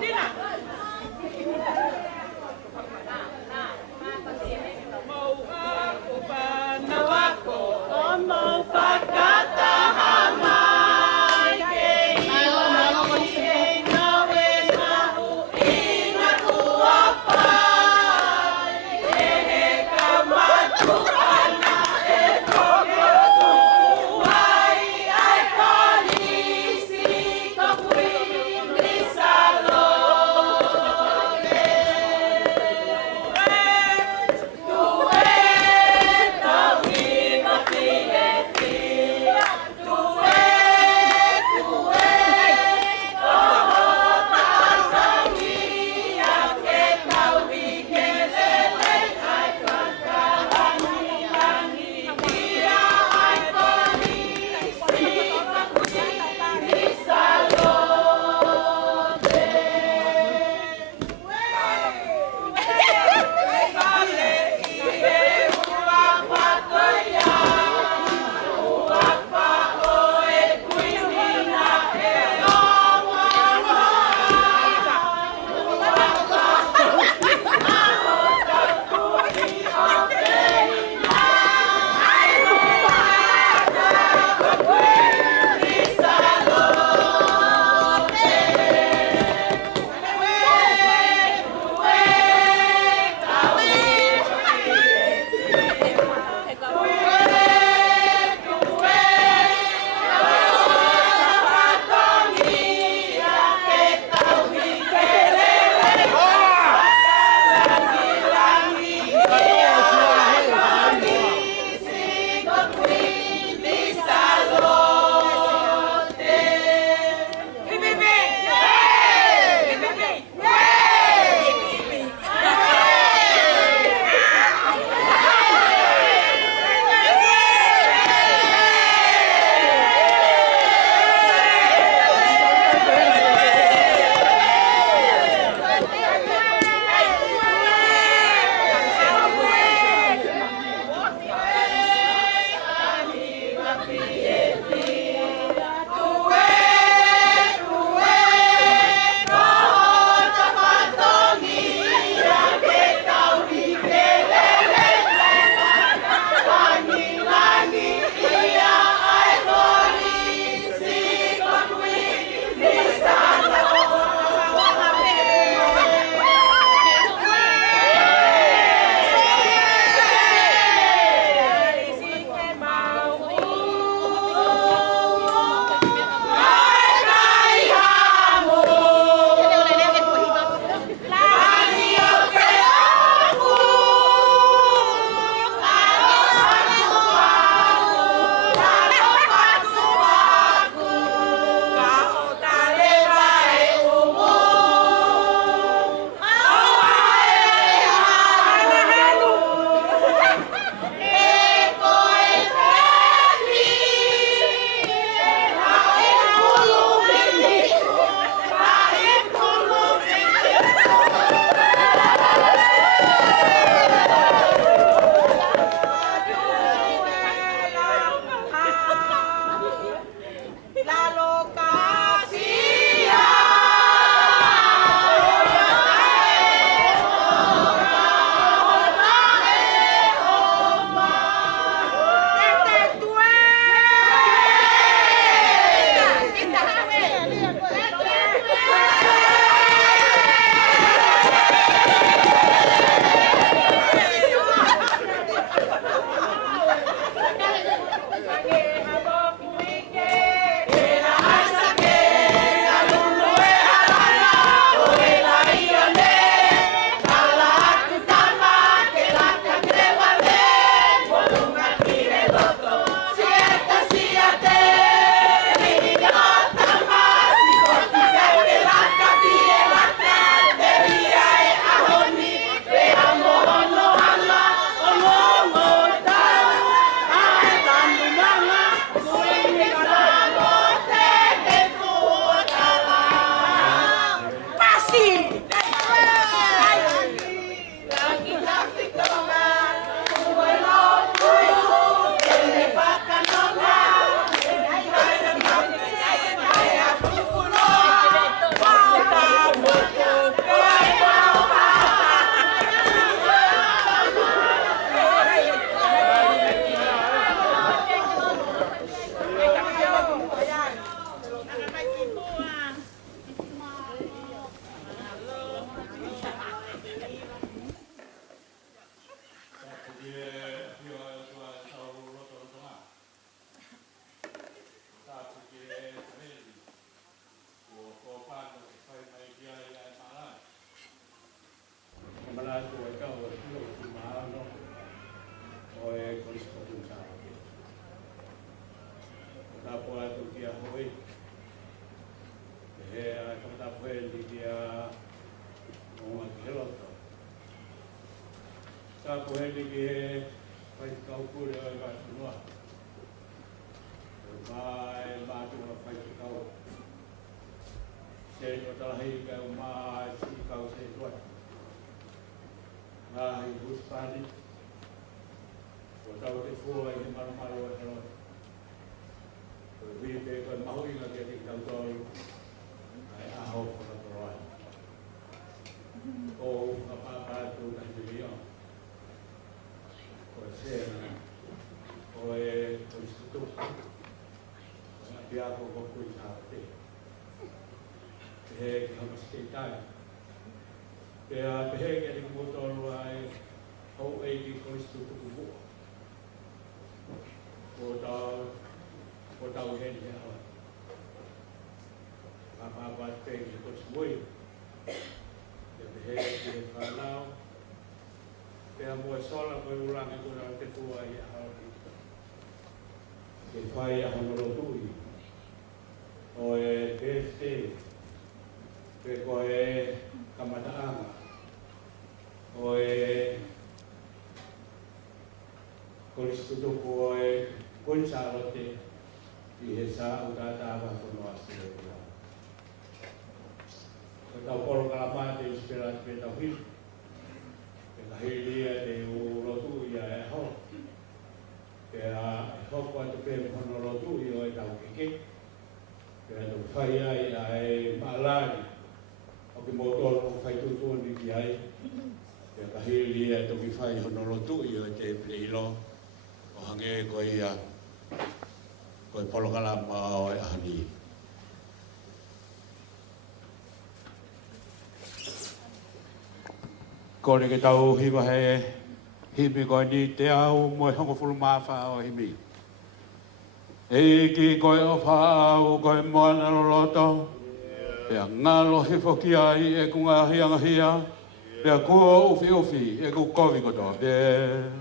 Dina. kia hoi. He a whakatapueli kia o ki heloto. Sa pueli ki he whaikau kure o i watunua. Mai mātua whaikau. Se o talahi kau mai si kau se tuai. Ngai huspani. O tau te fua i maru o heloto. Hui te koe mahui nga kia ki tau tolu. Ai aho whakatoroai. O whakapāpātu na hirio. Koe sēna. Koe stutu. Koe apiako koku i tāte. Te he ki hamas kei tai. Te he ki ati kumotolu ai hau eiki koe stutu kumua. Ko tau heni he hawa. Pāpāpāt pēki he koe smui. Te he ki he whanau. Te mua sola koe urangi kura te fua i hawa. Ke whai a honorotui. O e PFT. Ke koe kamataanga. O e koristutuku o e kunsalote i he sa utatawa whanua sirewila. Ko tau poro kalamate i spirat pe tau hili. Ke kahilia te urotu ia e ho. Ke a e hoko atu pe mhonolotu i o e tau keke. Ke a tau whai ai a e maalari. O ke motoro o whai tutuani ki ai. Ke kahilia te ki whai honolotu i o e te pleilo. O hange koe ia. Koe polokalama o e ahani. Kore ke tau hiwa he himi koe ni te au moe hongo fulu mawha o himi. E ki koe o whau koe moana loloto. Pea ngalo hifo ki ai e kunga hianga hia. Pea kua ufi ufi e ku kovi koto. Pea.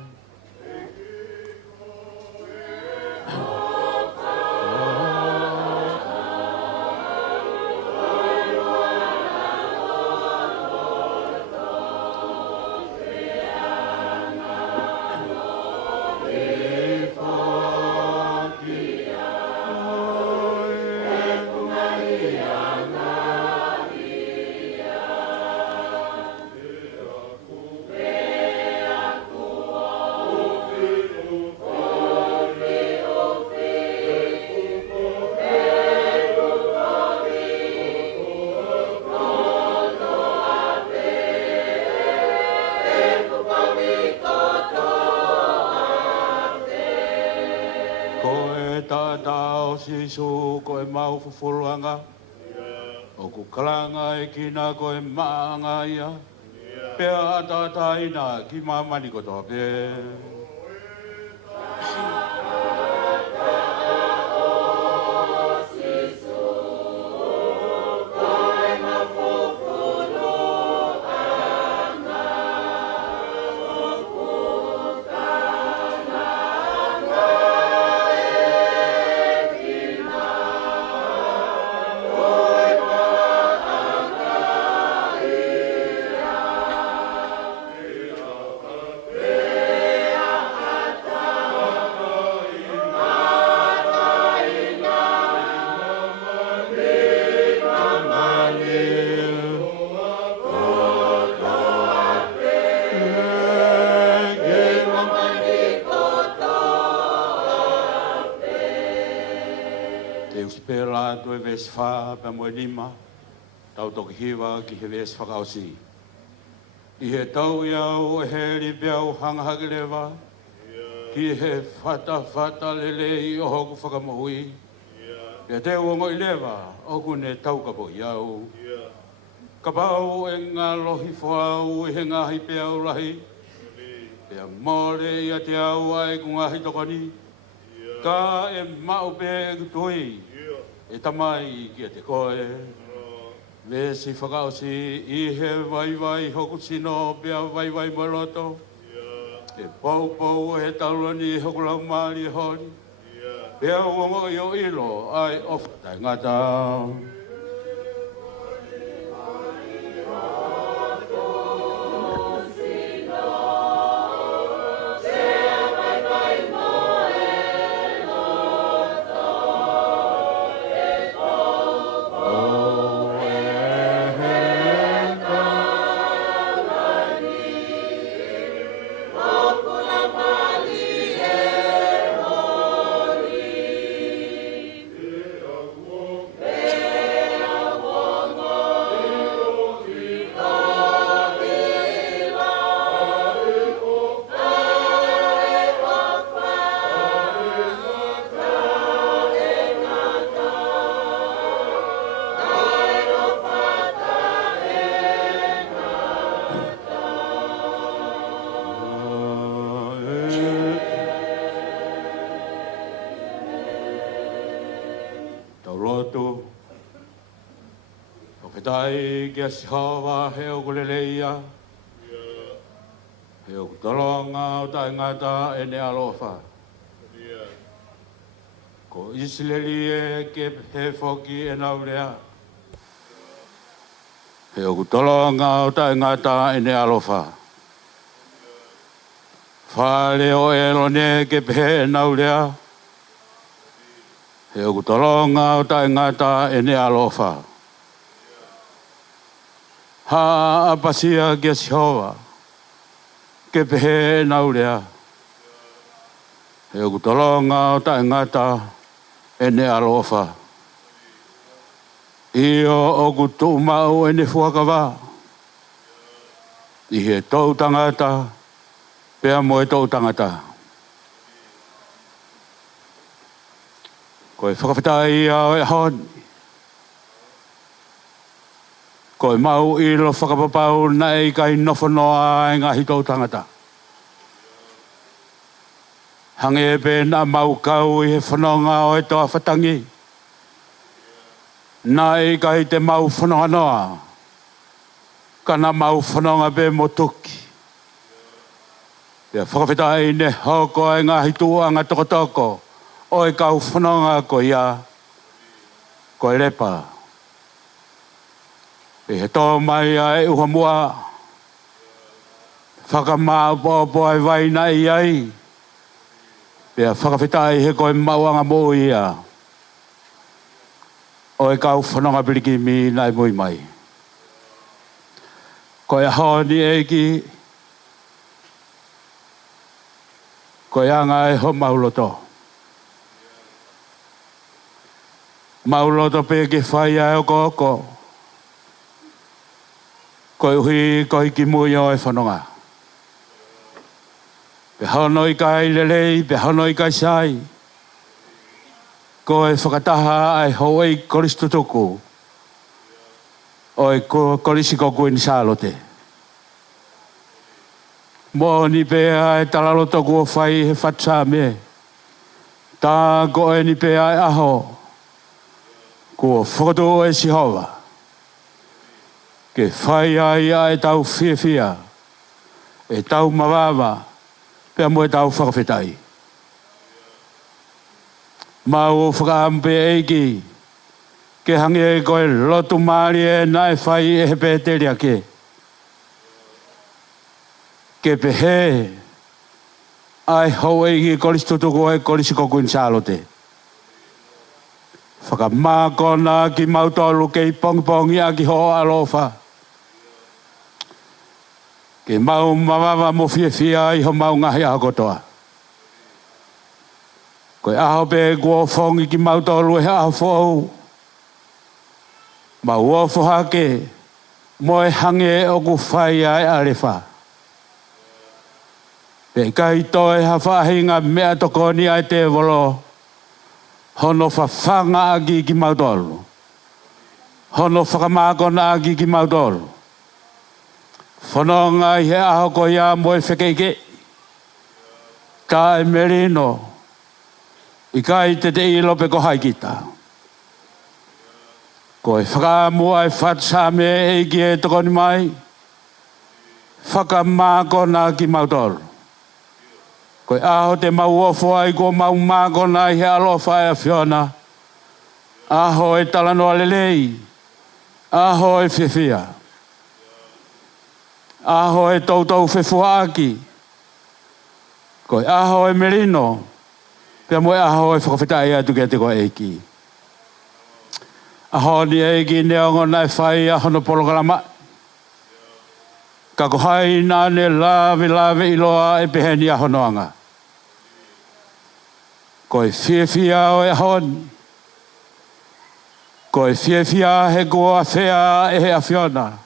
Sisu koe mau fufuluanga. O ku kalanga e kina koe maanga ia. Pea atataina ki mamani koto pe. Fa pa mo lima tau toki hiwa ki he ves whakausi. I he tau iau he li beau hangahagelewa ki he whata lele i o hoku whakamohui. Pea te uongo i lewa oku ne tau ka po iau. Ka pau e ngā lohi whau i he ngahi pea urahi. Pea mole ia te au ai ku ngahi tokoni. Ka e mau pe kutui. E tamai ki te koe. Me si whakausi i he vai hoku sino pia vai moloto. E pau he taurani hoku lau maari hori. Pea uongo yo ilo ai of tangata. Taulotu, Opetai Gesihawa Heoguleleia, Heogdolonga Utangata Ene Alofa, Ko Islelie Ke Hefoki Enaurea, Heogdolonga Utangata Ene Alofa, Fale o Elone Ke Enaurea, He o tolonga o taingata ene alofa. Ha apasia Gesihawa ke pehe naurea. He o tolonga o taingata ene alofa. Io o kutu mau ene fuakawa. I he tau tangata, pea mo e tau tangata. Koe whakawhitai au e hon. Koe mau i lo whakapapau na e kai nowhanoa e ngahi tau tangata. Hange e pe na mau kau i he whanonga o e toa whatangi. Na e kai te mau whanonga noa. Kana mau whanonga pe mo tuki. Pea whakawhitai ne hoko e ngahi tuanga tokotoko. O e kau whanonga ko ia, ko e lepa. E he tō mai a e uha mua, whakamā pōpō ai waina i ai, pea whakawhitai he koe mauanga mō ia. O e kau whanonga piriki mi nai mui mai. Ko e haoni e ki, ko e anga e ho mauloto. Mauloto pe ke whai ai o koko. Ko uhi ko hiki mui o e whanonga. Pe hono i kai lelei, pe hono i kai sai. Ko e whakataha ai hoi koristo tuku. O e korisi koku ni salote. Mo ni pea e talaloto kua whai he whatsa me. Tā ko e ni pea e aho. Ko whakato e Sihawa. Ke whai ai a e tau whiawhia. E tau mawawa. Pea mo e tau whakawhitai. Mau whakaampe eiki. Ke hangi e koe lotu maari e nai whai e he pēteria ke. Ke pehe. Ai hau eiki koristutuko e korisikoku in salote. Whakamākona ki mautolu kei pongpongi a ki hoa alofa. Ke mau mawawa mo whiawhia i ho mau ngahi a kotoa. Koe aho pe kua whongi ki mautolu e aho whou. Mau ofo hake, mo e hange o ku whai ai arefa. Pe kai toi hawhahinga mea toko ni ai te wolo. Hono whawhanga agi ki mautolu. Hono whakamākona agi ki mautolu. Whanonga i he aho ko ia mo e whekeike. Ka e merino. I kai te ilope ko haikita. Ko e whakamua e whatsame e ki e tokoni mai. Whakamākona ki mautolu. Koe aho te mau ofo ai ko mau mākona i he alofa e Fiona. Aho e talanoa lelei. Aho e whiwhia. Aho e tautau whewhuaki. Koe aho e merino. Pea moe aho e whakawhitai atu kia te koe eiki. Aho ni eiki neongo nai whai ahono polokalama. Ka kohai nā ne lawe iloa e peheni ahonoanga. Koe whiwhia o e ahoni. Koe whiwhia he goa whea e he a Fiona.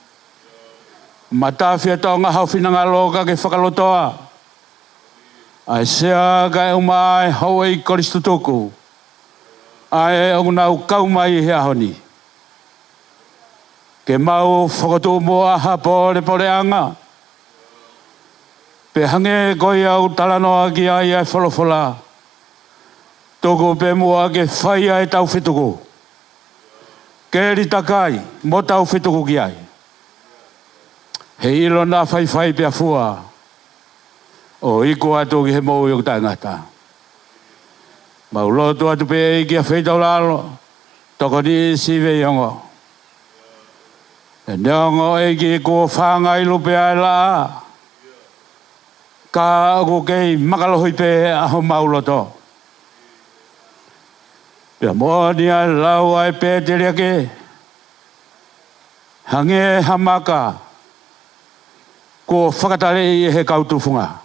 Matawhia tonga hawhinanga loka ke whakalotoa. Ai sea ka e umai hau e koristo tuku. Ai e unau kaumai he ahoni. Ke mau whakatu mua hapo le poreanga. Pe hange koi au talanoa ki ai ai wholofola. Toko pe mua ke whai ai tau whituku. Keri takai, mo tau whituku ki ai. He ilo nā whai pia fua. O iko atu ki he mou i o ngata. Mau lotu atu pe e ki a whaitau lalo. Toko ni siwe iongo. E neongo e ki ko whangai lupe ai la. Ka ako kei makalohi pe aho mau loto. Pea moa ni ai lau ai pe te reake. Hange hamaka. Ko whakatare i he kautufunga.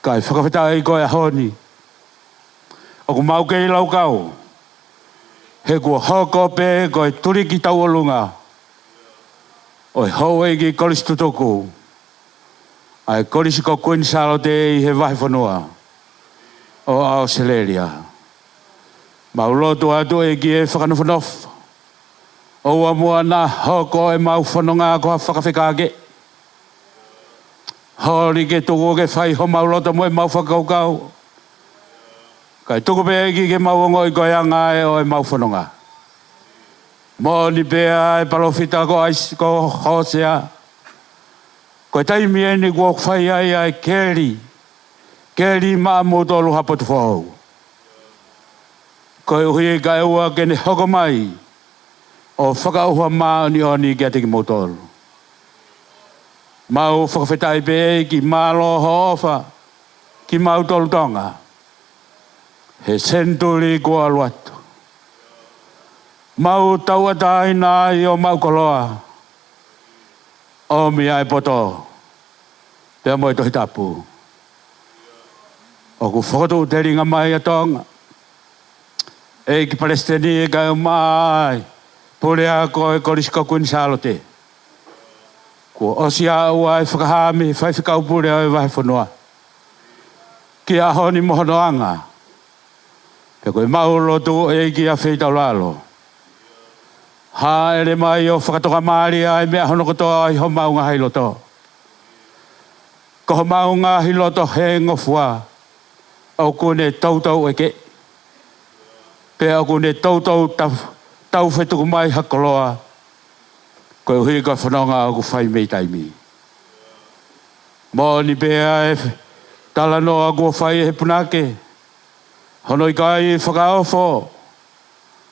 Kai whakawhita i koe ahoni. O ku mau kei lau kau. He kua hoko pe koe turiki tau olunga. Oi hau e ki koristu toku. Ai korisi ko kuinsalo te i he wahi whanua. O Australia. Mau lotu atu e ki e whakanofonof. O amua na hoko e mau whanonga ko ha whakawhikake. Hori ke tuku ke whai ho mau loto mo e mau whakaukau. Kai tuku pe e ki ke mau ongo i koeanga e o e mau whanonga. Mo ni pea e palofita ko ais ko hosea. Ko taimi e ni kua whai ai ai keri. Keri maa motolu hapotu whahau. Ko uhi e ka eua ke ne hoko mai. O whakauha maa ni oni kia teki motolu. Mau whakawhetai pe e ki malo ho ofa. Ki mau tolu tonga. He senturi kua aluatu. Mau tau atai nā i o mau koloa. O mi ai poto. Pea moi tohi tapu. O ku whakatu te ringa mai a tonga. E ki Palestini e kai mai. Purea ko e korisiko kuinsalo te. Ko osi a ua e whakahami whai whikau purea e wahi whanua. Ki a honi mohonoanga. Pea koe mau lotu e ki a whitau lalo. Ha ere mai o whakatoka maari ai mea hono kotoa i ho maunga hei loto. Ko ho maunga hi loto he ngofua. Au kune tautau eke. Pea au kune tautau tau whetuku mai hakoloa. Koe hui ka whanonga au ku whai mei taimi. Mo ni pea e talanoa kua whai he punake. Hono i kai whakaofo.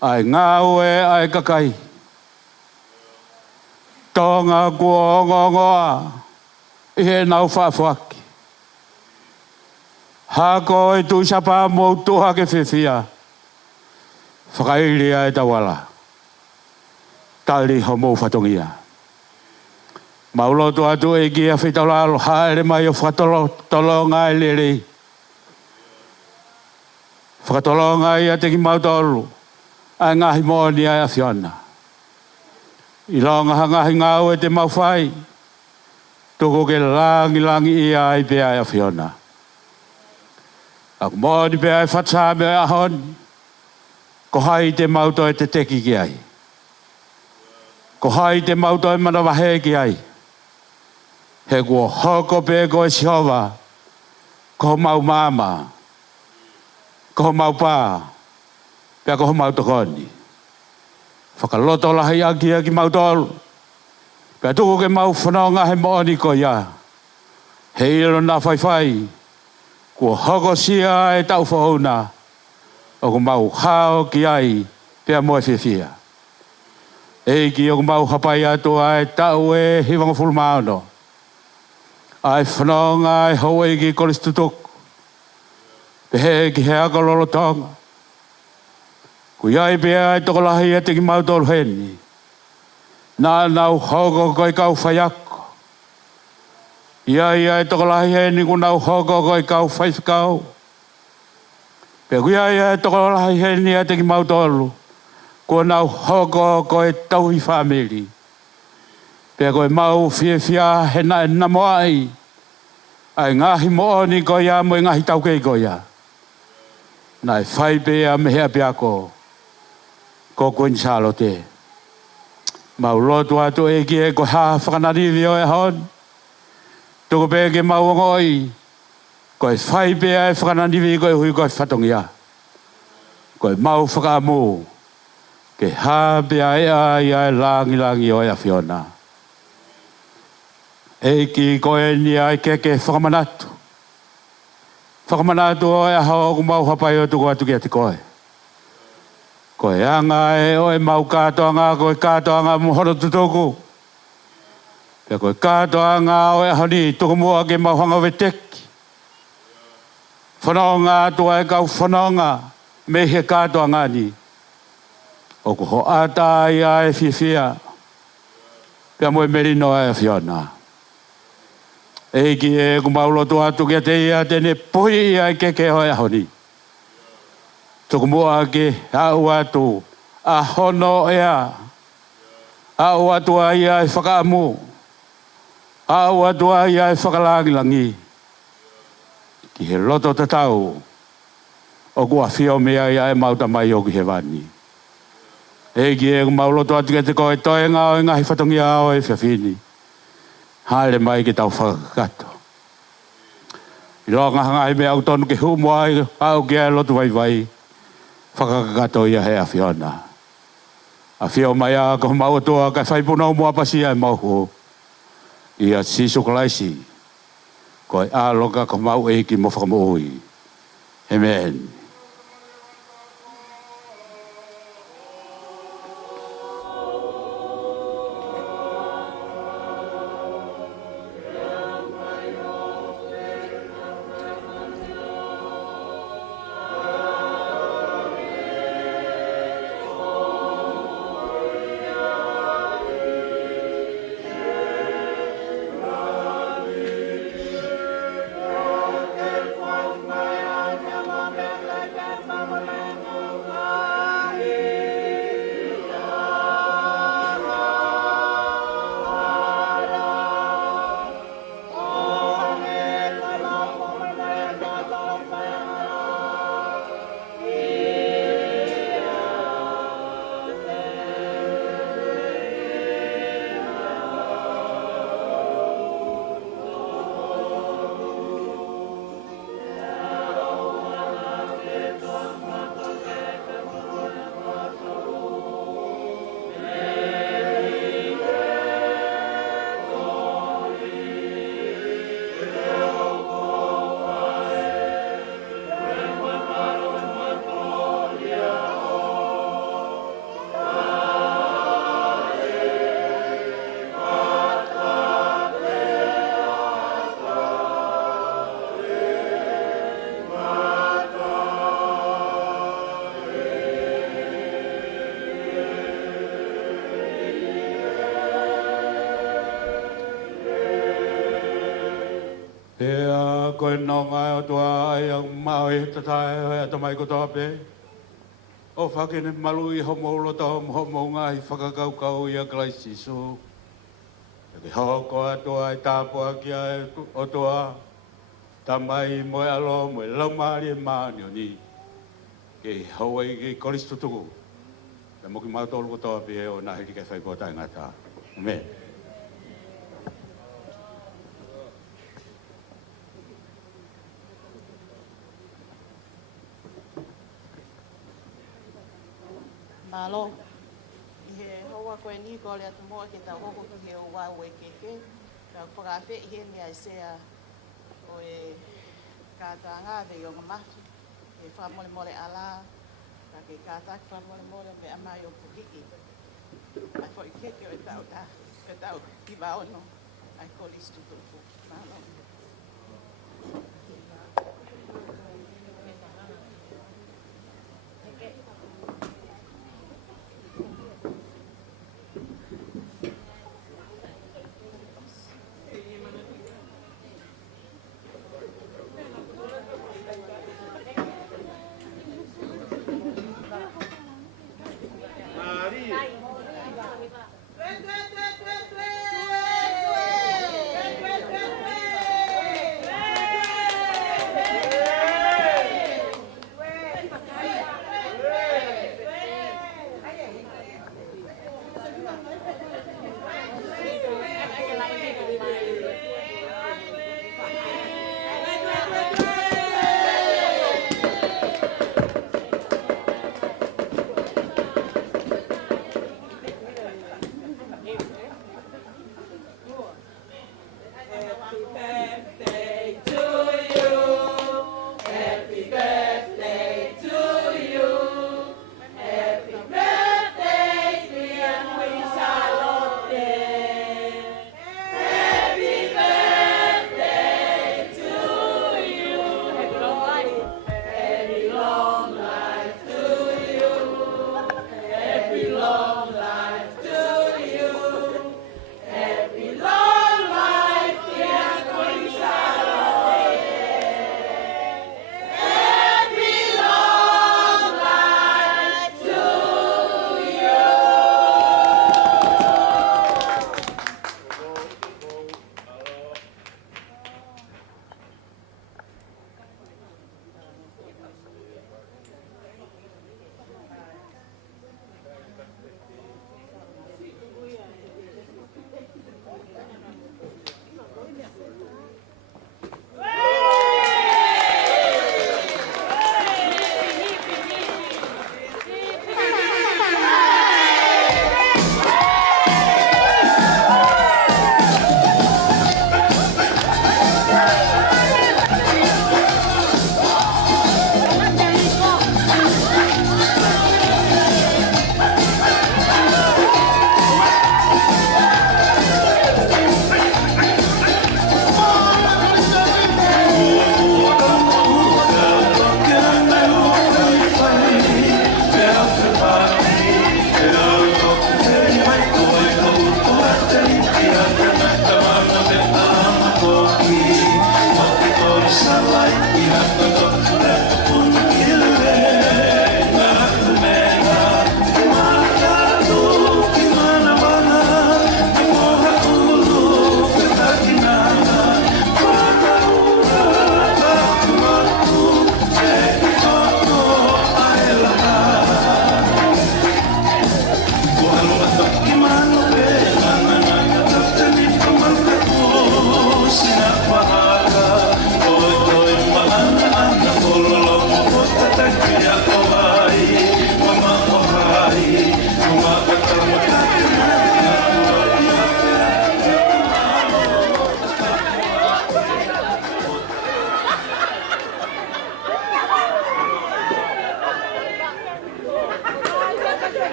Ai ngā ue ai kakai. Tonga kua ongongoa. I he nau whaafuaki. Hako e tu sapa mou tuha ke whiwhia. Whakairia e tawala. Tali ho mou whatongia. Maulotu atu e ki a whitaulalo haere mai o whakatolo ngai lerei. Whakatolo ngai a teki mautolu. Ai ngahi mōni ai a Fiona. I longa ngahi ngau e te mauwhai. Toko ke langi i ai pe ai a Fiona. Aku mōni pe ai whatsame a honi. Ko hai te mauto e te teki ki ai. Ko hai te mauto e mana wahe ki ai. He kua hoko pe ko e sihowa. Ko mau mama. Ko mau pā. Pea ko mau tokoni. Whakaloto lahi aki mau tolu. Pea tuku ke mau whanonga he mōni ko ia. Hei ilo na whaiwhai, kua hoko sia e tau whauna, o ku mau hao ki ai, pia moe whiwhia. E ki o ku mau hapai atua e tau e hiwanga fulmaono. Ai whanonga e hau e ki koristutuku. Pehe ki he ako lolo tonga. Ku iai pia e toko lahi e te ki mau tolu heni. Nā nau hoko koi kau whaiako. Iai e toko lahi heni ku nau hoko koi kau whaifkau. Pea ku iai e toko lahi heni e te ki mau tolu. Ku nau hoko koi tauhi whamiri. Pea koe mau whia he na moai. Ai ngahi mooni ko ia mo ngahi taukei ko ia. Nai whai pea me hea pea ko. Ko koe nsalo te. Mau lotu atu e ki e ko haa whakanariwi o e hon. Toko pea ke mau ngoi. Koe whai pea e whakanariwi koe hui koe whatongia. Koe mau whakaamu. Ke haa pea e ai langi o e a Fiona. E ki koe ni ai ke whakamanatu. Whakamanatu o e hao ku mau hapai o tuku atu ki ati koe. Koe anga e o e mau kātoanga, koe kātoanga muhoro tutoku. Pea koe kātoanga o e honi tuku mua ke mau hanga weteki. Whanonga atua e kau whanonga me he kātoanga ni. O ku ho ata ia e whiwhia. Pea moe merino e Fiona. E ki e ku maulotu atu kia te ia tene puhi ia ke hoi ahoni. Tuku mua ke au atu a hono ea. Au atu a ia e whakaamu. Au atu a ia e whakalangilangi. Ki he loto tatau. O kua whio mea ia e mauta mai o ki he wani. E ki e ku maulotu atu kia te koe toenga o ngahi whatongia o e whiawhini. Hale mai ki tau whakakato. I ronga hanga i mea au tonu ke humo ai au ki ai lotu vai. Whakakato ia he a Fiona. A whio mai a ko mau atua kai whaipuna o mua pasi ai mauhu. Ia sisu kalaisi. Ko a loka ko mau e ki mo whakamoui. Amen. Pea koe nonga o tua ai ang maoi tatai hoi ato mai ko tope. O whakene malu i homo ulo ta homo ngā i whakakaukau i a Kraisi su. E ke hoko atua ai tāpua ki ai o tua. Tamai moe alo moe laumari e maani o ni. Ke hauai ki koristu tuku. E moki mautolu ko tope e o nahi ki whai potai ngata. Amen. Malo. He hoa koe ni ko le atu moa ke tau hoko ki he o wā ue keke. Ka whakawhi he ni ai sea o e kātanga te o ngamafi, e whamole mole ala, ka ke kātaki whamole mole me amai o pukiki. Ai fo I keke o e tau ki waono, ai ko listu tupu, mālo.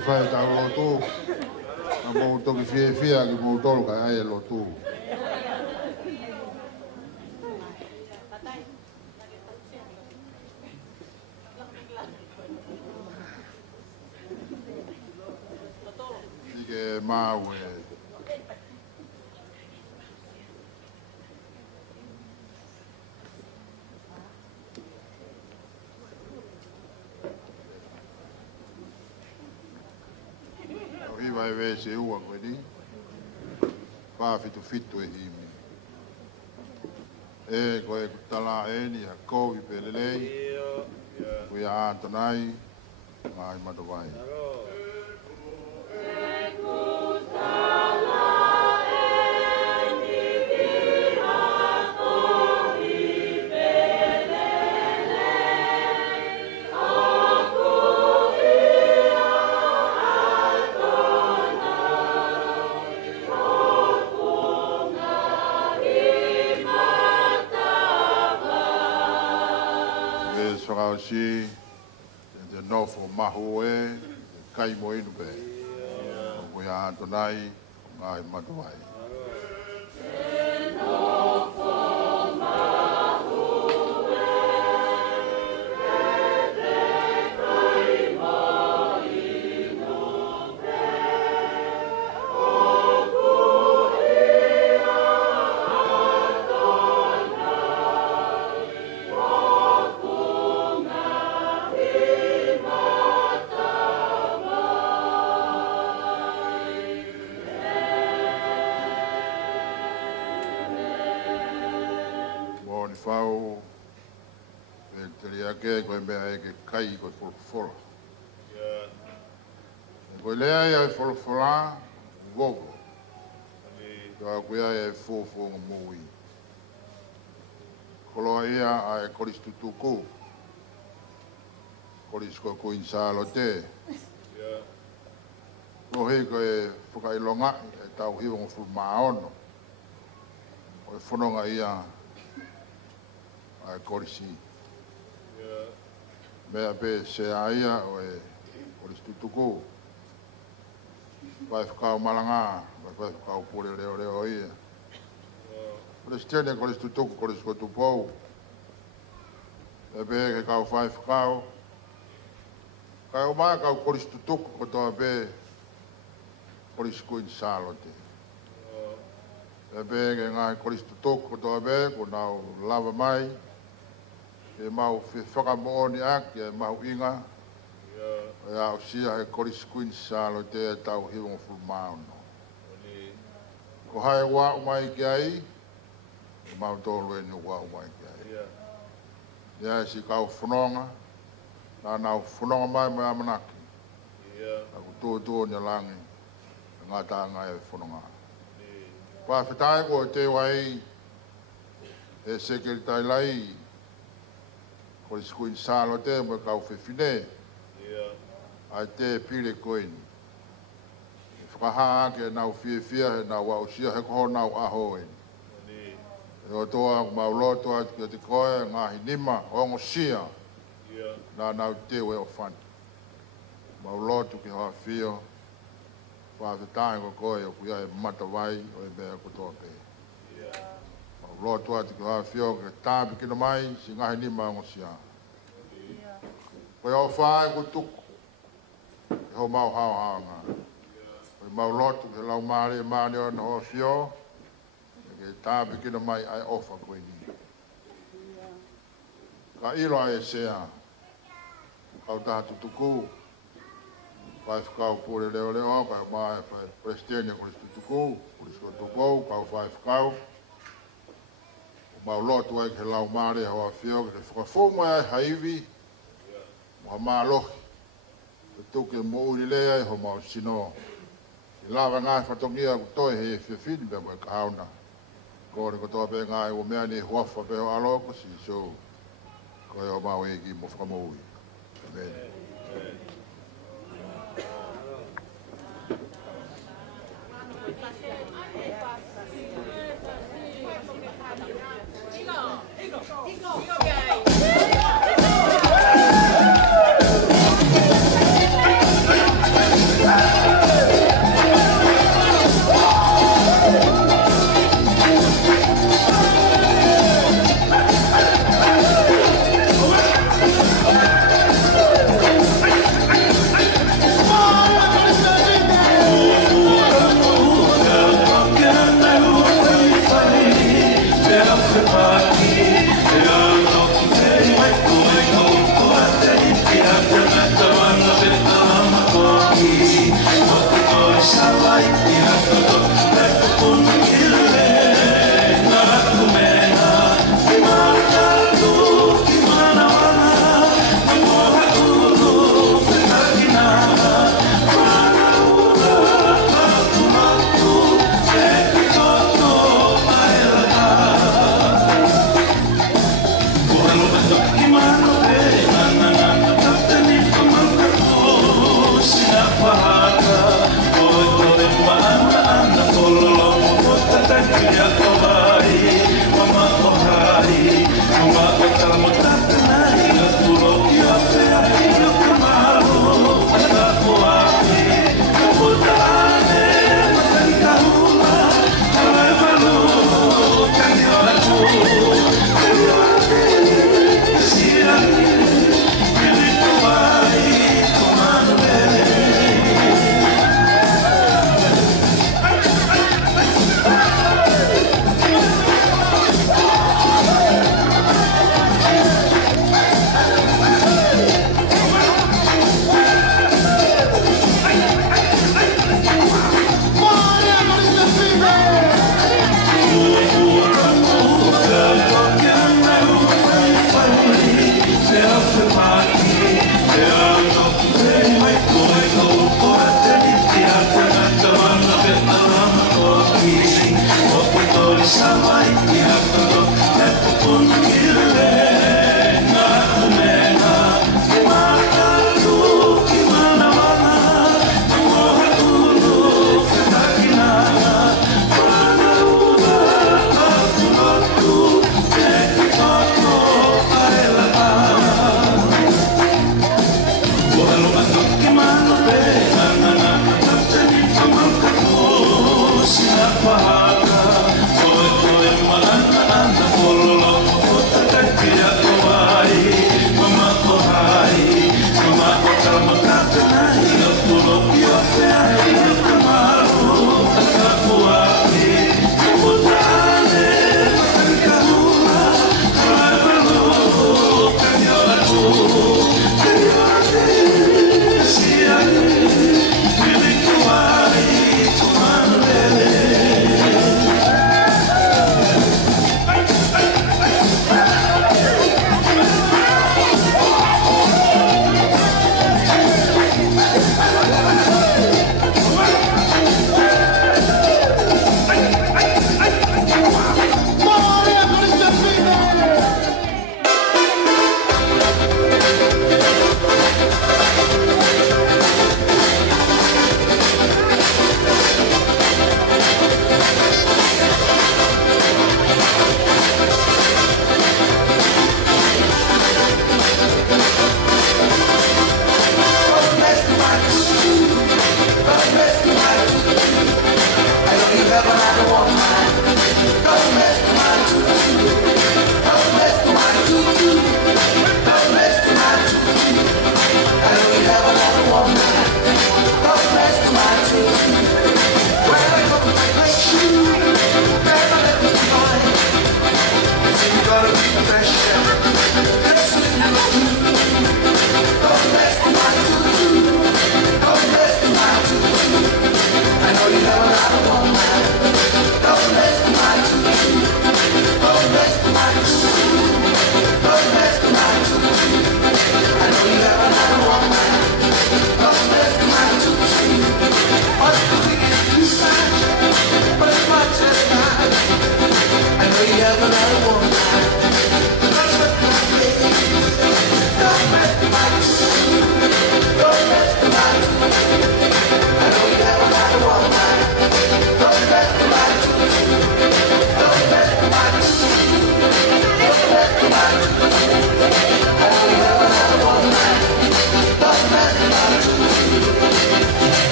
Fai tau lotu, na mou toki fia ki mou tolu kai ai lotu. Ike mau e. Vai ver se ua koe ni. Pā fitu e himi. E koe tala e ni a kouhi pelelei. Koe a ātanai. Mai matawai. Thank you. no fo mahu e kai mo inu pe o ia tonai ngai matuai fau e teria ke ko me ai ke kai ko for ko le ai for go ko ko ai fo mo wi ko lo ia ai ko istutuku ko isko ko insalo te ko he ko e fokai longa e tau hi on fu maono o fononga ia a korisi mea pe se aia o e tutuku vai whakao malanga vai whakao pure reo ia Kristiane tutuku korisko tupou e pe ke kau vai whakao kai o mai kau tutuku ko toa pe korisko insalote e pe ke ngai tutuku ko toa pe ko nau lava mai e mau whakamooni ak, e mau inga, e au sia e koriskuin salo te tau hiwong fulmaono. Ko hae wā umai ki ai, e mau tōlu e ni wā umai ki ai. Ia e si kau whanonga, nā nau whanonga mai mai amanaki. Aku tō ni langi, ngā tā ngā e whanonga. Pā whetai ko te wai, e sekeritai lai, ko le skuin salo te mo ka fe fine ai te pile koin fa ha ke na fia na wa sia he ko na a hoin o to ma lo to ke te ko nga hinima o ngo sia na te we o fan ma lo to ke ha fio fa te tai ko o ku ya mata vai o be ko to pe lo tua te koha whio ke tāpi kino mai, si ngahi ni maungo sia. Koe au whae ko tuku, e ho mau hao ngā. Koe mau lotu ke lau maare maare o na ho whio, ke tāpi kino mai ai ofa koe ni. Ka ilo ai sea, kau tātu tuku, pai whakau pūre leo leo, kai mai pai prestenia ko tuku, kurisko tuku, kau whae whakau, mau lotu ai ke lau maare hoa whio ke whakafo mai ai haivi mua mālohi te tuke mouri lea i ho mau sino i lawa ngai whatongia ku toi he whiwhini pe mai kahauna kore ko toa pe ngai o mea ni huafa pe ho aloko si so koe o mau eki mo whakamoui Amen. Yeah.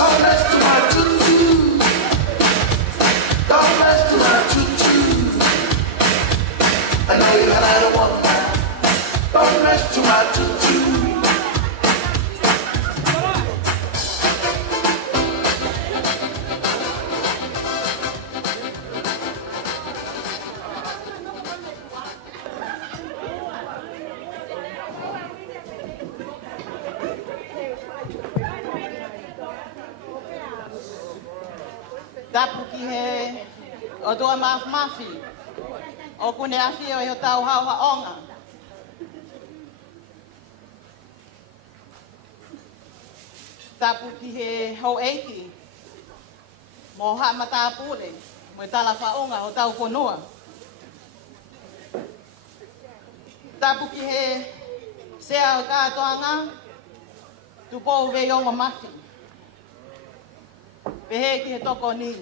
Don't mess to my tutu. Don't mess to my tutu. I know you and I don't want that. Don't mess to my tutu. Tapu ki he o toa mafi. O kune afi o tau hau haonga. Tapu ki he hau eiki. Mo ha mata pule. Mo tala whaonga o tau whanua. Tapu ki he sea o kātoanga. Tupo ve yongo mafi. Pehe ki he toko ni.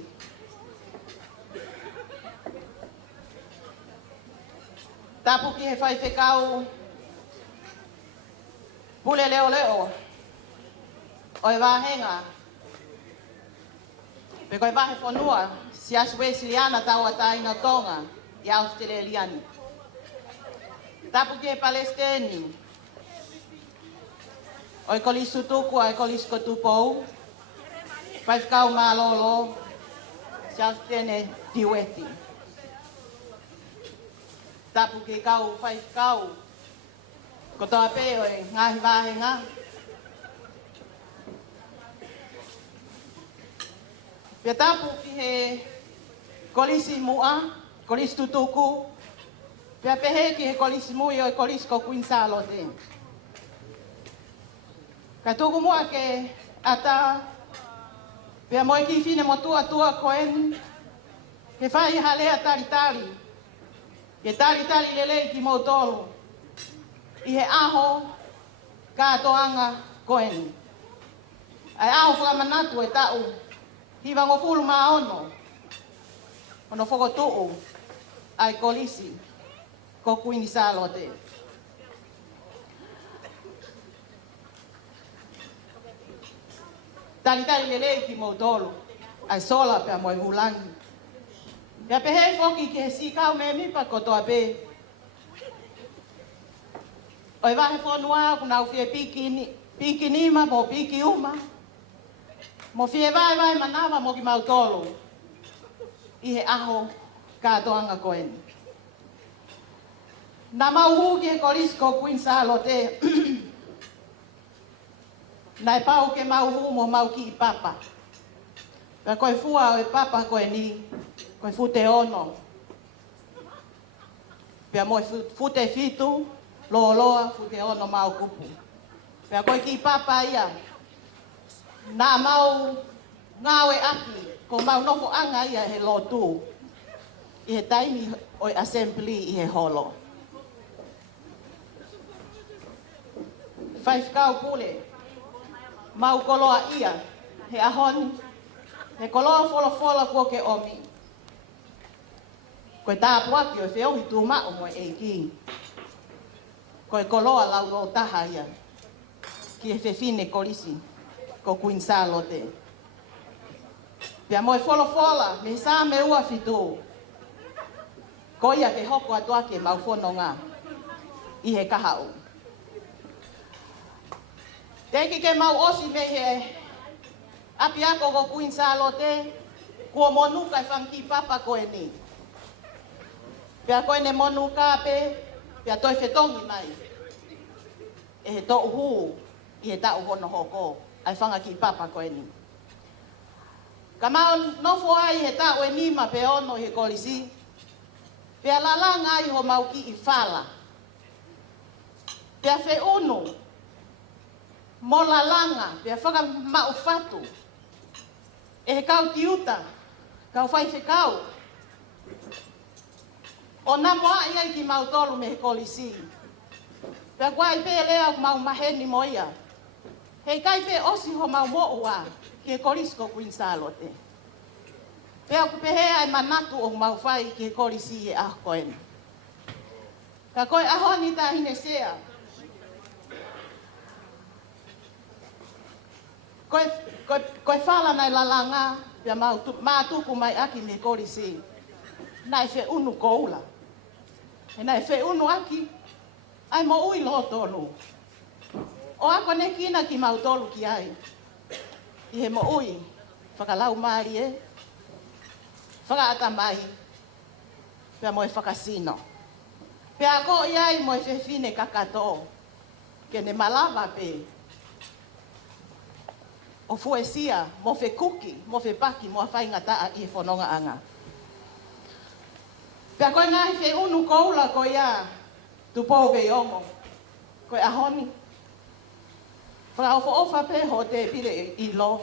Tapu ki he whai whekau. Pule leo leo. O e wahenga. Pe koe wahe whanua. Si aswe siliana tau a taina tonga. I Australiani. Tapu ki he Palestini. O e kolisu tuku a e kolisu tupou. Whai whakau mā lolo, siau tēne diweti. Tapu ki kau whai whakau, ko toa pēo e ngahi wāhenga. Pia tapu ki he kolisi mua, kolisi tutuku. Pia pehe ki he kolisi mui o e kolisi ko Queensalo te. Ka tuku mua ke ata pea moe ki fine mo tua koen. He whai halea tari. Ke tari lelei ki mo tolu. I he aho kātoanga koen. Ai aho whakamanatu e tau. Hiwa ngofulu maa ono. Ono whakotoo. Ai kolisi. Ko Queensalo te. Tari lelei ki mo tolu. Ai sola pea moe hulangi. Pea pehe foki ki he sikau me mipa kotoa pe. Oi wahe whanua kuna ufie piki nima mo piki uma. Mo fie vai manawa mo ki mau tolu. I he aho kātoanga koeni. Nā mau hu ki he korisko Queensalo te. Nai pau ke mau hu mo mau ki I papa. Pea koe fua o e papa koe ni. Koe fu te ono. Pea moe fu te fitu. Loa fu te ono mau kupu. Pea koe ki papa ia. Nā mau ngawe aki. Ko mau nofo anga ia he lotu. I he taimi o assembly I he holo. Whaifkau pule. Mau koloa ia, he ahoni, he koloa fola kua ke omi. Koe tāpua ki o whiohi tū mao mo e ki. Koe koloa lau ro taha ia, ki he whewhine kolisi, ko Queensalo te. Pea moe fola, me sā me ua whitū. Ko ia ke hoko atua ke mau whanonga, I he kahau. Teki ke mau osi me he api ako ko Queensalo te, kua monu kai whanki papa koe ni. Pea koe ne monu ka pe, pea toi whetongi mai. E he tō uhu, I he tau hono hoko, ai whanga ki papa koe ni. Ka mau nofo ai he tau e nima pe ono he kolisi, pea lalanga ai ho mau ki I whala. Pea whe unu, mo lalanga, pea whaka mau whatu. E he kau tiuta, kau whai whekau. O nā moa iai ki mau tolu me he kolisi. Pea kua I pē lea mau maheni mo ia. Hei kai pē osi ho mau mo'ua ki he kolisi ko Queensalo te. Pea ku pehe ai manatu o mau whai ki he kolisi e ah koen. Ka koe ahoni tā hine sea. koe whala nei lalanga, pia mātuku mai aki me kolisi. Nai fe unu koula. E nai fe unu aki, ai mo ui lo tonu. O ako ne kina ki mautolu ki ai. I he mo ui, whakalau maari e, whakaata mai, pia mo e whakasino. Pia ko iai mo e whewhine kakato, ke ne malava pe. O fuesia, mo fe kuki, mo fe paki, mo a whaingataa i e whanonga anga. Pia koe ngahi fe unu koula ko ia, tu pou ve ongo, koe ahoni. Whakaofo ofa pe ho te pire i lo.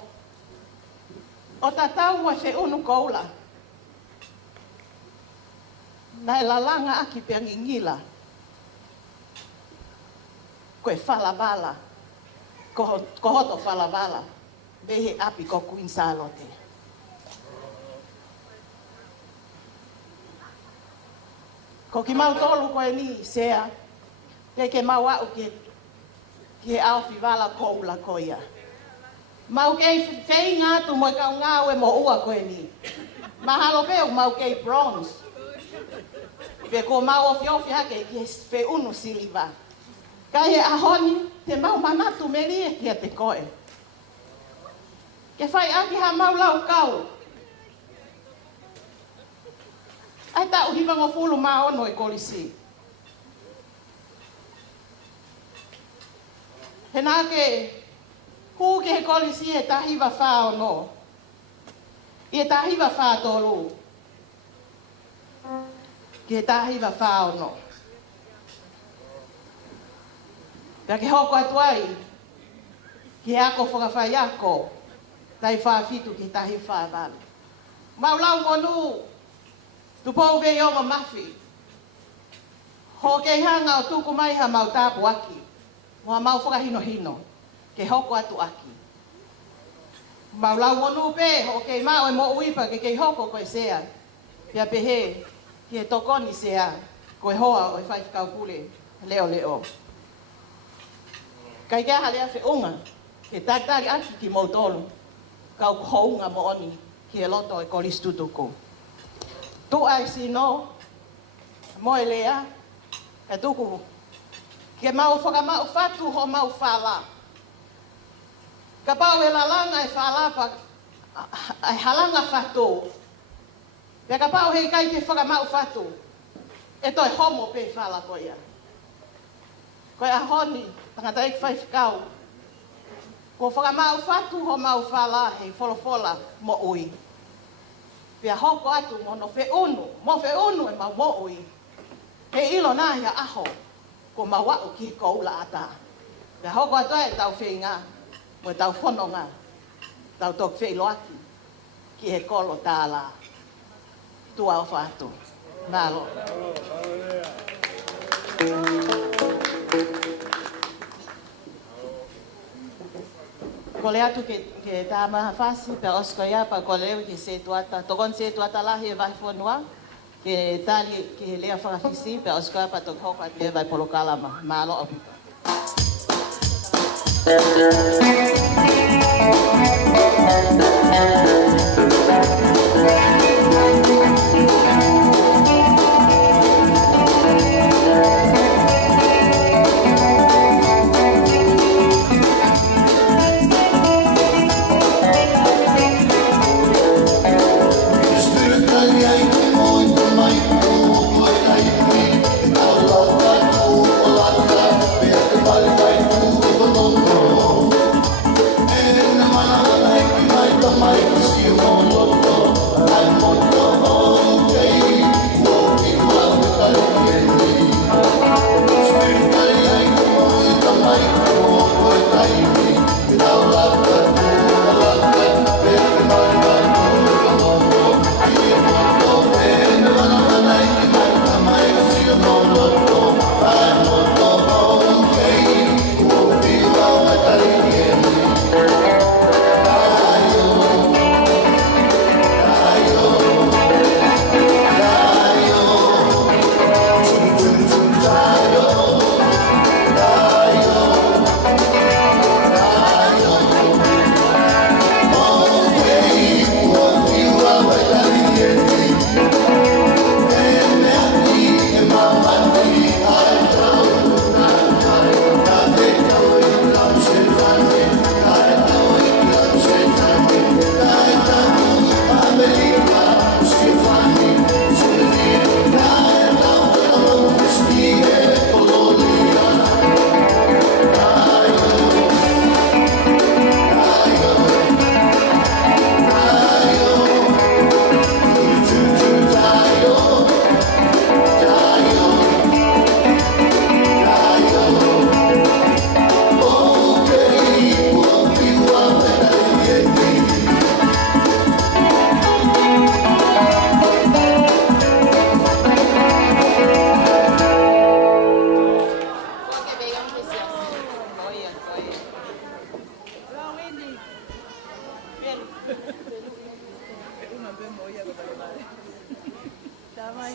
O tatau mo fe unu koula. Nai lalanga aki pe ngingila. Koe whalabala. Ko hoto whalabala. Behe api ko Queen Salote. Ko ki mau tolu koe ni sea. Ke mau au ke au whiwala koula koia. Mau kei whei ngātu mo kau ngāwe mo ua koe ni. Mahalo peo mau kei bronze. Pe ko mau ofi hake ki he unu siliva. Kai he ahoni te mau mamatu meri e kia te koe. Ke whai aki ha mau lau kau. Ai tau hiwa ngo fulu maa ono e kolisi. He nā ke hu ke he kolisi e tahiwa wha ono. I e tahiwa wha tolu. Ke he tahiwa wha ono. Pea ke hoko atu ai. Ki he ako whakawhai ako. Tai whaafitu ki tahi whaavali. Maulau monu. Tupou ve o mafi. Ho ke hanga o tuku mai ha mau tapu aki. Moa mau whakahino hino. Ke hoko atu aki. Maulau monu pe. Ho ke mau e mo uipa ke hoko koe sea. Pia pehe. Ki he tokoni sea. Koe hoa o e whaifkau pule. Leo leo. Kai kia halea whi unga. Ke tatari aki ki mautolu. Kau kounga mo oni. Ki he loto e kolistutuku. Tu ai sino, mo e lea, e tuku, ke mau whakamau whatu ho mau whala. Ka pau e lalanga e whala pa, ai halanga whatu. Pea ka pau hei kai ke whakamau whatu, e toi homo pe whala ko ia. Koe a honi, tangata ik whaifkau, ko whakamau whatu ho mau whala hei wholofola mo ui. Pea hoko atu mo fe unu e mau mo ui. He ilo nā hia aho, ko mawau ki koula ata. Pea hoko atu e tau whenga, mo tau whanonga, tau tok whei loaki, ki he kolo tāla. Tua o whātu. Nālo. Ko le atu ke tā maha whasi, pe osko ia pa ko leo ki se tuata, tokon se tuata lahi e vai whanua, ke tāli ki he lea whakawhisi, pe osko ia pa tok hoka te vai polokalama, mālo opi. Mana Una vez voy a ver. Damai.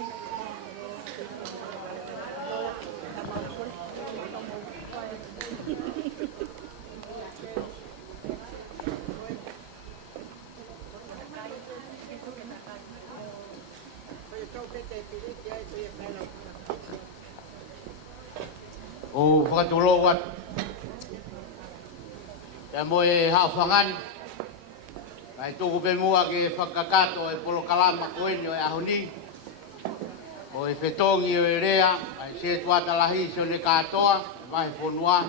O whakatulo wat. Ia mo e hawhangan. Ai tuku pe mua ke whakakato e polo kalama koeni o e ahoni. O e whetongi o e rea. Ai se tuata lahi so ne katoa. E mahi whonua.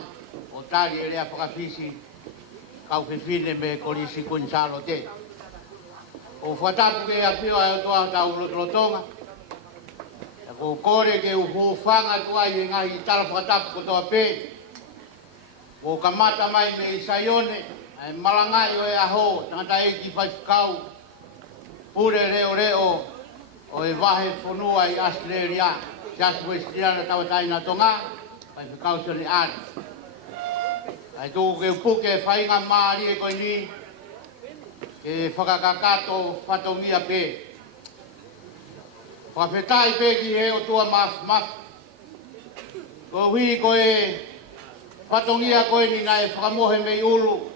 O tari e rea whakawhisi. Kau whiwhine me korisi kunsalo te. O whatapu ke a pio ai o toa tau lotonga. Ko kore ke uhu whanga tua i ngahi tala whakatapu ko toa pē. Ko kamata mai me isaione, ai malangai o e aho, tangata e ki whaifukau, pure reo reo, o e wahe whonua i Australia, Just Westiana tawatai na tonga, whaifukau so ni ani. Ai tōku ke upuke e whainga maari e koe ni, ke whakakakato whatongia pē. Whawhetai pe ki he o tua maf. Ko hui ko e whatongia koe ni nai whakamohe mei ulu.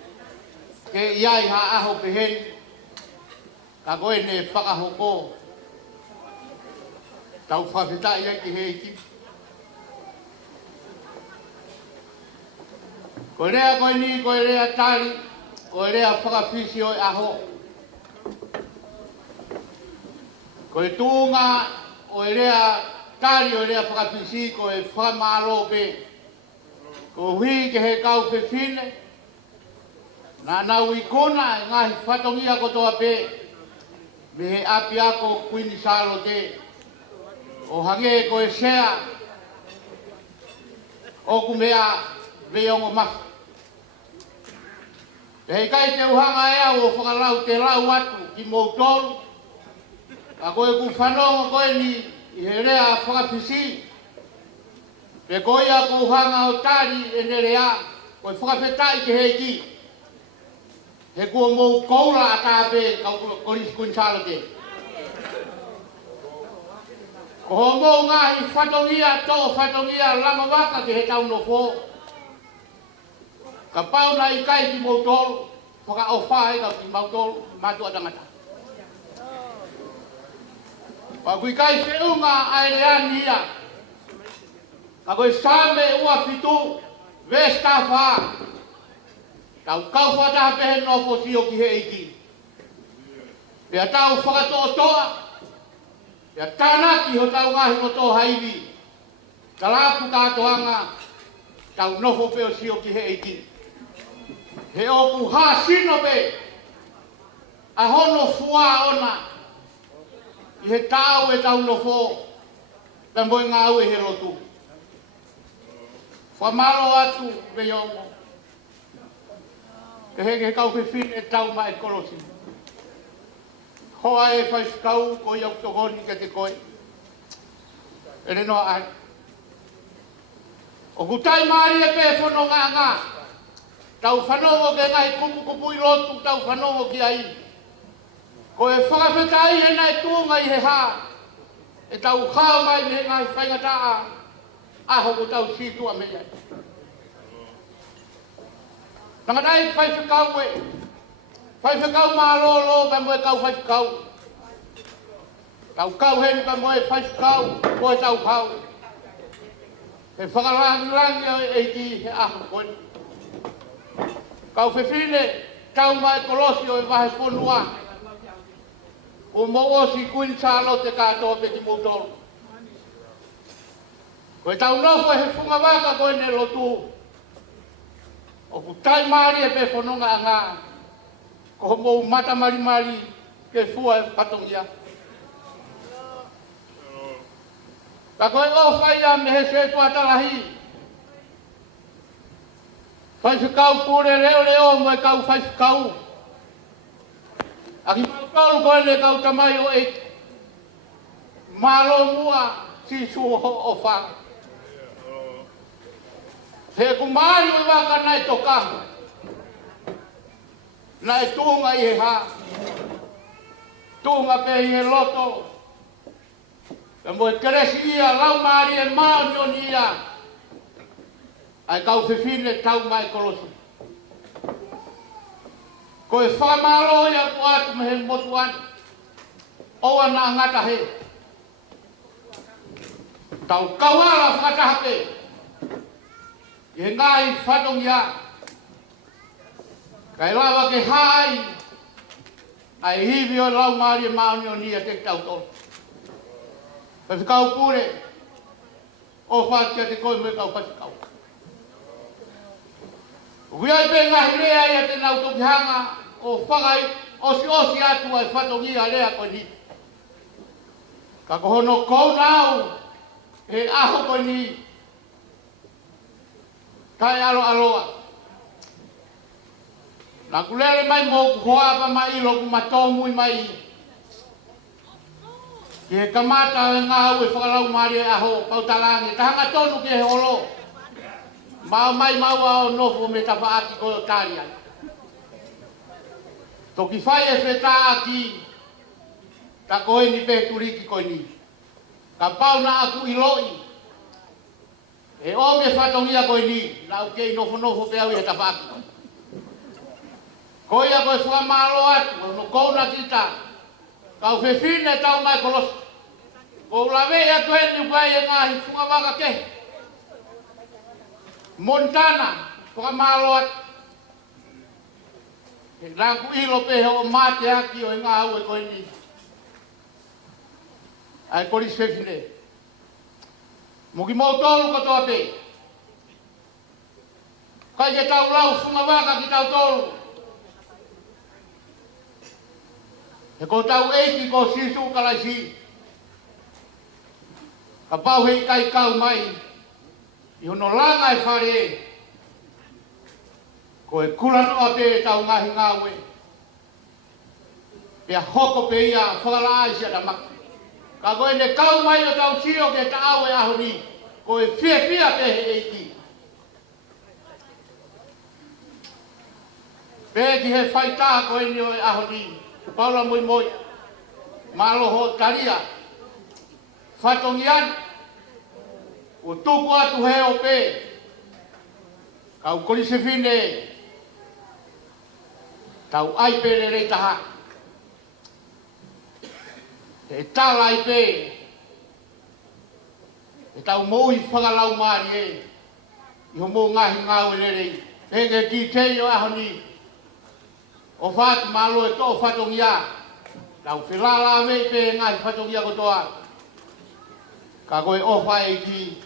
Ke iai ha aho pe hen. Ka koe ne whakahoko. Tau whawhetai e ki he iki. Ko rea koe ni, ko rea tari. Ko rea whakawhisi o e aho. Ko e tūnga o e rea tari o e rea whakapisi ko e whamaro pe. Ko hui ke he kau whiwhine. Nā nau i kona e ngahi whatongia ko toa pe. Me he api ako kuini salo te. O hange ko e sea. O kumea veongo mafu. Te he kai te uhanga ea o whakalau te lau atu ki moutoru. A koe ku whanonga koe ni i he rea whakawhisi. Pe koe a ku hanga o tari e ne rea, koe whakawhetai ke he ki. He kua mou koura a tāpe kau korisi kunsalo te. Ko ho mou ngahi whatongia tō whatongia lama waka ke he tau no fō. Ka pauna i kai ki mou tōru, whaka o whae ka ki mou tōru, mātua tangata. Pa kui kai whiunga ai reani ia. Ka koe sāme ua whitu, vesta wha. Tau kau whataha pehe nofo sio ki he iki. Pea tau whakatoa. Pea tānaki ho tau ngahi mo tō haiwi. Ka lapu kātoanga, tau nofo peo sio ki he iki. He oku ha sino pe. A hono fua ona. I he tau e tau no fō, ka moi ngā ue he rotu. Whamaro atu me yongo. Ke he kau whiwhine e tau mai korosi. Hoa e whaiskau ko iau tokoni ke te koe. E reno ai. O kutai maari e pe whono ngā. Tau whanongo ke ngai kupu i rotu, tau whanongo ki ai. Ko e whakawhetai he nai tūnga i he hā. E tau hao mai me ngai whaingataa. Aho ko tau situa me iai. Tangatai whaiwhakau e. Whaiwhakau mārolo pa moe kau whaiwhakau. Tau kau heni pa moe whaiwhakau. Ko e tau hao. He whakarangi e ki he aho koe. Kau whiwhine tau mai kolosi o e wahe whonua. O mo osi kuin salo te katoa pe ki moutoro. Koe tau nofo he whunga waka koe ne lotu. O ku tai maari e pe whanonga a ngā. Ko mou mata mari ke fua e patongia. Ka koe o whaia me he se tuatalahi. Whaiwhakau pure reo mo e kau whaiwhakau. Aki mautau koe ne kau tamai o eki. Malo mua si suho o whanga. He ku maari o waka nai tokahu. Nai tūnga i he hā. tunga pe i loto. Ka mo keresi ia lau mari e maonio ni ia. Ai kau fefine tau mai kolosu. Ko e whamalo ia ku atu me he motuan. O ana ngata he. Tau kawala whakatahape. I ngai whatong ia. Kai lawa ke hai. Ai hivi o lau mari e maonio ni ia te tau tō. Ka whikau pure. O whatia te koe mui kau whatikau. Wiai pe ngahi rea ia te nau toki hanga o whakai osi atu ai whatongia rea koe ni. Ka kohono kou nau e aho koe ni. Kai aloa. Nā kulere mai mō kuhoapa mai ilo ku matomui mai. Ki he kamata e ngā ue whakalau maari e aho pautalangi. Tahanga tonu ki he holo. Mau mai maua o nofo me tapa aki ko o tāria. Toki whai e whetā aki, ka koe ni pe turiki koe ni. Ka pau na aku iloi. E o me whatongia koe ni, na ukei nofo pe au i he tapa aki. Koe a koe whamalo atu, no kouna kita. Kau whewhine tau mai kolos. Ko ulawe atu e ni ukai e ngahi whunga waka kehe. Montana, whakamaloat. E rāku ilo pehe o mate aki o ngā au e koe ni. Ai kori swefine. Muki mō tolu katoa pe. Kai ke tau lau whunga waka ki tau tolu. E ko tau eiki ko sisu kalaisi. Ka pau hei kai kau mai. I hono langa e whare ko e kulano a pe tau ngahi ngāwe. Pea hoko pe ia whakalaa isia da maki. Ka koe ne kau mai o tau sio ke ta awe aho ni. Ko e fia pe he eiki. Pe ki he whaitaha koe ni o e aho ni. Paula moi. Malo ho taria. Whatongian. O tuku atu he o pe. Kau kori se fine. Tau ai pe le rei taha. E tala ai pe. E tau moui whakalau maari e. Iho mō ngahi ngāu e le rei. Enge ki tei o aho ni. O whātu malo e tō whatongia. Tau whilala mei pe ngahi whatongia kotoa. Ka koe ofa e ki.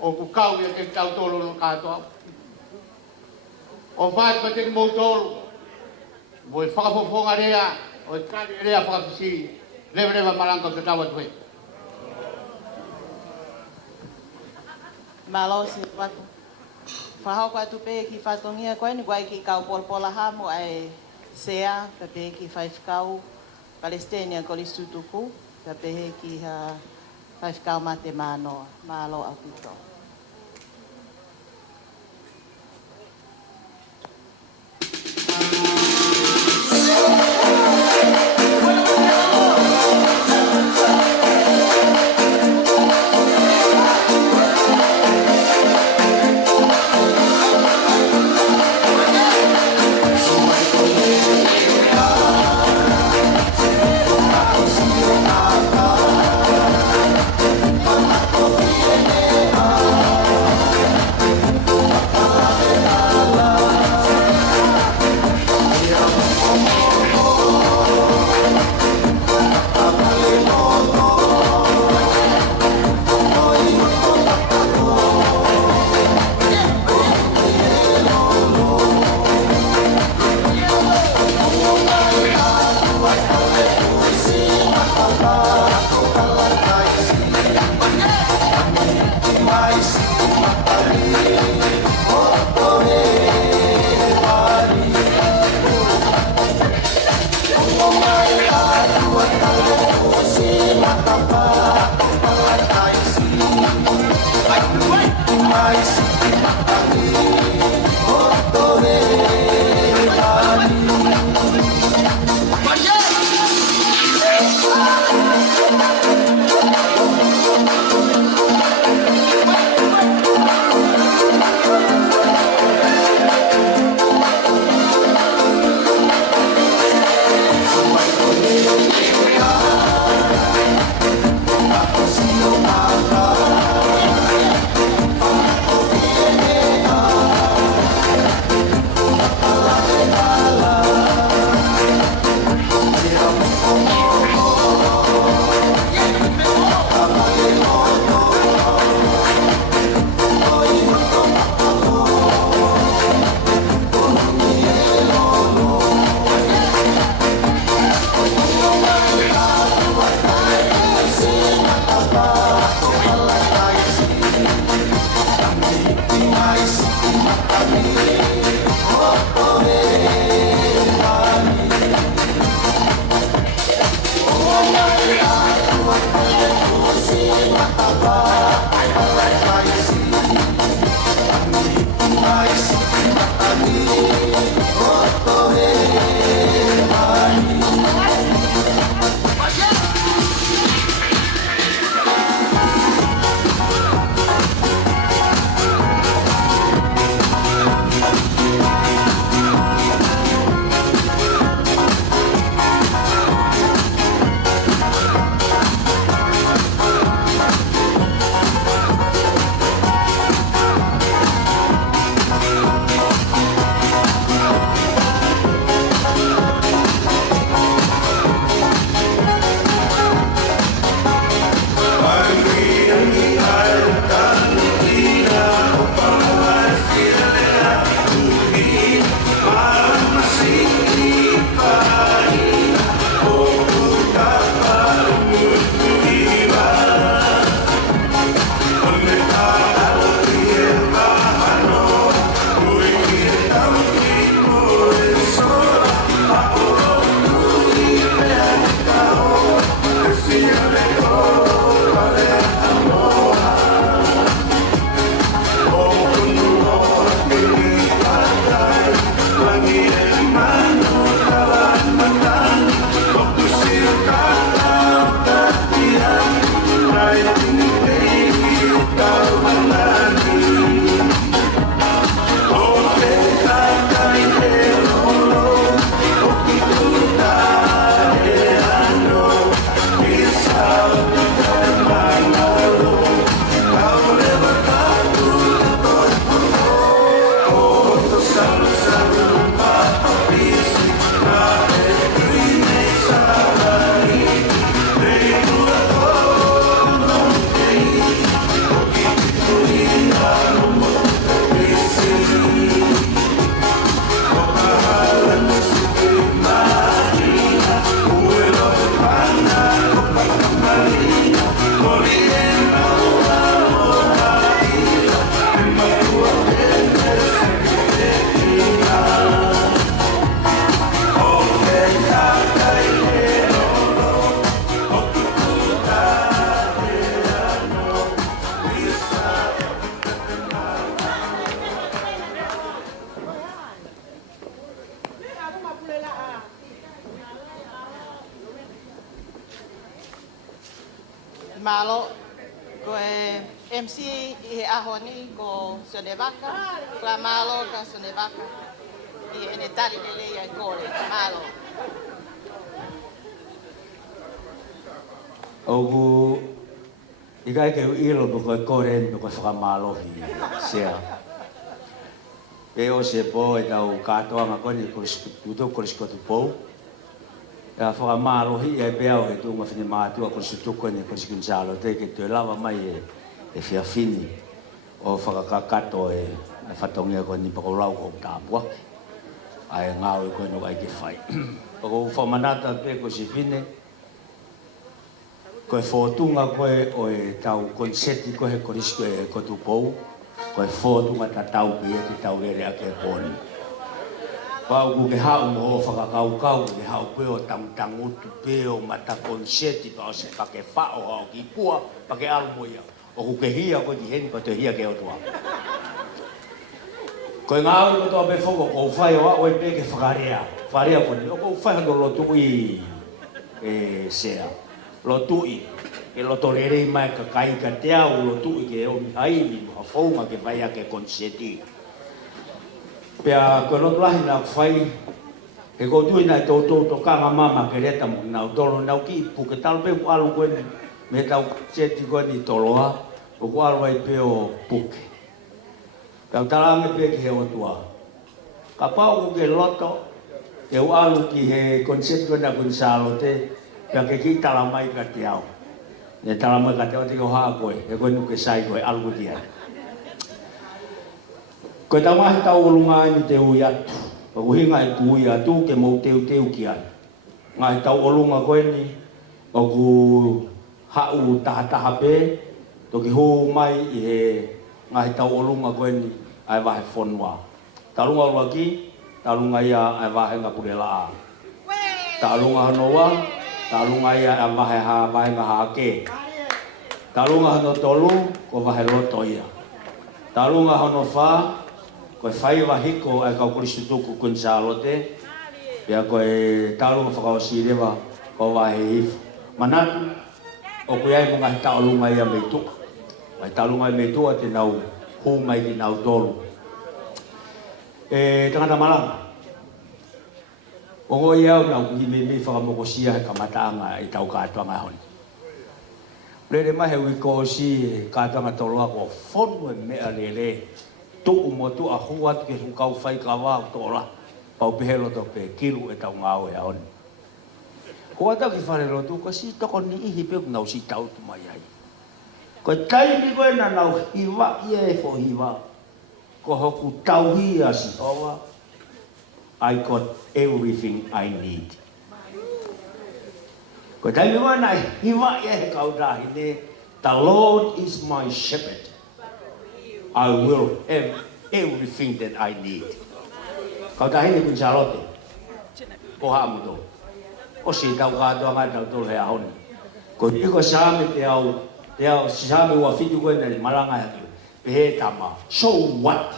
O ku kau ia te tau tolo no katoa. O whaat pa te mou tolo. Mo e whakapofonga rea. O e kari rea whakapisi. Lewa maranga o te tawa tue. Malo si watu. Whahau atu pe ki whatongia koe ni guai ki kau polpola hamu ai sea. Ka pe ki whaifkau Palestinian Kolistutuku. Ka pe ki whaifkau mate manoa. Malo au pito. Oh Malo, ko MC i he aho ni ko Sonevaka, kla malo ka Sonevaka. I ene tali lele ia kore, malo. Ogu ikai ke ilo ko kore ko whakamalo hi sea. Peo se po e tau katoa nga koni ko skuto ko skuto po. Ya whakamalo hi e peo e tunga whini mātua ko skuto ni ko skunsalo te ke te lava mai e fia fini o whakakato e whatongia ko ni pakolau ko tāpua. Ai ngau e koe no ai ke whai. Pako whamanata pe ko si fine koe whotunga koe o e tau konseti koe korisko e kotu pou, koe whotunga ta tau pia te tau rere a ke poni. Pau ku ke hau mo o whakakaukau, ke hau koe o tangutangutu pe o mata konseti pa o se pake whao hao ki pua, pake almoia. O ku ke hia koe ki heni pa te hia ke o tua. Koe ngāo i kotoa pe whoko, ko whai o a oe pe ke whakarea, wharea koni, o ko whai hando lotu i sea. Lotui, ke loto rere mai ka kai ka te au lotui ke o haini ha fonga ke vai a ke konseti. Pea ko loto lahi na whai ke ko tui na to kanga mama ke reta mo na tolo na ki pu ke tal pe ko alu ko ni me tau seti ko ni toloa o ko alu ai pe o puke. Ka tala me pe ke o tua. Ka pau ko ke loto ke o alu ki he konseti ko na konsalo te ya ke ki tala mai ka te au. Ne tala mai ka te au te ko haa koe, e koe nuke sai koe algo tia. Koe ta mahi tau olunga ni te ui atu. Ka kuhinga e ku ui atu ke mau teu ki ai. Ngai tau olunga koe ni, o ku hau taha pe, toki hou mai i he ngai tau olunga koe ni, ai wahe whonua. Talunga ua ki, talunga ia ai wahe ngapure laa. Talunga hanoa, talunga ia a wahe ha wahe ngā hake. Talunga hano tolu, ko wahe loto ia. Talunga hano wha, Koe whai wa hiko ai kau Kristu tuku kun salote. Pia koe talu whakao sirewa ko wa he hifu. Manatu, o koe ai mga hita olunga ia mei tuka. Mai talunga mei tua te nau hu mai ki nau tolu. Tangata malanga. O ngoi au nau ki me whakamokosia he kamataanga i tau kātuanga honi. Rere mahe ui ko si kātuanga tolua ko whonu e mea lele. Tuku mo tu a huat ke hukau whai ka wā tola. Pau pehelo to pe kilu e tau ngāo e honi. Kua tau ki wharelo tu ko si toko ni ihi pe nau si tau tu mai ai. Ko tai ni koe na nau hiwa ia e fo hiwa. Ko hoku tauhi a si owa. I got everything I need. Ko tai ni koe na hiwa ia he kautahi ne. The Lord is my shepherd. I will have everything that I need. Kautahi ni kun salote. O haamuto. O si tau kātua ngai tau tolu hea honi. Ko iko saame te au. Teo sisame wa fitu koe nari maranga haki. Pehe tama. So what?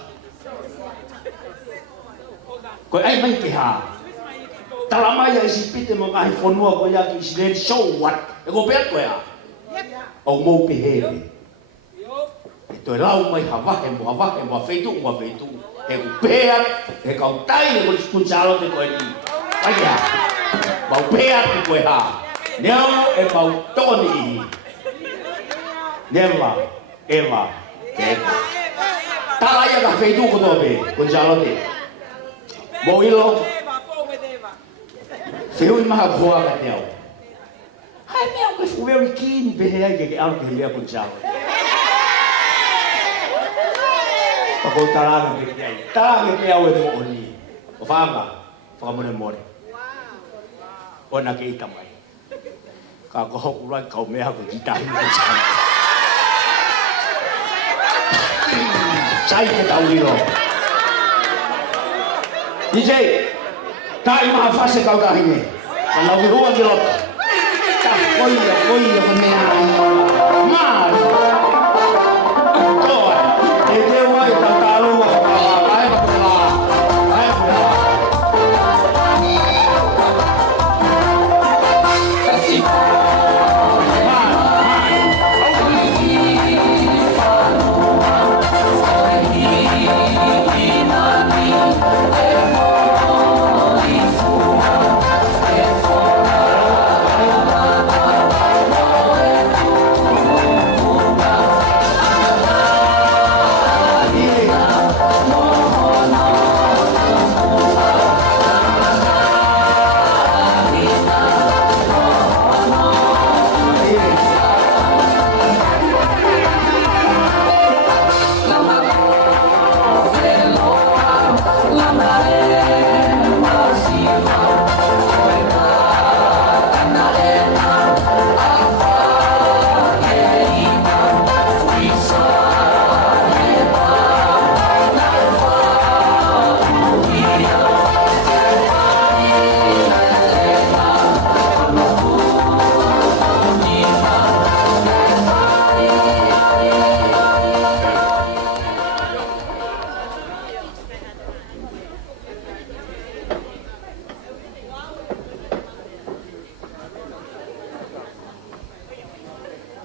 Koe ai mai te haa. Talamai a isi pite mo ngahi whanua koe aki isi leri. So what? E ko pea koe a? O mou pehe me. E toi lau mai hawahe mo feitu mo feitu. E ko pea. E kau tai e ko skunsalo te koe ni. Ai a. Mau pea te koe haa. Neo e mau toni ihi. Never, ever, ever. Tala ia ka feitu ko tobe, kun jalote. Mo ilo. Feu maha koa ka teo. Hai mea ko fu very keen behe ai ke au ke lea kun jalote. Pako tala ke ke ai. Tala ke au e mo oni. O fanga, whakamone more. Ona ke ita mai. Ka ko hoku rai kau mea ko kita hi kun jalote. Sai ke tau liro. DJ, tai maha fase kau kahine. Kalau hirua di lot. Tak koia menea. Mas. Toa. Ete wai tau talu wa whakawa. Ai whakala. Ai whakala. Kasih.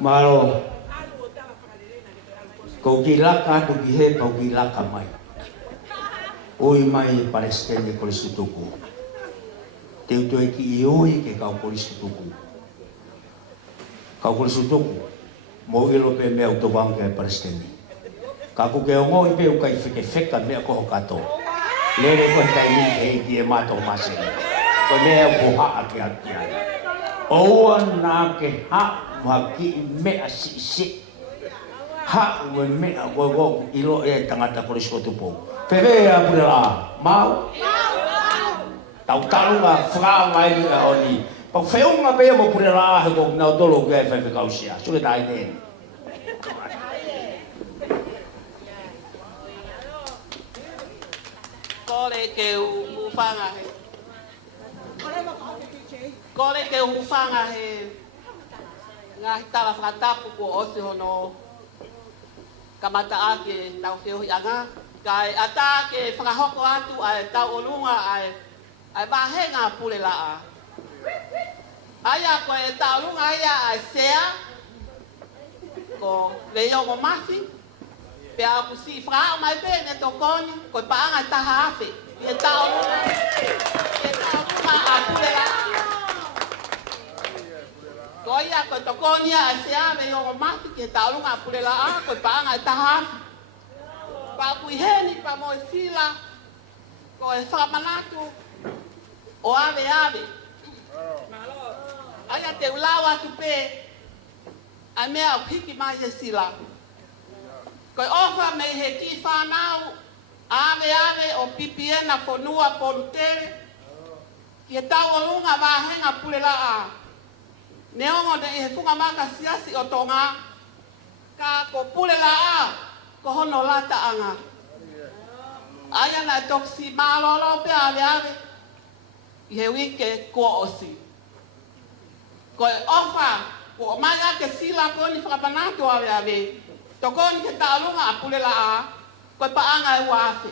Malo. Kau gilaka tu gihe kau gilaka mai. Oi mai Palestina polisi tuku. Teu tu ki oi ke kau polisi tuku. Kau polisi tuku. Mo ilo pe me auto bang ke Palestina. Kaku ke ngo i pe u kai feka me ko kato. Lere ko tai ni e di mato mase. Ko me ko ha aki aki. O na ke ha waki me asisi ha we me go ilo e tangata polisi ko tupo fere a pula mau tau talunga fra mai oni pa feu nga be mo pula ha ko na dolo ge fe kausia so da ide Kole ke ufanga he. Kole ke ufanga he. Nga hitala whakatapu ko o te hono kamata ake tau whio hianga Kai ata ke whakahoko atu ai tau olunga ai mahenga pule laa. Aia ko e tau olunga aia ai sea ko leiongo mafi. Pe a kusi whakao mai pe ne tokoni ko paanga taha afe. E tau olunga a pule laa. Ko ia ko tokoni ai sea leiongo mafi ke tau olunga a pule laa ko paanga taha afe. Pa kuiheni pa mo sila ko e whakamanatu o ave. Aia te ulawa tu pe a mea o hiki mai he sila. Ko e ofa me he ki whanau ave o pipiena fonua polutere ki e tau o lunga wahenga pulela a. Neongo ne he funga maka siasi o tonga ka ko pulela a ko hono lata anga. Aia na toksi malolo pe ave. I he wike ko osi. Ko e ofa, ko mai ake sila ko ni whakapanato ave. Tokoni ke taulunga a pulela a, ko e paanga e wafe.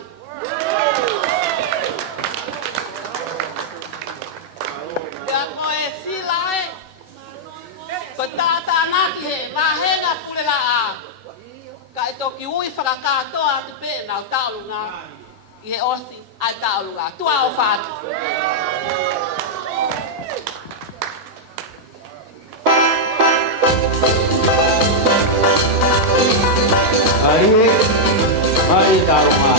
Ia ko e sila e, ko tata anaki he, mahenga pulela a. Ka e toki ui whakakatoa te pe na o taulunga. I he osi, ai taulunga. Tua o whātu. Ai taulunga.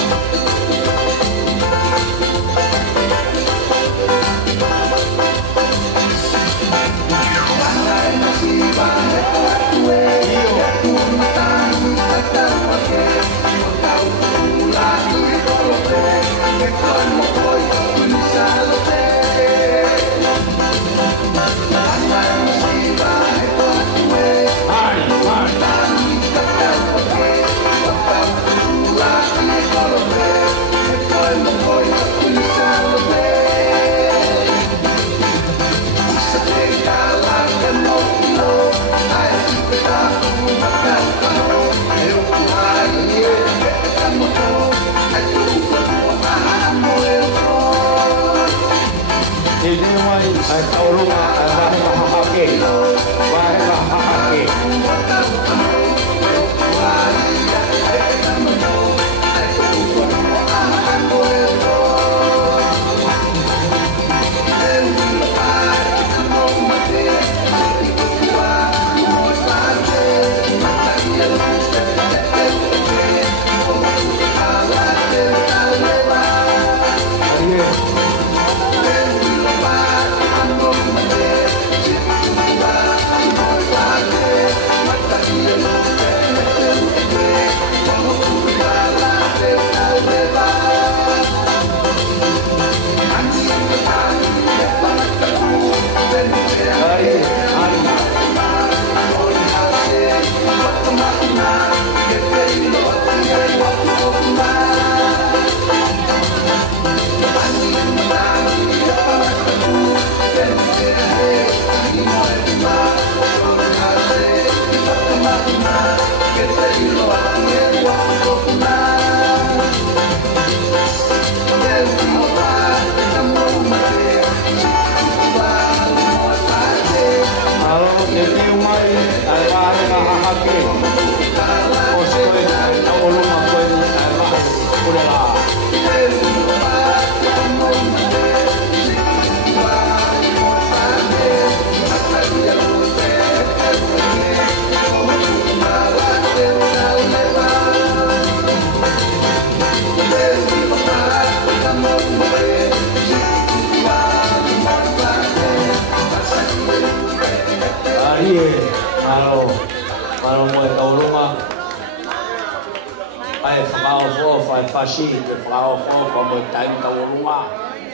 Fasi te frau fo mo tai ta uruma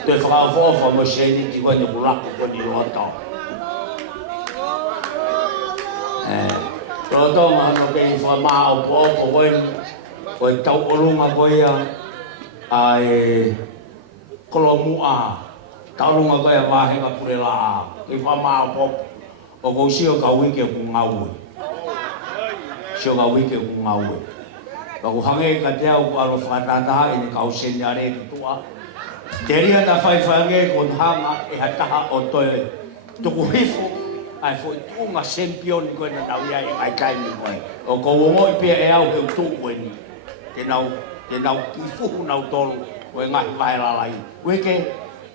te frau fo mo sheni ti ko ni bulak ko ni roto roto ma no ke fo ma o po ko ta uruma ko ya ai kolomua ta uruma ko ya wa he ka pulela ke fa ma o ko sio ka wike ku ngau sio ka wike ku ngau Baku hange ka te au alo whakatataha i ni kauseni are ki tua. Te ria ta whaiwhange ko hanga e hataha o toe. Tuku hifo ai fo i tunga sempion ni koe na tau ia i kai kai ni koe. O ko wongo i pia e au he utuku e ni. Te nau ki fuhu nau tolu o e ngahi vahe lalai. Weke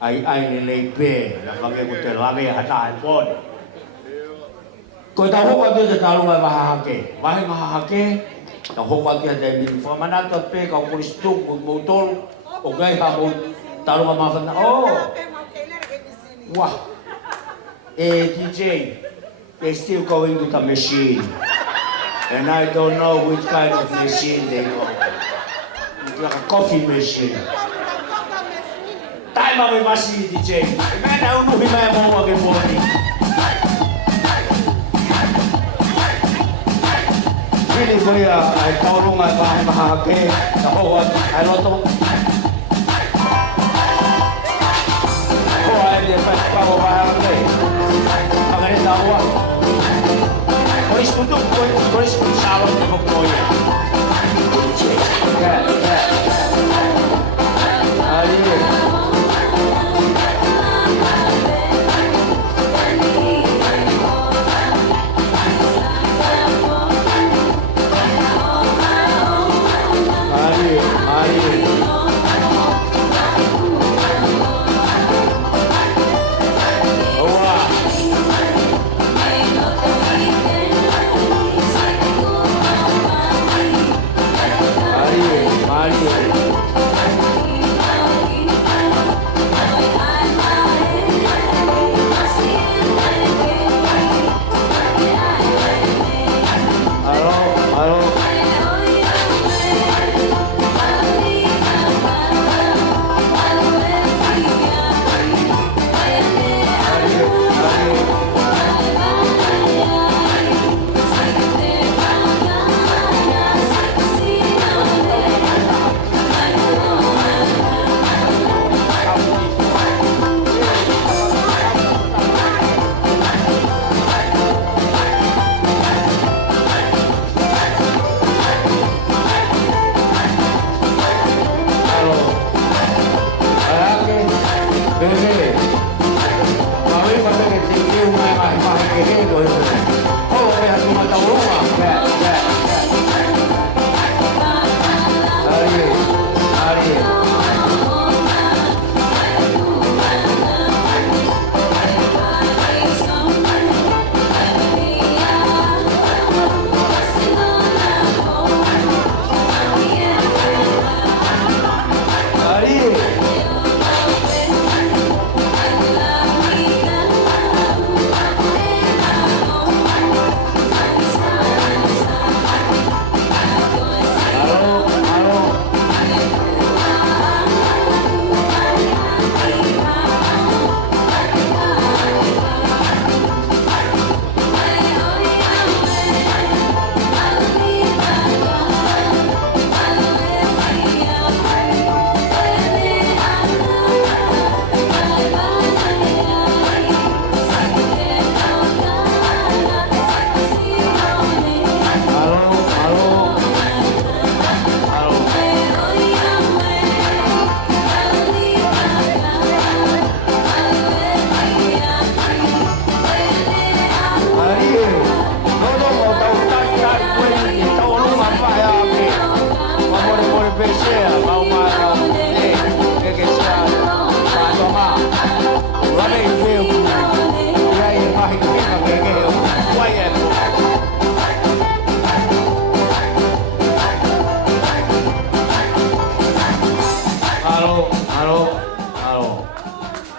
ai ni lei pē na whange ko te lawe hataha e pone. Koe tau hoka kia te tarunga e waha hake. Wahe ngaha hake. Na hoka kia te mini whamanata pē ka ukoristuku mo tolu. O gai ha mo tarunga mawhana. Oh! Wah! DJ, they still going to the machine. And I don't know which kind of machine they go. It's like a coffee machine. Time of machine, DJ. Man, I don't know if I'm working for me. Really, boy, I told him I'm okay. I don't know. Oh, I did a Agora por isso tudo por isso puxava de focoia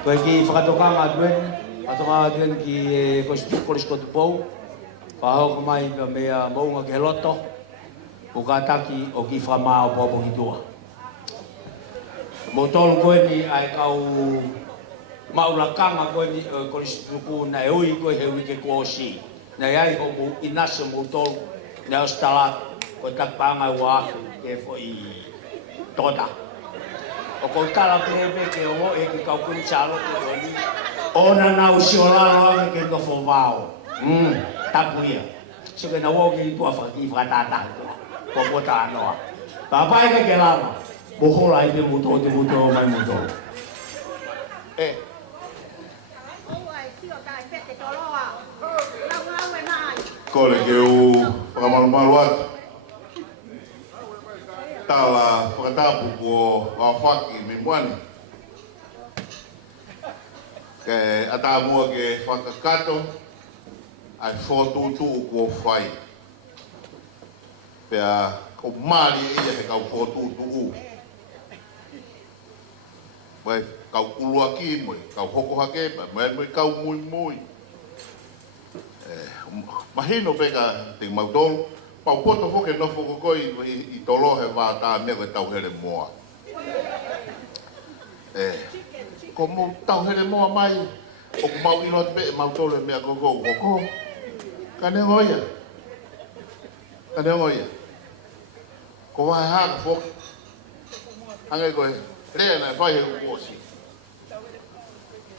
Koe ki whakatokanga atuen ki korisko tu pou. Whahau ka mai ka mea maunga ke loto. Ko kataki o ki whamao popo ki tua. Mo tolu koe ni ai kau maurakanga koe ni korisko tu pou na e ui koe he wike kuosi. Na iai ho mu inasa mo tolu na ostalat koe takpanga ua aku ke fo i tota. O ko tala pepe ke o e ke kau kun chalo ke oni ona na usiolalo ke no fovao tapuia so ke na wo ke tua fa ki fa tata ko bota no Papai ka ke lava. Boko lai pe muto te muto mai muto. Ko le ke u whakamalu atu. Tala whakatapu ko whaki me moani. Ke atamua ke whakakato ai whotutu ko whai. Pea ko mali ia he kau whotutu. Mai kau kulua ki moi, kau hoko hake, mai kau mui mui. Mahino peka te mautolo, pau poto foke no foko koi I tolo he wā tā mea koe tau here moa. Ko mo tau here moa mai, o ku mau ino te pe mautolo mea koko koko. Ka ne ngoia. Ka ne ngoia. Ko wā haka foke. Hangai koe, rea na whai he uosi.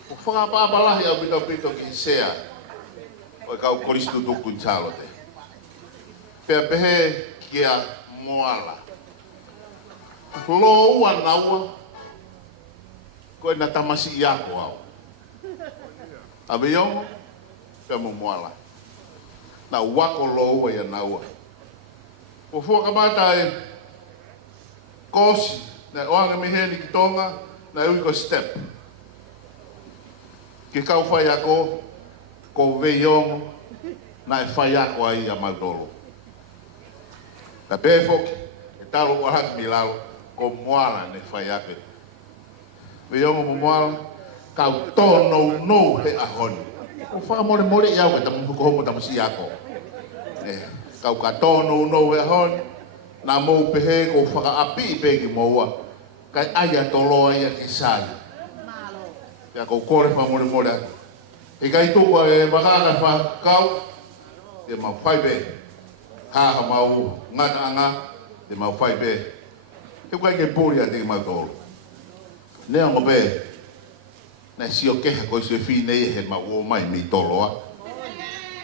Ko whakapapalahi au pito ki sea. O kau koristu tuku chalo te. Pea pehe kia moala. Loa naua. Koe na tamasi iako au. Abe yongo, pea mo moala. Na wako loa ia naua. O fuaka mata e kosi, na oanga miheni ki tonga, na uiko step. Ki kau whai ako, ko veiongo na e whai ako ai a mautolo. Na pēfoki, e talo o haki mi lalo, ko moala ne whai ako. Veiongo mo moala, kau tono no he ahoni. O wha mole mole iau e tamu ko homo tamu si ako. Kau ka tono no he ahoni, na mou pehe ko whaka api I peki moua, kai aia tolo aia ke sali. Pea ko kore wha mole mole ako. E kai tōkua e makaka whakau, e mau whaipe, haha mau ngata anga, e mau whaipe. E kai ke pōria te mau tōru. Nea ngo pē, na sio keha koe se whinei he mau o mai mi toloa.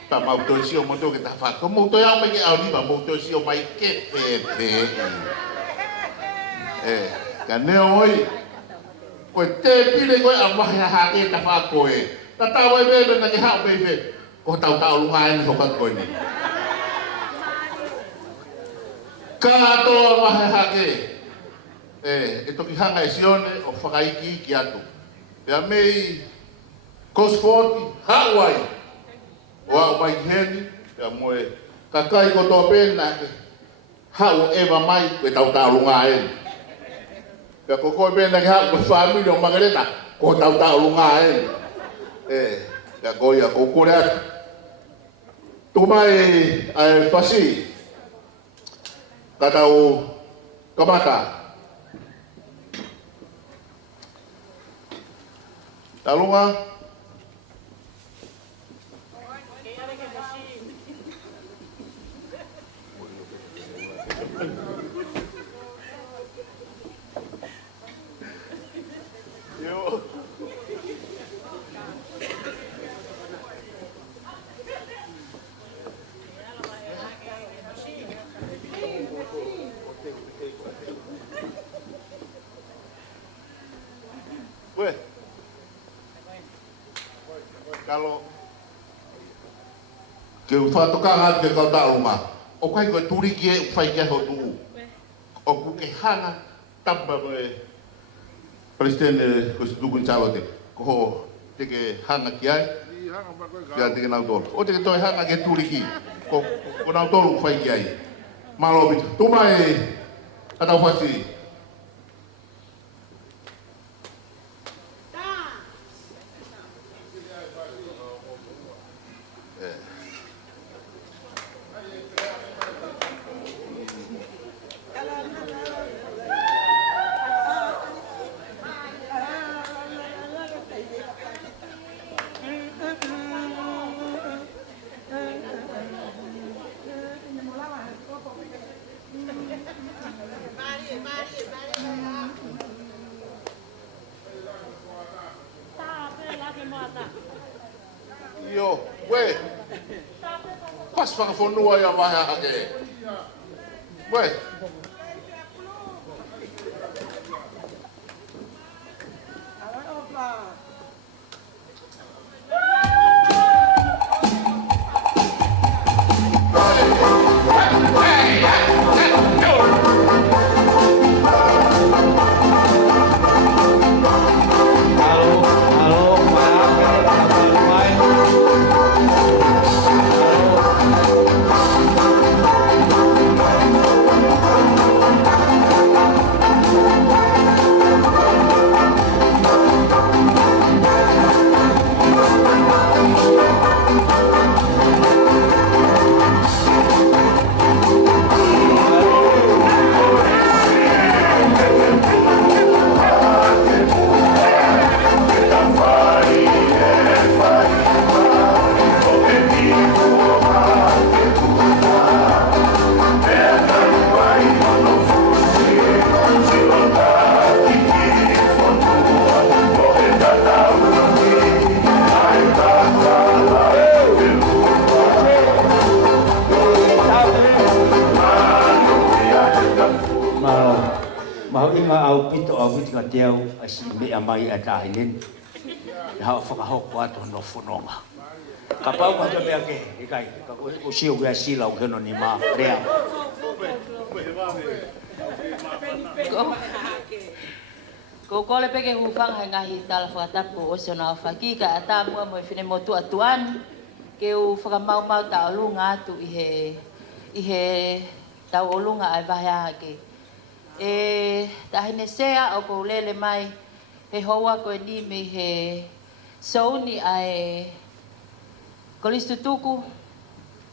Pa mau toi sio mo toke ta whaka, mau toi au mai ke au niwa, mau toi sio mai ke pepe. Ka nea oi, koe te pile koe a wahi a hake ta whaka koe. Ta tawa e bebe na ke hao bebe, ko tau lunga e ni hoka koe ni. Ka toa wahe hake, e toki hanga e sione o whakaiki ki atu. Pea mei, Cosforti, Hawaii, o au mai ki heni, pea moe, ka kai ko toa pēna ke hao eva mai, koe tau lunga e ni. Pea ko koe pēna ke hao koe whamili o Margareta, ko tau lunga e ni. Ya goia ko kore atu. Tumai ai pasi. Katau kamata. Talunga. Yo. Kalau ke whatokanga te kau taonga, o kai koe turi ki e whai kia ho tuu. O ku ke hanga tamba me Presidente Constitution Chalote, ko te ke hanga ki ai, kia te ke nau tolu. O te ke toi hanga ke turi ki, ko nau tolu whai ki ai. Malo bita, tumai atau whasi. Yo, we. Pas whakafonua ia wahe ake. We. Mau inga au pito nga teo asi mi amai atahinin. Ya whakahoko ato no whanonga. Ka pau kato mea ke, ikai, ka usio kia sila o keno ni maa, rea. Ko kole peke hufang hai ngahi tala whakatapu o se na whakika a tā mua mo i whine mo tuan ke u whakamau mau ta olunga atu i he tau olunga ai vahea ke. Tahine sea o ko lele mai he hoa ko ni me he sauni ai Kolistutuku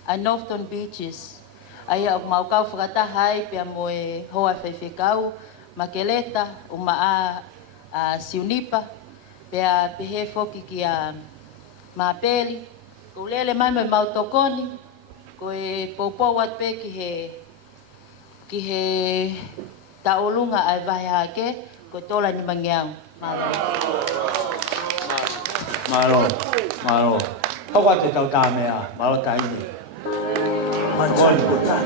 a Northern Beaches ai o mau kau whakatahai pia mo e hoa whaiwhekau Makeleta o maa Siunipa pia pehe foki ki a Mapeli ko lele mai me mau tokoni ko e popo wat pe ki he taolunga ai vahea ke ko tola ni mangiau. Malo. Hau te tau tā mea, malo tā ine. Mai koi ko tā.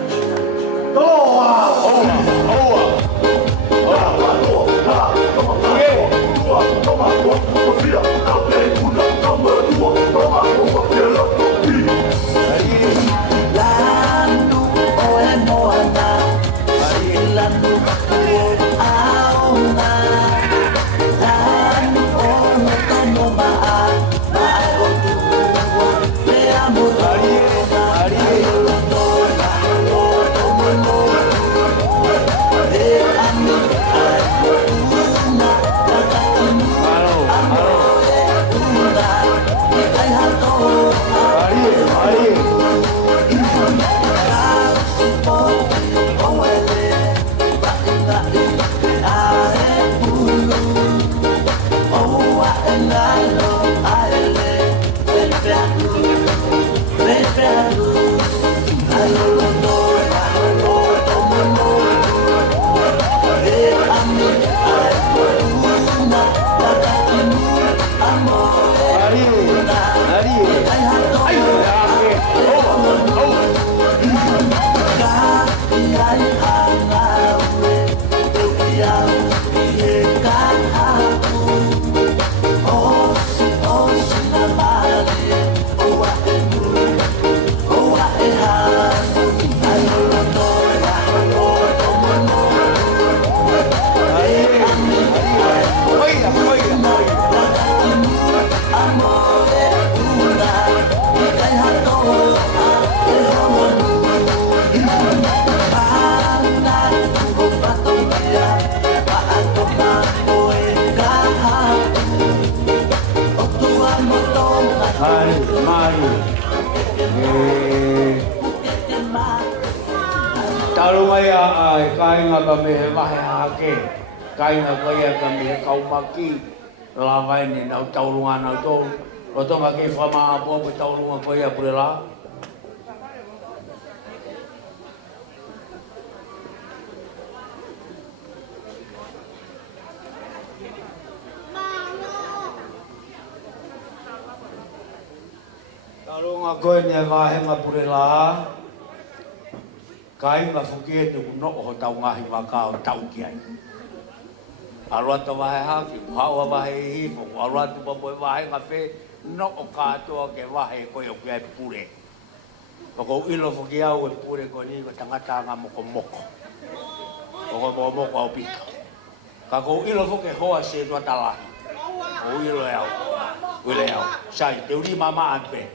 Tarumaya ai kainga kami he wahe hake, kainga kaya kami he kaumaki, lawai ni nau taurunga nau tau, rotonga ke whama apo pe taurunga kaya pure la. Taurunga koe ne wahe ma pure la. Kai ma fukie te no o tau ngahi waka o tau ki ai. Arua ta wahe haki, hawa wahe hifo, arua tu baboe wahe ngafe no o katoa ke wahe koe o kia pure. Pako ilo fuki au e pure ko ni ko tangata nga moko moko. Pako moko moko au pito. Kako ilo fuki hoa se tua talahi. O ilo au. Ule au. Sai, te uri mama anpe.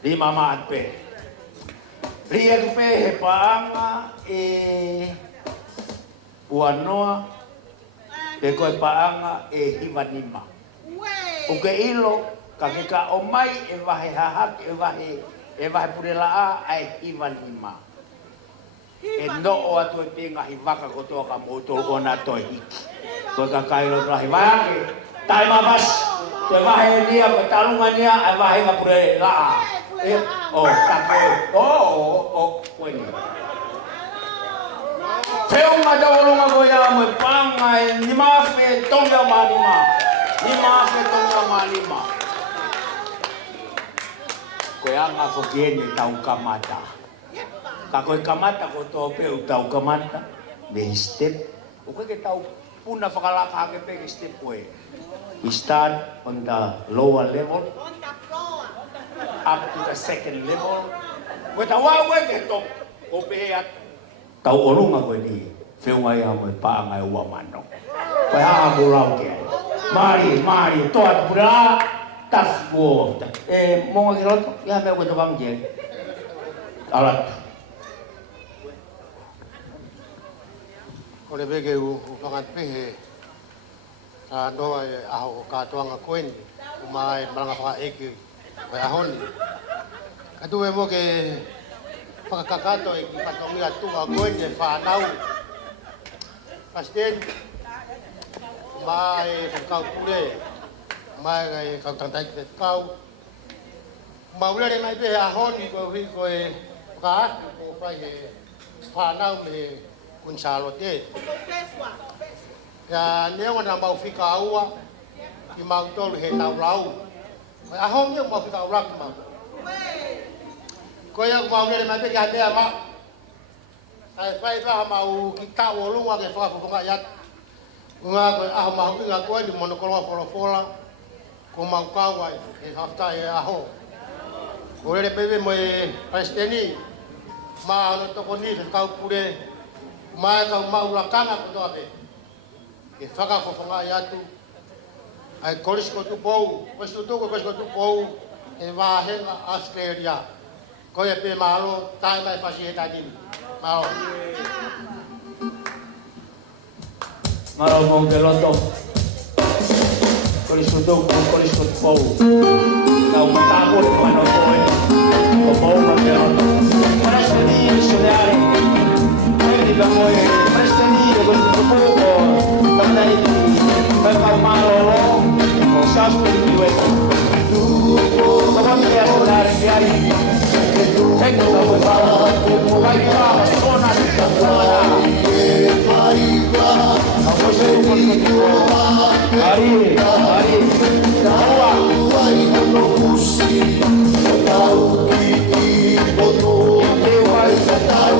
Ri mama anpe. Ria kupe he paanga e Uanoa, pe koe paanga e Hivanima. O ke ilo, Ka ke ka o mai e wahe hahaki e wahe purela a ai iwan hima. E no o atu e pinga hi waka kotoa ka motor o na toi hiki. Koe ka kairo trahi wahe tai mamas te wahe nia ko talunga nia ai wahe ka purela a. O ka koe o koe ni. Feo madawalunga koe ya mo panga e ni mafe tonga manima. Ni mafe tonga manima. Koe anga fokene tau kamata. Ka koe kamata ko tō peu tau kamata. Me step. O koe ke tau puna whakalaka hake peke step koe. We start on the lower level. Up to the second level. Koe tau wawe ke tō. O pehe atu. Tau orunga koe ni. Whiunga ia mo e paanga e ua mano. Koe haa murau ke ai. Mari, toa te pura. Tough war. Monga ki roto, ia mea koe te wangje. Alat. O le wege u whangatpehe a noa e aho o kātoanga koeni u mai maranga whakaeke vai ahoni. Katu e mo ke whakakakato e ki patongi atunga koeni e whanau. Pasten, mai e kakau pule, mai e kautantai te kau. Maulere mai pehe ahoni ko hui ko e whakaatu ko whai e whanau me Gonzalo te. Ya neo na mau fika aua ki mau tolu he tau lau. A hom yo mau fika aua ki mau. Ko ya mau le mai pe ya te ama. Ai vai va mau ki ta o lunga ke fa fa ya. Nga ko a mau ki ko ni mono ko fola. Ko mau ka wa e hafta e a ho. Ko le pe mo e pasteni. Ma no to ko ni ka pure. Mai ka maulakanga ko toa pe. E whakawhawhanga i atu. Ai korisko tu pou, korisko tu pou, e wāhenga Australia. Koe pe malo, tai mai whasi he tadini. Malo. Maro mong ke loto. Korisko tu pou. Kau matako le wano koe. Ko pou ma ke loto. Parasta ni soleare. Vamos a prestare con il poco dai per calmare lo sasso di questo come mi ascoltare che hai ecco da voi vai qua suona di campana ma poi sei un po' arrivi vai non così tau ki bono e vai tau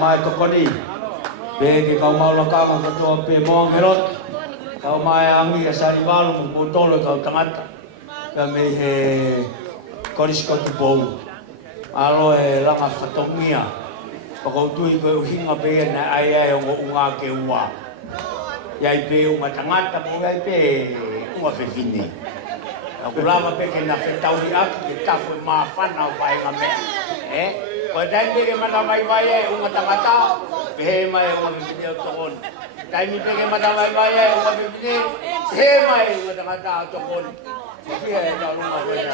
mai tokoni be kau mau lakama ko pe mo herot kau mai angi asari balu mo tolo kau tangata kami he korisko tu bou alo e langa fatomia pako tui ko hinga be na ai o unga ke ua yai pe uma tangata mo yai pe uma fefini aku lama pe ke na fetau di aku ke tafu ma fana vai ngame Padahal hindi kayo matamay-maya, unga tangata, pehemay, unga bibini o tokon. Dahil hindi kayo matamay-maya, unga bibini, pehemay, unga tangata o tokon. Kaya ito, unga bibini.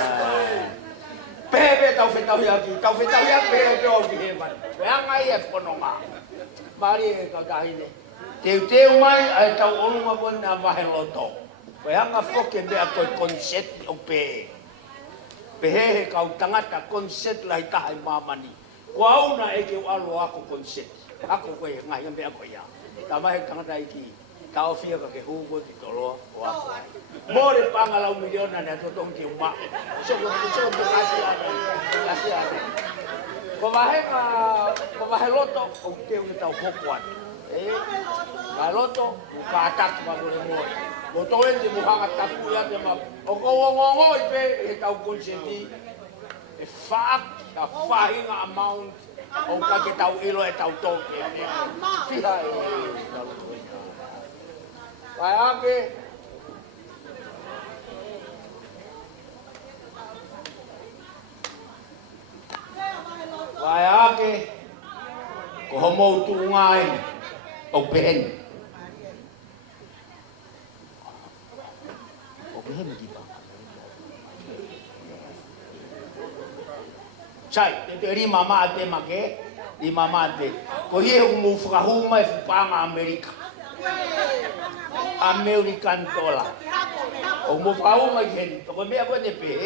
Pehe, tau fetau yaki, pehe, o piheman. Kaya nga iya, kono nga. Mari, ikaw dahil eh. Teu mai, ay tau unga po na maheloto. Kaya nga po, kende ako'y konset o pehe. Pehe, kau tangata, konset lai tahay mamani. Kau na eke alo ako konset. Ako ko nga yambe ako ya. Tama tanga dai ki. Kau fia ka ke hugo ti tolo o ako. More pangalaw milyon na nato tong ki uma. So kasi ada. Ko bahe loto o te un tau pokwan. Loto ka atak ba mo mo. Loto en di muhanga tapu ya de ma. O ko ngongo ipe tau konseti. E fact ka fahinga amount o ka ke tau ilo e tau toke fiha e vai ake ko homo tu ngai o ben di ba sai te ri mama te make di mama te ko ye mo frahuma e panga Amerika American dollar o mo frahuma gen to ko me ko te pe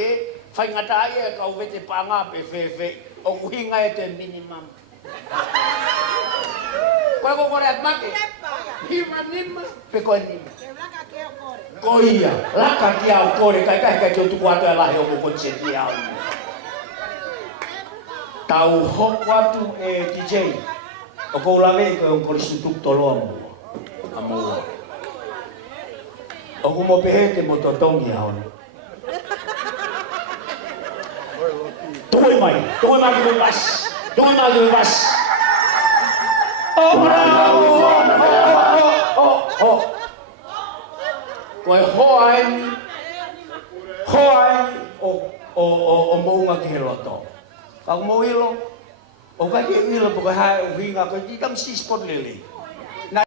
fai ngata ye ka o vete panga pe fe o hinga e te minimum ko ore make himanima pe ko ni ko ia la ka kia o kore kai tu kwato la he o ko cheti au tau hokwatu e DJ o ko lave ko un korisutuk tolong amo o ko mo pehete mo totongi haon tuoi mai ki bas oh bravo ko hoai o mo nga kiloto. Kau mau ilo, oke ilo pokoknya hai hinga kau tidak mesti sport lele. Nah,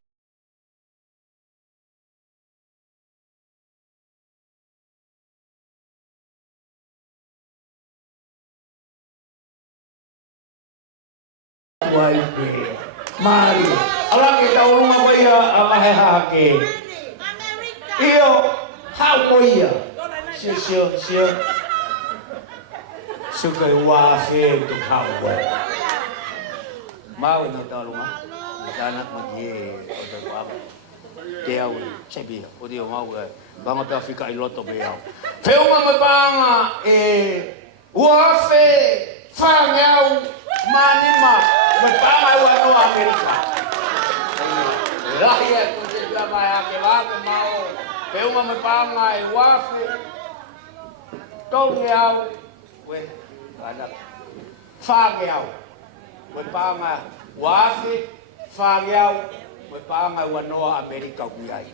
mari, alang kita ulung apa ya, apa hehake. Iyo, how iya, sio. Sukai wafe untuk hawa. Mau ni tahu rumah, anak magi atau apa? Dia cebi, dia mau banget Afrika iloto beliau. Feu mama banga wafe fangau manima berbanga wano Amerika. Lahir tu juga banyak yang mau. Feu mama banga wafe tongau, weh. Anak fagiau wepanga wafi fagiau wepanga wanoa Amerika kuiai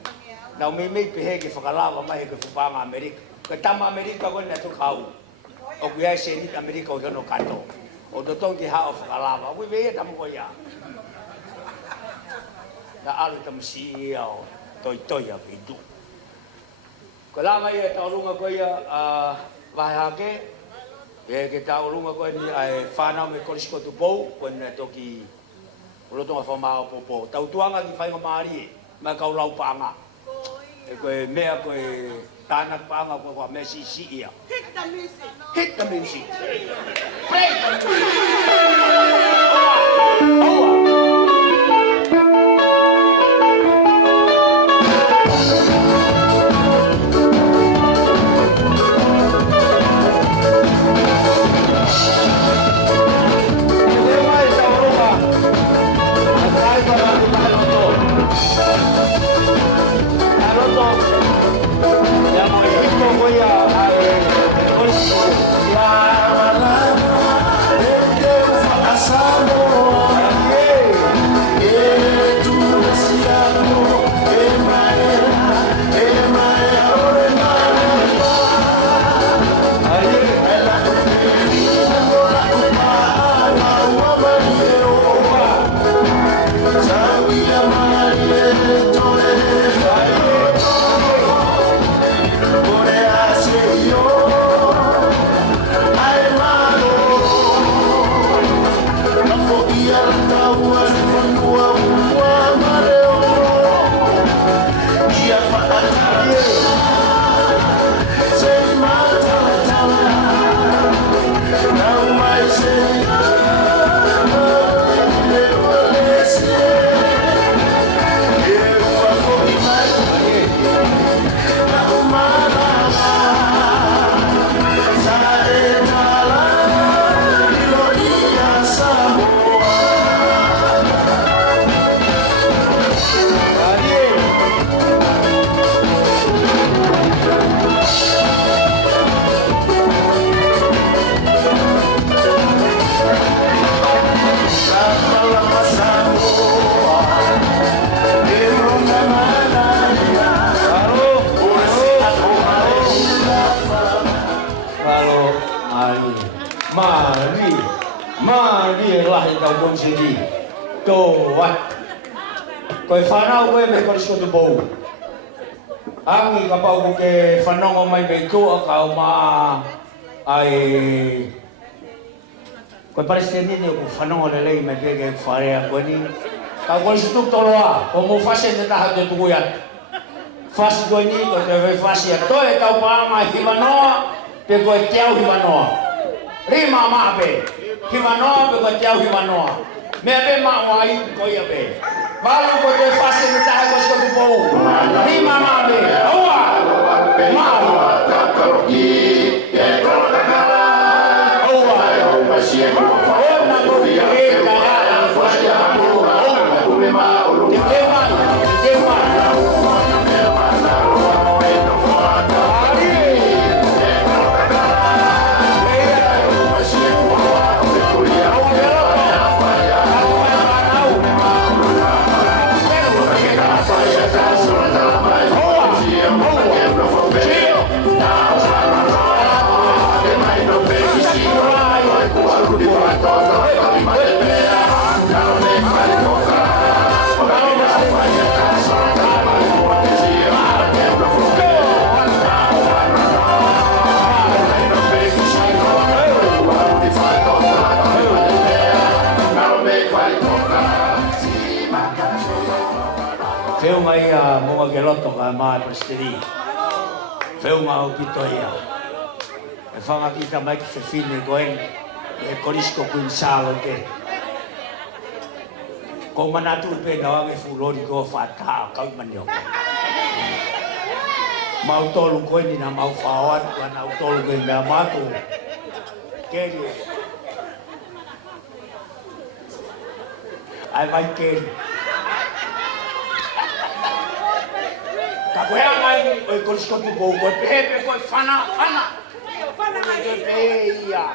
na mimi pehege fakalava mai ke fupanga Amerika ketama Amerika ko na to kau o kuiai seni Amerika o no kato o dotong ki ha of fakalava we ve tam ko ya da alu tam siao toi ya pidu kalama ye taulunga ko ya bahage kita ulunga ko ni ai fana me kolisiko tu pou ko na toki ulo to fa ma popo tau tuanga ki fai mari ma ka ulau panga ko mea ko tanak panga ko me si ia hit the music break the music Samoa, Toa. Koe whanau koe me kore skotu bou. Angi ka pau ko ke whanongo mai mei toa ka o maa ai... Koe palestiniani o ko whanongo lelei mai peke wharea koe ni. Ka kore skotu toloa, ko mo whase te taha te tuku iat. Whasi koe ni, koe te whai whasi a toe tau paama i hiwanoa, pe koe tiau hiwanoa. Rima maa pe, hiwanoa pe koe tiau hiwanoa. Mea pe maa wai koe ia pe. Balu ko te whase me taha koe skotu pou. Rima maa pe, aua, maa aua. Ona ko te ka ala whasi a pou. Te te maa, te maa. Whiunga ia monga ke loto ka maa presteri. Whiunga o pito ia. E whanga kita mai ki whiwhine koen. E korisko kuin salo te. Ko manatu pe na wange fulori ko whataa kau manio. Mau tolu koen ni na mau whawat ka na tolu koen mea matu. Keri. Ai mai keri. Ka koe angai o i korisko tu kou koe pepe koe whana. Koe pe ia.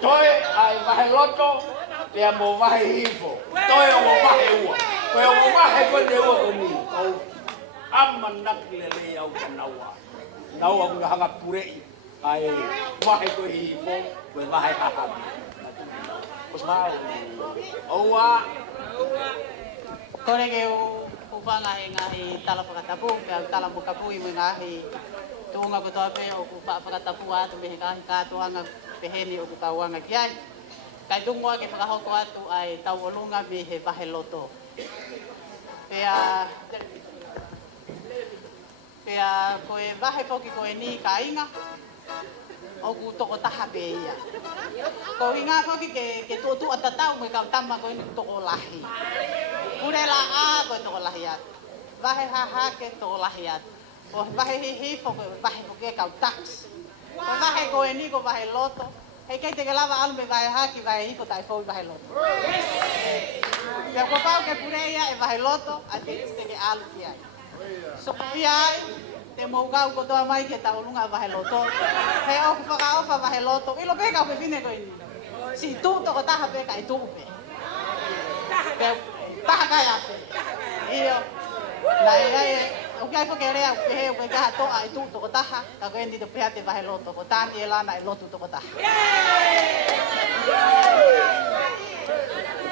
Toe ai wahe loto, pea mo wahe hifo. Toe o wahe ua. Koe o wahe koe te ua koe ni. Kau amanaki le lei au ka naua. Naua kuna hanga purei. Ai wahe koe hifo, koe wahe hahabi. Kos mai. Oua. Kore ke o whanga he ngahi tala whakatapu, pia tala mukapu i mo ngahi tuunga ko toa pe o ku whakatapu atu me he ngahi kātuanga peheni o ku tauanga ki ai. Kai tungoa ke whakahoko atu ai tau olunga me he wahe loto. Pea koe wahe poki koe ni ka inga, o ku toko taha pe ia. Ko inga poki ke tuotu atatau me kau tama koe ni toko lahi. Purela a koe toko lahi atu. Wahe haha ke toko lahi atu. O wahe hifo koe wahe poke kau tax. Ko wahe koe ni ko wahe loto. Hei kei teke lava alu me wahe haki wahe hifo tai fo wahe loto. Pea ko pau ke pureia e wahe loto, a te teke alu ki ai. So ia ai, te moukau ko toa mai ke taulunga wahe loto. Hei oku whakaofa wahe loto. Ilo pe kau pe fine koe ni. Si tu toko taha pe kai tu pe. Taha kai afe. Iyo. Nai ai, o kia whake rea o pehe o pe kaha toa i tu toko taha. Ka koe ndi to peha te wahe loto. Ko tāni e lana e lotu toko taha.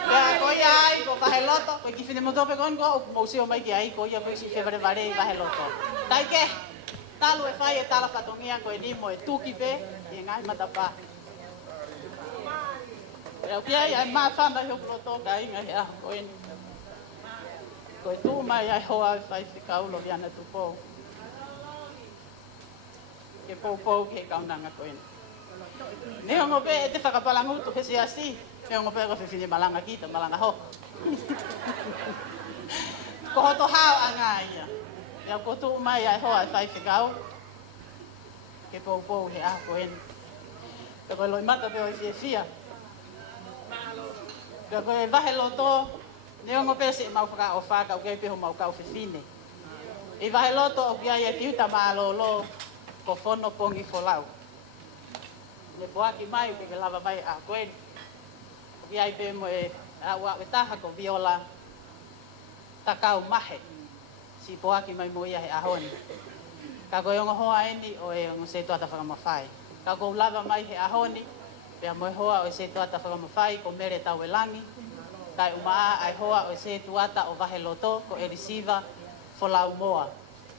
Pea ko ia ai ko wahe loto. Koe ki whine motope kon ko o mausio mai ki ai ko ia koe si wheware ware i wahe loto. Tai ke, talu e whai e tala whatongia koe ni mo e tuki pe i ngai matapa. Pea kia ai maa whanda hiok loto ka inga he aho koe ni. Koe tū mai ai hoa e whai whikaulo viana tu pō. Ke pōpō ke kaunanga koe ni. Ne hongo pe e te whakapalangutu he si asi. Ne hongo pe ko whiwhine malanga kita, malanga ho. Ko hoto hao anga ia. Ia ko tū mai ai hoa e whai whikau. Ke pōpō he aho koe ni. Ka koe loi mata pe o i fia. Ka koe wahe loto. Ne ongo pese mau whaka o whaka o kei peho mau kau whiwhine. I wahe loto o kia ia tiuta maa lolo ko whono pongi wholau. Ne poaki mai pe ke lava mai a koe. O kia i pe mo e aua e taha ko viola takau mahe. Si poaki mai mo ia he ahoni. Ka koe ongo hoa eni o e ongo se tuata whakamawhai. Ka koe lava mai he ahoni. Pea mo e hoa o e se tuata whakamawhai ko mere tau e langi. kai uma ai hoa o se tuata o vahe loto ko e receiver fo la umoa.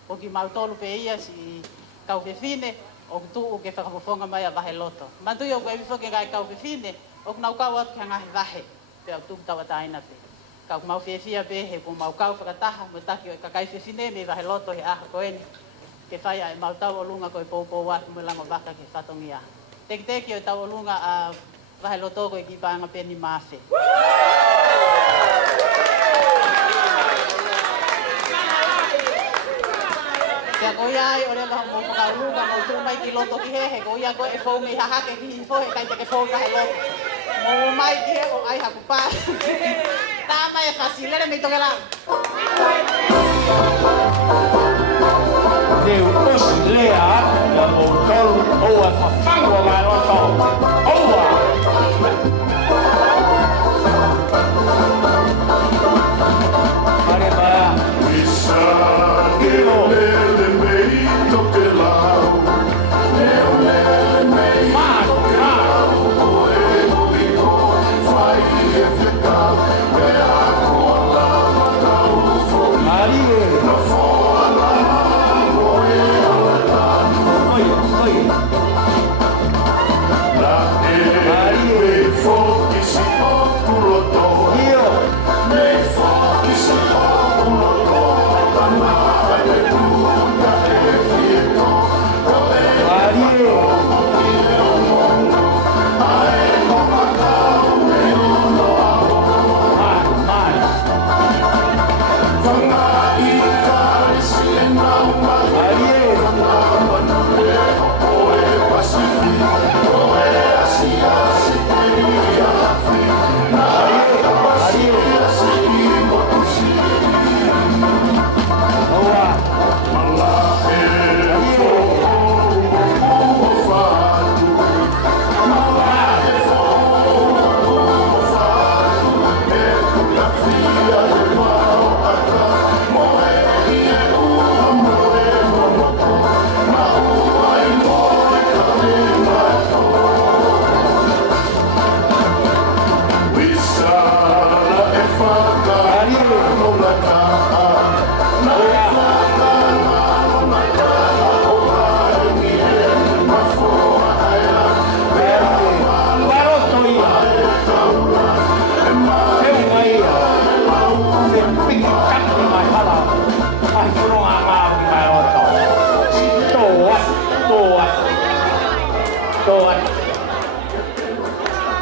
O ki mautolu pe ia si kau fefine o tu o ke whakafofonga mai a vahe loto. Mantui o koe whifoke kai kau fefine o kunau kau atu kia ngahi vahe pe au tu tawa taina pe. Kau mau fefia pe he po mau kau whakataha mo taki o kakai fefine me vahe loto he aha koeni. Ke whai ai mau tau o lunga koe pou watu mo lango waka ke whatongi aha. Teki o tau o lunga a vahe loto koe ki paanga peni mawhe. Kia koe ai o rea maho mo whakaurunga mo tū mai ki loto ki hehe ko ia koe e whau mi hahake ki hifohe kai te ke whau kahe loto. Mo mai ki he o ai haku pā. Tā mai e whasilere me toke lau. Neu osi lea na o tolu oa whawhangua mai roto. Oa! Mare mea.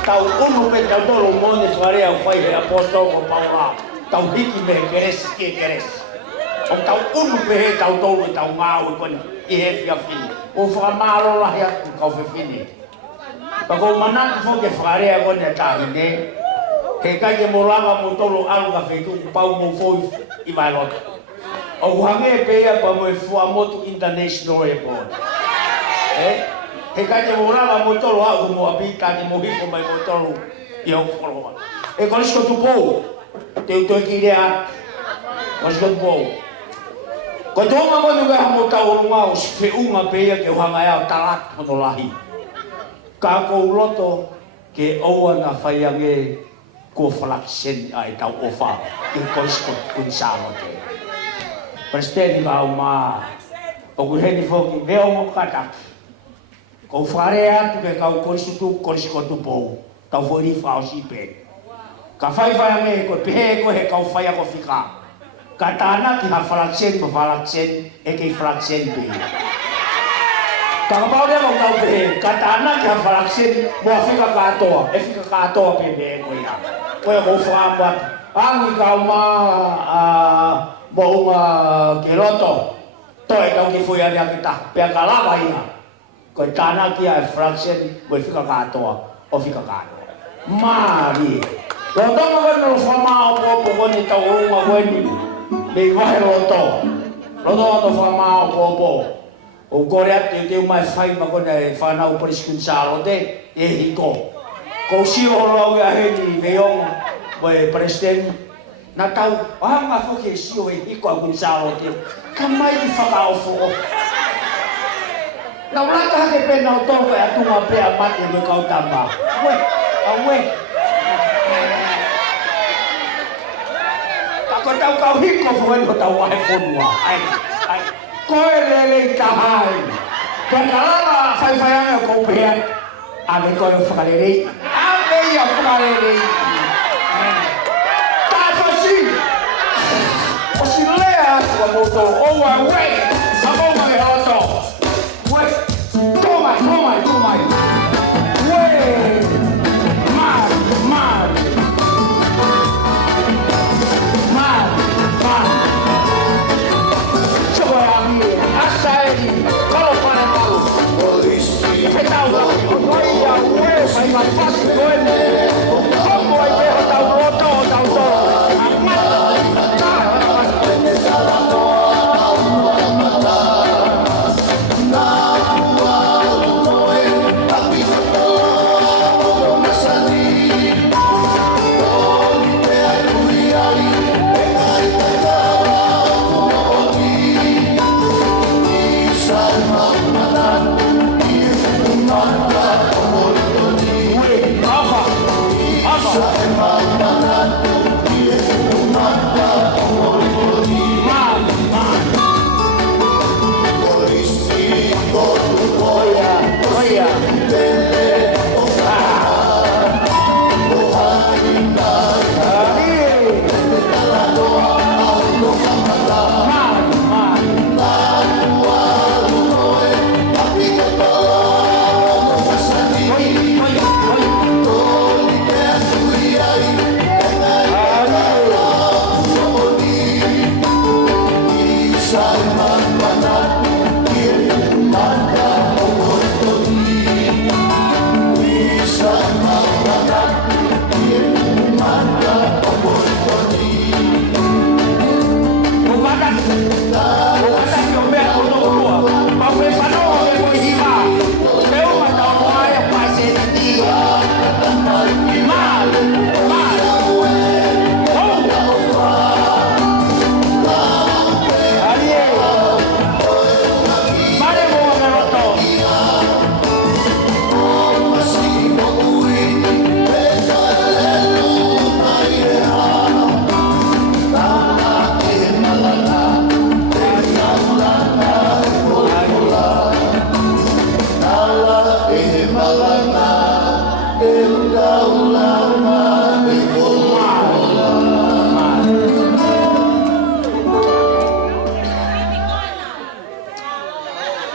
Tau unu pe tau tolo monde soare au fai he apostol ko paula. Tau hiki me keres ke keres. O tau unu pe he tau tolo tau ngau kon I he fia fini. O fa malo la ya kau fe fini. Pa ko mana fo ke fare ko ne ta hine. He ka ke molanga mo tolo alu ka fe tu pau mo fo I vai lot. O hange pe ya pa mo fu amoto international airport. He kai te morala mo tolo a mo apita ni mo hifo mai mo tolo I au foroa. E ko lisko tu pou. Te uto ki rea. Ko lisko tu pou. Ko tonga mo nuga mo tau lunga o sfe unga peia ke uhanga ea talat mo to lahi. Ka ko uloto ke oua na whaiange ko falaksen ai tau ofa. I ko lisko kunsama te. Presteni ka au maa. O kuheni foki veo mo kataki. Ko whare atu ke kau korisi tu pou. Tau whori whao si pe. Ka whai me ko pehe ko he kau whai ako whika. Ka tāna ki ha whalaksen pa whalaksen e kei whalaksen pe. Ka kapau rea kau tau pehe. Ka tāna ki ha whalaksen mo a whika katoa. E whika katoa pe pehe ko ia. Ko e ko whaambat. Angi kau mo unga ke roto. Toi tau ki whuia rea kita. Pea ka lava ia. Ko tāna ki a fraction mo fika katoa o fika katoa. Mari. Lo tonga ko no fama o po ni tau unga ko ni. Me vai roto. Lo tonga no fama o po. O korea te mai fai ma ko ne fana o poriskin salo de e hiko. Ko si o lo ya he ni veong mo president na tau anga foke si o hiko a kun salo te. Kamai ki faka o fo. Nau laka hake pena o toko e atunga prea mati me kau tamba. Awe, awe. ko tau kau hiko fuen ko tau ai fonua ai koe lele tahai kanala fai fai anga ko pea ame koe whakarerei ame ia whakarerei ta fasi o si lea kua moto o wa we a moma me hoto we tomai we mar Mas fácil coisa. Como vai ter o tal roto, o tal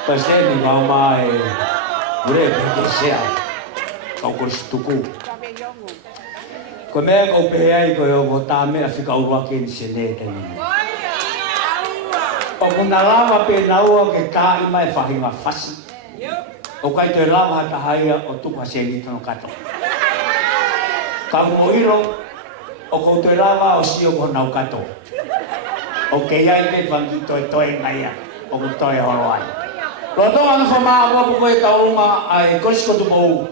Paseni mama ure pekesia kau kurstuku. Ko me ko pehai ko yo tame afika uwakin senete ni. O kuna lava pe naua ke ka mai fahinga fasi. O kai te lava ta haia o tuka seni tono kato. Ka mo iro o ko te lava o sio ko nau kato. O ke ai pe vangi toi ngai o ko toi horoai. Roto ana fama ako po kay taunga ay kurs ko tumo.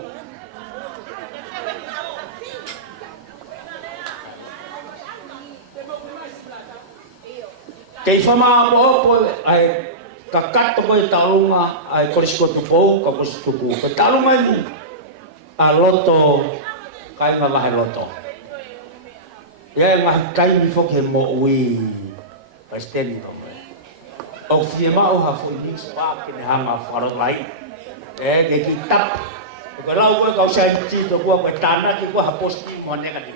Kay fama ako po ay kakat ko kay taunga ay kurs ko tumo kapos tumo. Talungan loto kay mabahay loto. Yan mahikay ni fok mo uwi pasten ko. O firma o hafo mix pa kinahanga farot lai de kitap ko lau ko ka santi to ko tanah ki ko haposti mone ka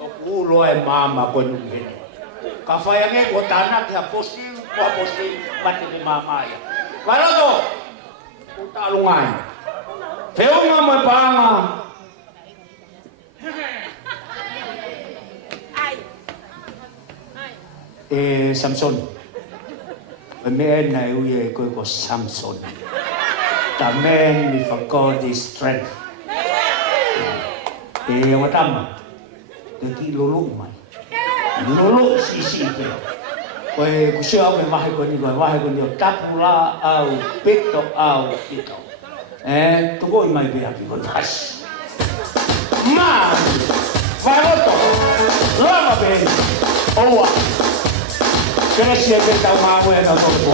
o kulo e mama ko nuhe ka fayange ko tanah ki haposti pati ni mama ya wala to utalungan feo nga mapanga Samson men na uye ko Samson. The man with a godly strength. Watama. Dati lulu man. Lulu sisi pe. Wei kusya me mahe ko ni tapula au pito au pito. Tugo mai be aki ko pas. Ma! Faroto. Lama ben. Owa. Gracias que está más bueno todo.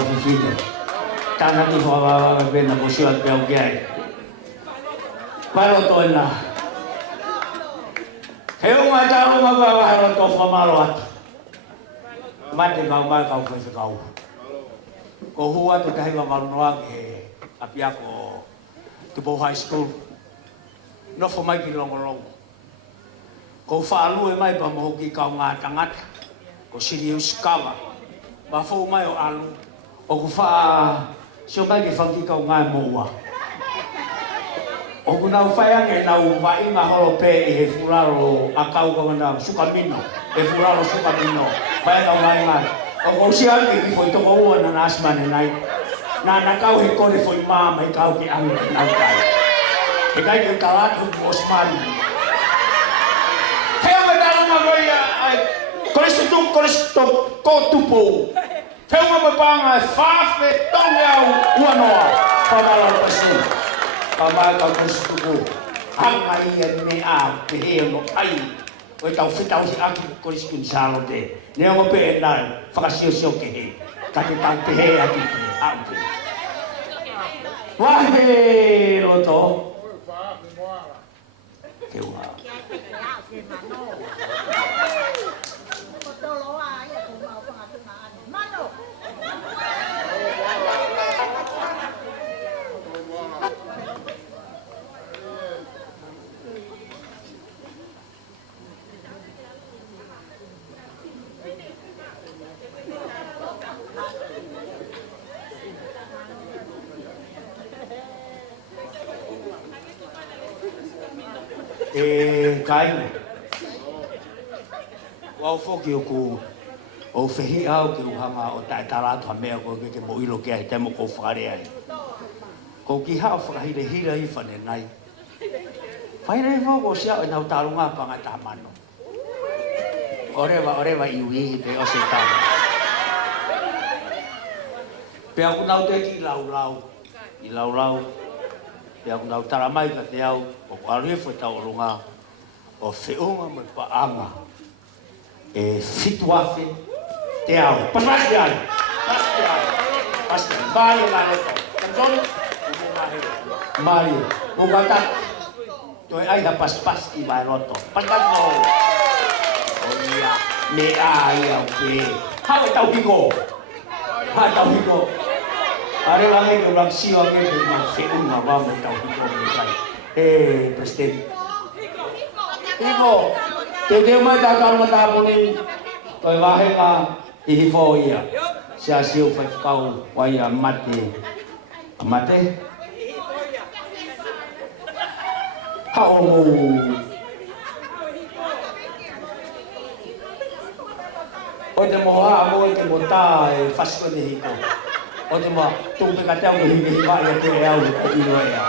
fifine. Tana ki whawawa bena ko siwa peo kiai. Paro toina. Heu ngā tāu mawawā hera tō whamaro atu. Mate kau mai kau whaiwhi kau. Ko hua te tahi wa marunoa ke apiako Tupo High School. Nofo mai ki longolongo. Ko whaalue mai pa mohoki kau ngā tangata. Ko Sirius Kawa. Ma fōu mai o alu. O ku wha sio mai ki whanki kau ngā moua. O ku nau whaiange nau wa inga holo pē i he furaro a kau kau nau sukamino. E furaro sukamino. Whai kau ngai ngai. O ko siange ki fwoi toko ua na nasmane nai. Nā kau he kore fwoi māma i kau ki angi ki nau kai. He kai ki kalatu ku osmani. Heo me tala ma koi ai. Koristo ko tupo. Heo me panga e whawhe tonge au uanoa. Whamala pasu. Pamai kau koristo ko. Hanga ia me a te heo no ai. Oi tau whitau si aki koristo ni salo te. Nea mo pe e nai. Whakasio ke he. Ka te tau te he aki te au te. Wahe roto. Te ua. Kainga. Wau whoki o ku o whehi au ki uhanga o tae taratu ha mea ko ke mo ilo kia he temo ko whakare ai. Ko ki hao whakahire hira i whane nai. Whaire e whoko sia o nau tarunga panga ta mano. Orewa iuhi te o se tāna. Pea ku nau te ki lau. I lau. Pea ku nau taramai ka te au. O ku arifu e tau runga. O whiunga me paanga. E fituafe te au. Paswasi ai. Paswasi. Bāi ngā leto. Kanzoni. Mari. Ugata. Toi ai da paspas i vai roto. Paspas no. O ia. Me ai au pe. Hau e tau hiko. Are wangai ke ulang siwa ke pe ma whiunga wa me tau hiko me kai. Presidente. Iko, te teo mai tā karma tā puni, toi wahenga i hifo ia. Sia siu whaikau wai a mate. A mate? Hao mo. O te moha mo e te mota e whasko te hiko. O te moha tūpe ka teo me hiki hiwa ia te au e ino ea.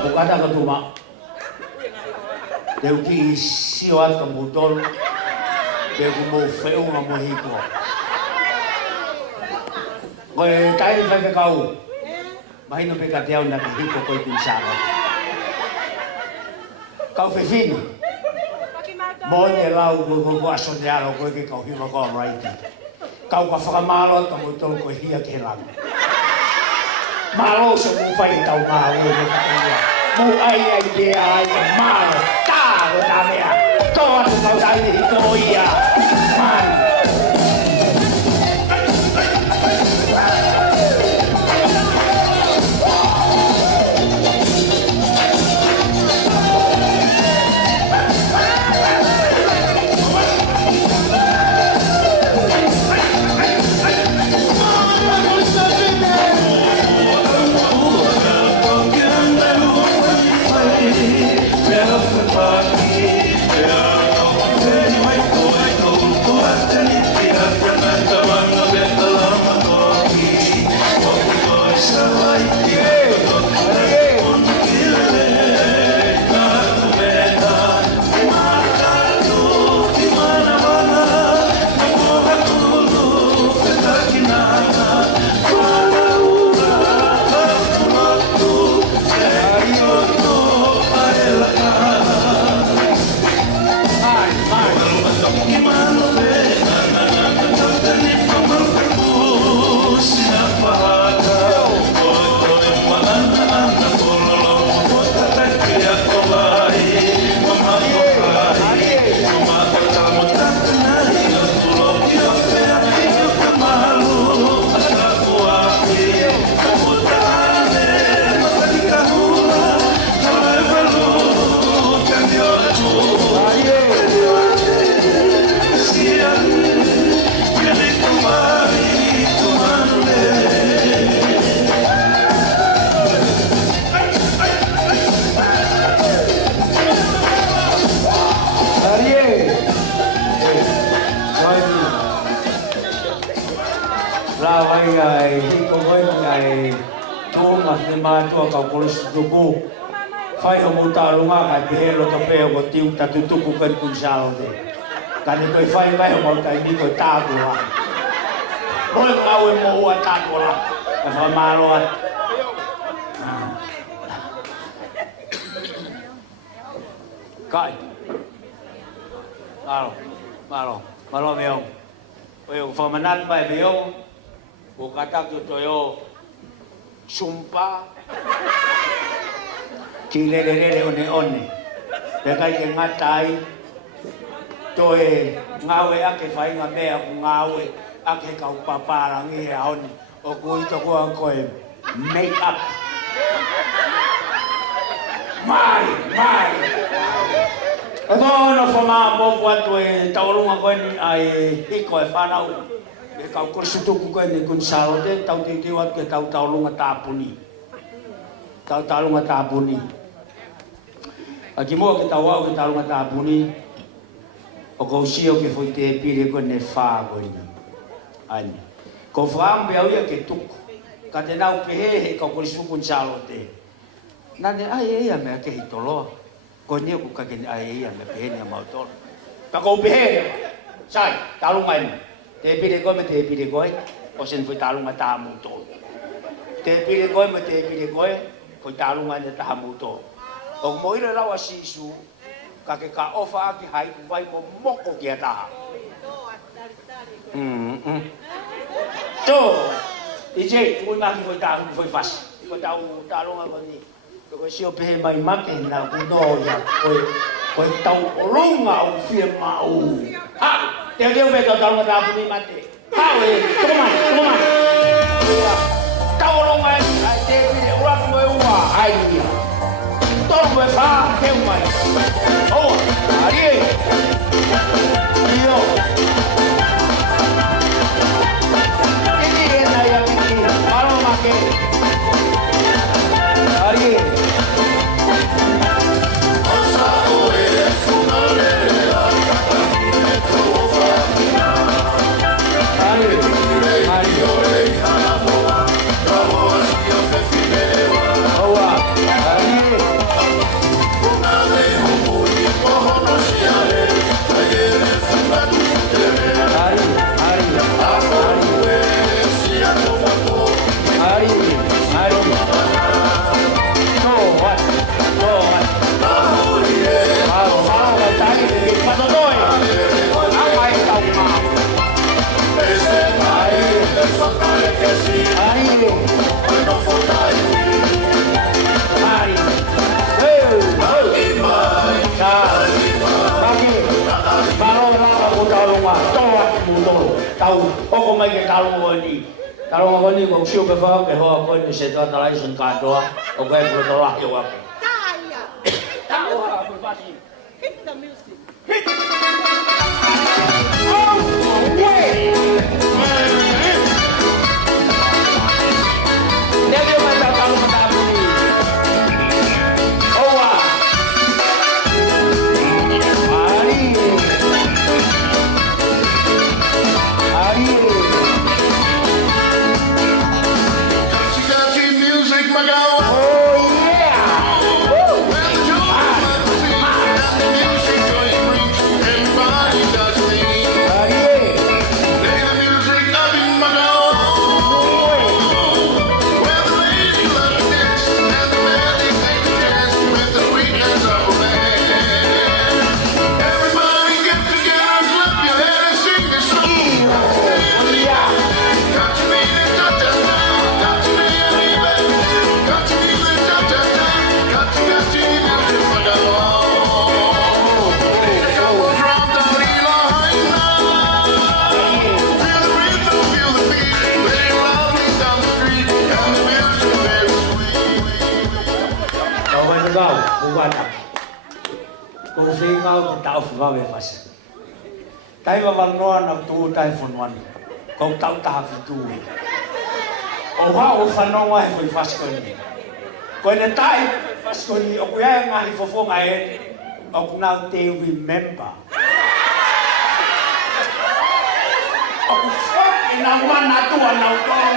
Bukada ka tuma. Deu ki sio ata mutolo. Deu ku mo feu nga mo hiko. Koe tayo whai ka kau. Mahino pe ka teau na ka hiko koe pinsara. Kau whewhina. Moe lau ko aso de aro koe ki kau hima kau raiti. Kau ka whakamalo ata mutolo koe hia ke lang. Malo sa mo whai tau malo e whakaia. Mo ai de ai malo. Ta lo ta mea. Toa tu kau dai ni ko ia. Man. Fai o muta lunga kai pehelo ka peo ko tiu tatutuku kan kunsalo de. Kani koi fai mai o muta ni ko taku la. Koi ngawe mo ua taku la. Ka fa malo at. Kai. Malo meong. Oyo fa manan bai meong. Ko kata tu toyo sumpa. Kilelelele one. Dekai ke ngatai. Toe ngawe ake fai nga mea ku ngawe. Ake kau paparang i aon. O kui to ko koe make up. Mai. Eko no fama mo kwatu e taurunga koe ni ai hiko e whanau. E kau kursutuku koe ni kunsalo te tau te kiwat ke tau taurunga tāpuni. Tau taurunga tāpuni. Aki mua ke tau au ke taurunga tāpuni. O kou sio ke foi te pire koe ne whā koe ni. Ani. Ko whaambe au ia ke tuku. Ka te nau pehe kau kursutuku kunsalo te. Nane ai ea mea ke hitoloa. Ko ni ku ka ken ai ea mea pehe ni a mautolo. Ka kou pehe. Sai, taurunga ni. Te pire koe me te pire koe. O sen foi taurunga tāmu tō. Te pire koe me te pire koe. Foi taurunga ni tāmu tō. O moira rawa sisu, ka ke ka ofa aki hai ku vai mo moko ki ataha. Tō, i je, kui maki foi tāhu, foi fasi. Ko tau tāronga koni. Ko sio pehe mai make na kunoia, koe tau orunga o fia mau. Ha, te reu me tau tāronga tāpuni mate. Hau e, tomai. Tau orunga e, te pire uraki mo e ua, ai ia. Tōku e pā, teu mai. Oa, arie. Io. Kiki e nai a kiki, maro make. Arie. Osa oe e funare, akamine tofa. Arie. Arie. Hanamoa, kamoa si o fefinewa. Oa, arie. tau oko mai ke talo ngoni talo ngoni ko siu ke fa ke ho ko ni se ta lai sun ka do o ko e pro to la yo wa ta wa ko ba ni hit the music hit oh yeah Never mind that talo mata ni oh wa kau tahu apa befas. Tapi bawang noan nak tu telefon wan. Kau tahu tak itu. Oh wow, fanong wah befas kau ni. Kau ni tahu befas kau ni. Aku yang ngah fofo ngai. Aku nak te remember. Aku fok inawan atu anau kau.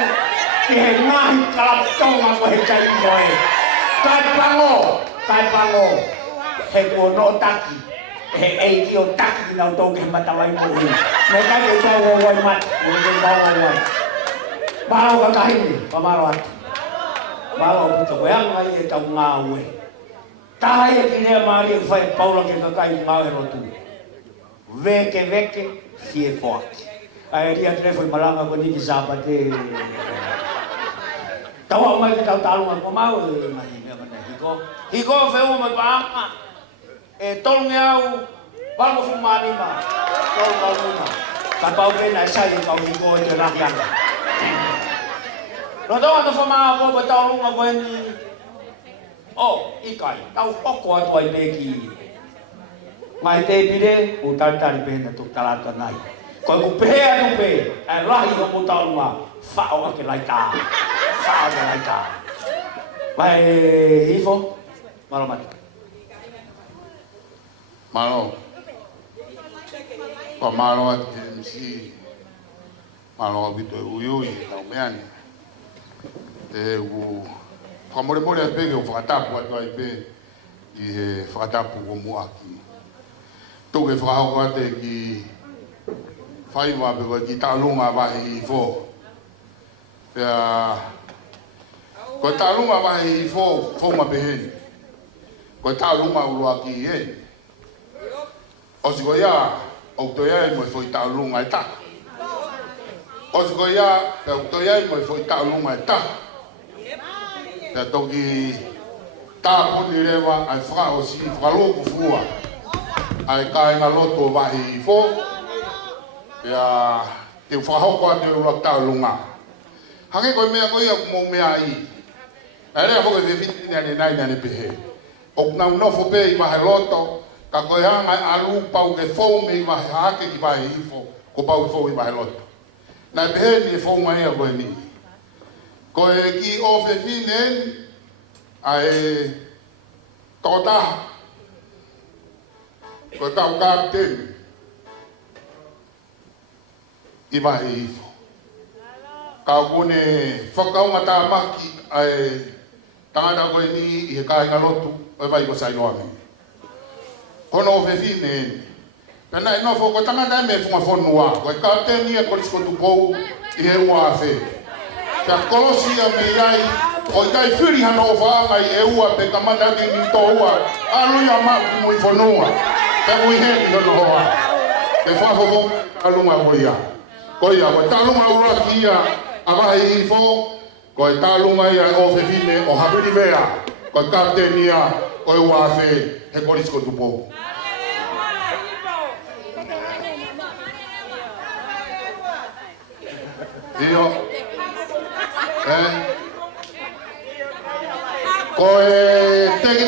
Kehengah kalap kau aku hecai boy. Kai pango. Heko no taki. Hey, kio tak na to ke matawai mo ni. Mereka ke tawo wai mat, mo tawo wai. Bawo ka kahin, pamarawat. Bawo ko to yang ai ta ngawe. Tahe kine mari fai Paulo ke kai ngawe rotu. Veke fie forte. Ai dia telefon malanga ko ni sabate. Tawa mai ka talungan ko mau mai me bana hiko feu mo pa. Tolong yau, baru fumani mah, tolong kau mah. Kapau kena saya kau higo jerakan. Lo tahu atau fumani apa betul lu ngapain ni? Oh, ikai, tahu pokok tuai begi. Mai te pide, utar tar pede tu talat nai. Kau kupe atu pe, lahi kau tahu mah, fau ke laita, fau ke laita. Mai Ivo, malam mati. Malo. Ko malo at MC. Malo bito uyui na umeani. U kamore mole apege o fatapu atu aipe I fatapu o muaki. To ke fra o ate ki fai wa be ki talunga ba I fo. Ya ko talunga ba I fo ma behen. Ko talunga o luaki e. Osgoya, Octoya mo foi talunga ta. Osgoya, Octoya mo foi talunga ta. Ya toki ta poni rewa ai fra osi falo kufua. Ai kai na loto va I fo. Ya te fa ho ko te ro talunga. Hake ko me ko ya mo me ai. Ai ho ke vi ni nai ni pe. Ok na no fo pe I ma loto. Kako yang alu pau ke fo me ma hake ki ba ifo ko pau fo I ba lot na be ni fo mai ko ni ko e ki o fe finen ai tota ko ta o captain I ba ifo ka ko ne fo ka mata maki ai tanga ko ni I ka ngalotu o ba I ko sai no ami kono fe fine pena no fo ko tanga da me fuma fo noa ko captain ni ko disko tu po I he wa fe ta kolosia me yai o dai furi hano fa ngai e ua pe kamanda ki ni to ua alu ya ma mo I fo noa pe mo he ni no wa pe fa fo alu ma ko ya ko ta lu ma ura ki ya ava I fo ko ta lu ma ya o fe fine o ha ri vera ko captain ni ya o wa fe he ko disko tu po Io. Koe teki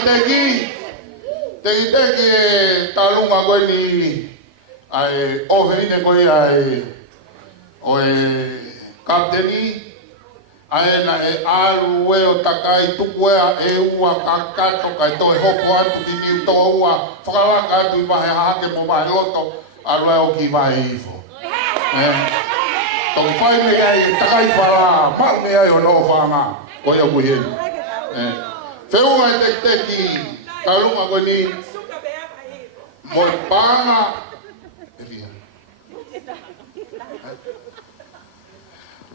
talunga koe ni ai ovine koe ai oe kapteni ai na e alu e o takai tukuea e ua kakato kai toi hopo atu ki ni to ua whakalaka atu i wahe hake mo wahe loto alu e o ki wahe ifo. Tau whai me ai takai whala mau me ai o no whanga koe au kuheni. Wheunga e teki talunga koe ni mo panga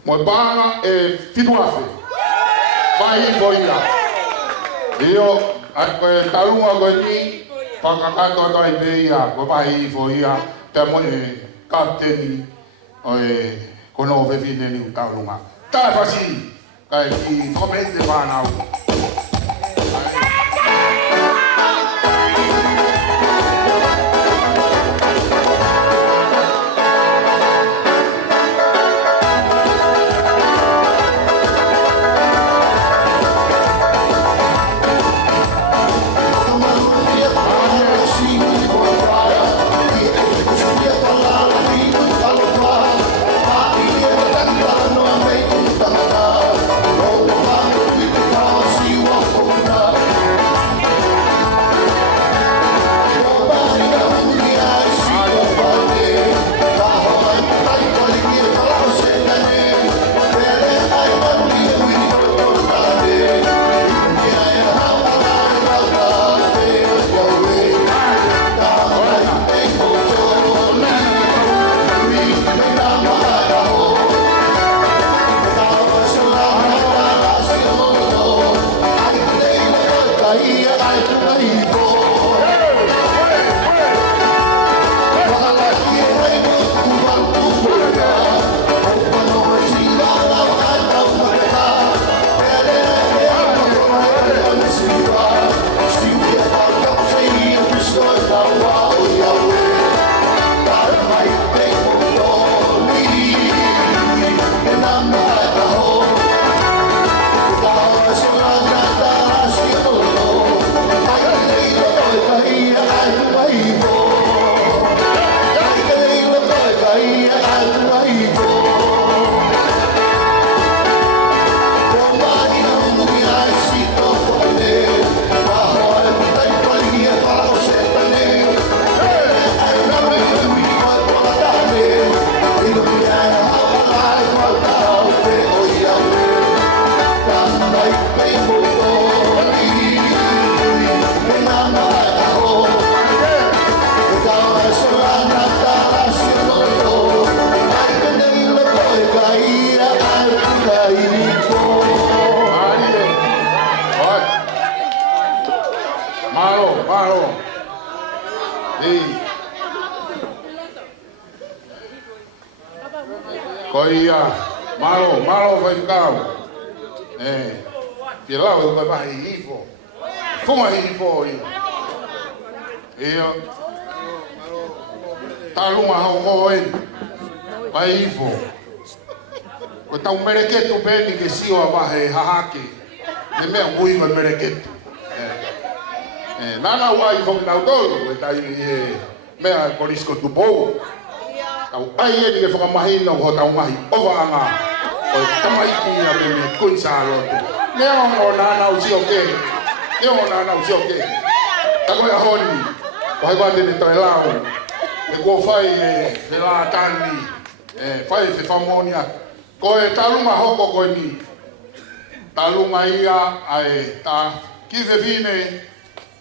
mo panga e fituafe vai boia io a talunga koe ni whakakato tai beia ko vai boia te mo e kapteni o e kono vevine ni talunga ta fasi kai ki komente vanau. Koia, malo vai kau. Pilau eu vai vai ifo. Fuma ifo i. Ia. Talunga ho ngoi. Vai ifo. Ko tau mereketu beni ke siwa vai hahaki. Ne me ngui vai mereketu. Nana wai fo na tolo, tai me konisco tu bo. Tau ai e ni whaka mahi no ho tau mahi ova anga o tamai ki a me kuisa rote ne o nana o si oke ne o nana o si oke ta ko ya honi o hai ni to elao e ko fai e la tani fai se famonia ko e talunga hoko ko ni talunga ia ai ta ki ve vine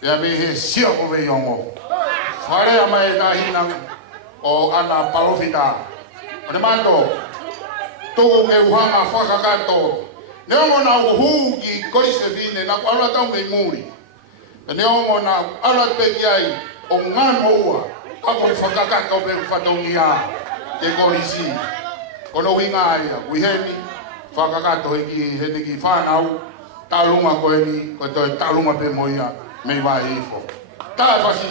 ya me he si o ve yongo fare ama e ta hina o ana palofita. O ne mando, tō me uhanga whakakato. Ne ongo na uhu ki korise vine na kuala tau mei muri. Ne ongo na ala peki ai o ngano ua. Kako ni whakakato pe whatongia te korisi. Kono hinga aia, kuiheni, whakakato heki ki whanau, talunga koe ni, koe toi talunga pe moia, mei vai ifo. Tā whasi.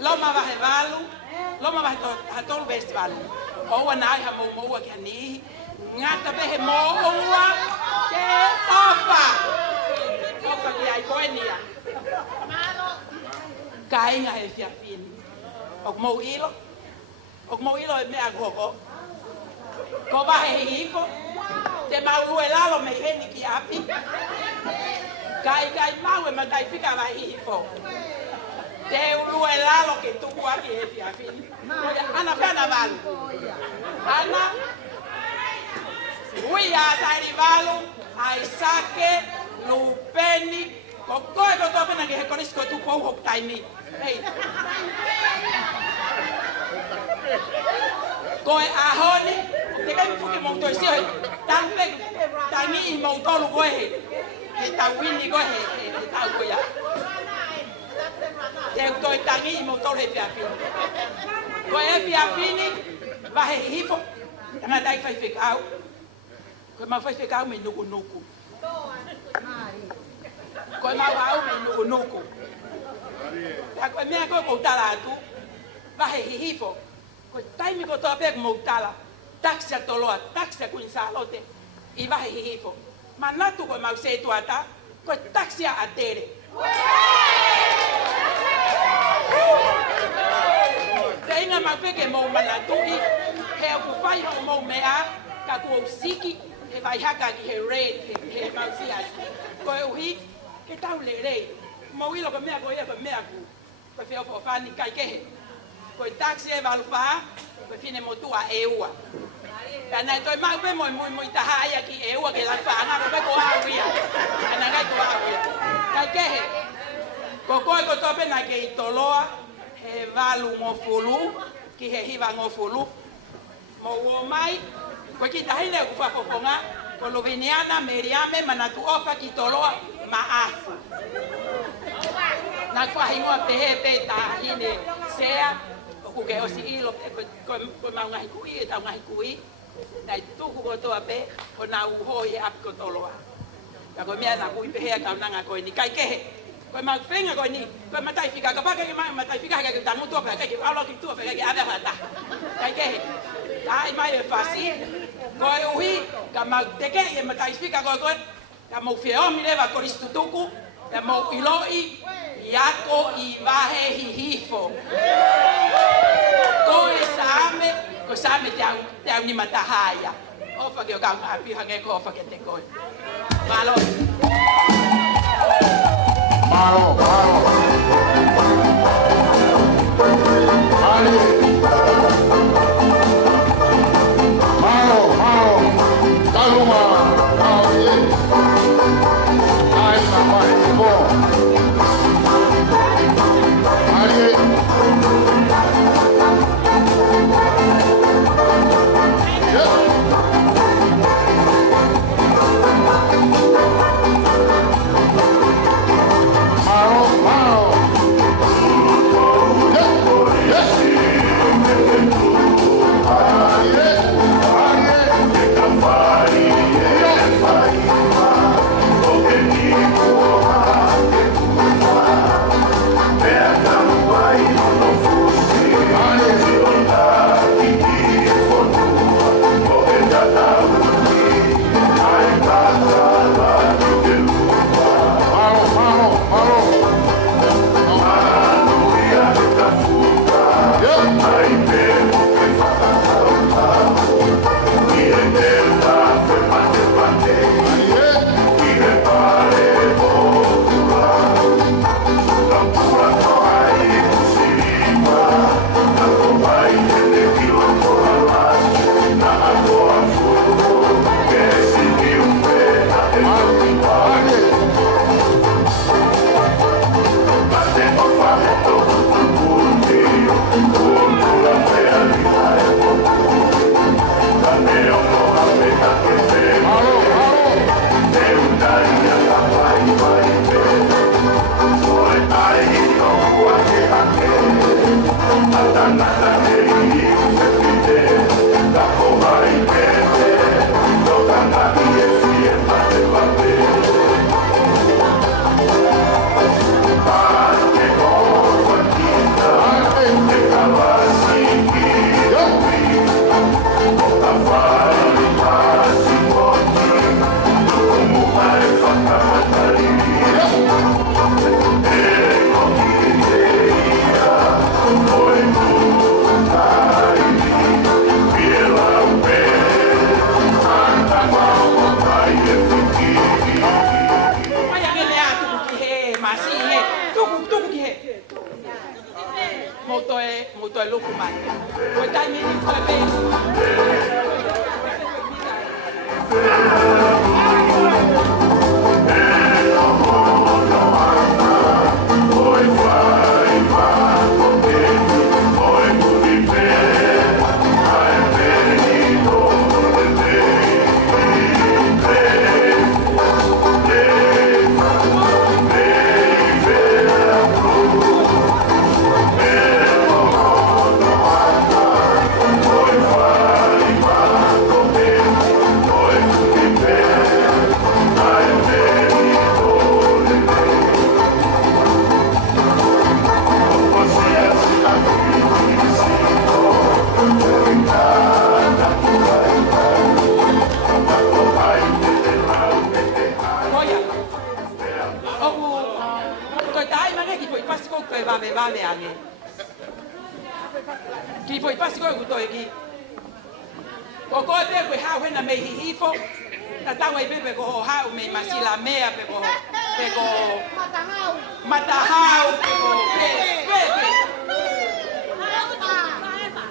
Loma vai valu, loma vai hatol festival. O wana ha mo ke ni ngata be mo owa ke ofa. Ofa ki ai koenia. Kai nga e fiafin. Ok mo ilo e me agoko. Ko ba he hiko. Te mau e lalo me heni ki api. Kai mau e matai fika vai hiko. Te ulu e lalo ke tuku aki e fiafin. Ana pena valu. Ana. Ui a sairi valu. Ai sake. Lupeni. Kokoe ko to pena ke he korisko tu pou hok taimi. Hei. Koe ahoni. Te kai fuki mong toi sio. Tampe. Tangi mong tolu koe he. He tawini koe he. He tau koe ya. Te toi tangi mong tolu he fiafini. Koe he fiafini. Vahe hifo. Tanga dai fai whekau. Koe ma fai whekau me nuku nuku. Koe mau au me nuku nuku. Koe mea koe koutala atu. Vahe hihifo. Koe taimi ko toa pek moutala. Taksia toloa, taksia kuin saalote. I vahe hihifo. Ma natu koe mau se tuata. Koe taksia atere. Te inga mau peke mou manatui. He aku whai ho mou mea. Ka kua usiki. He vai haka ki he raid. He mau siasi. Koe uhi. Ke tau le rei. Mau ilo ka mea ko ia ka mea ku. Koe whio fo whani kai kehe. Koe taksi e walwha. Koe whine mo tua e ua. Kana toi mau pe moi taha ia ki e ua ke la whanga. Koe pe ko awia. Kana ngai ko awia. Kai kehe. Ko koe ko tope na ke i toloa. He walu ngofulu. Ki he hiwa ngofulu. Mo uo mai. Koe ki tahine ku whapoponga. Ko Loviniana, Meriame, manatu ofa ki toloa. Maafu. Nagwahingwa pehe pe tahine sea ku ke osi ilo ko ngahi kui e tau ngahi kui nai tuku ko toa pe o na uho i ap ko toloa. Ka ko mea na kui pehe ka nanga ko ni kai kehe. Ko ma fenga ko ni ko matai fika ka paka ki matai fika ka tamu to ka ki alo ki to ka ki ada hata. Kai kehe. Ai mai e fasi. Ko uhi ka ma teke e matai fika ko ka mo feo mi leva koristutuku e mo iloi yako i vahe hihifo. Ko same te au ni matahaya. Ofa ke o kau api hange ko ofa ke te koe. Malo. Malo, malo. Ali. Malo, malo. Taluma. Ali. Ai, papai, bom. Ali. ngutoi luku mai. Ko tai mini ko pe. Vale ane. Ki foi pasi ko ngutoi ki. O ko te ko ha wena me hifo. Ta tawa ibe ko ha me masila mea pe ko matahau pe ko pe.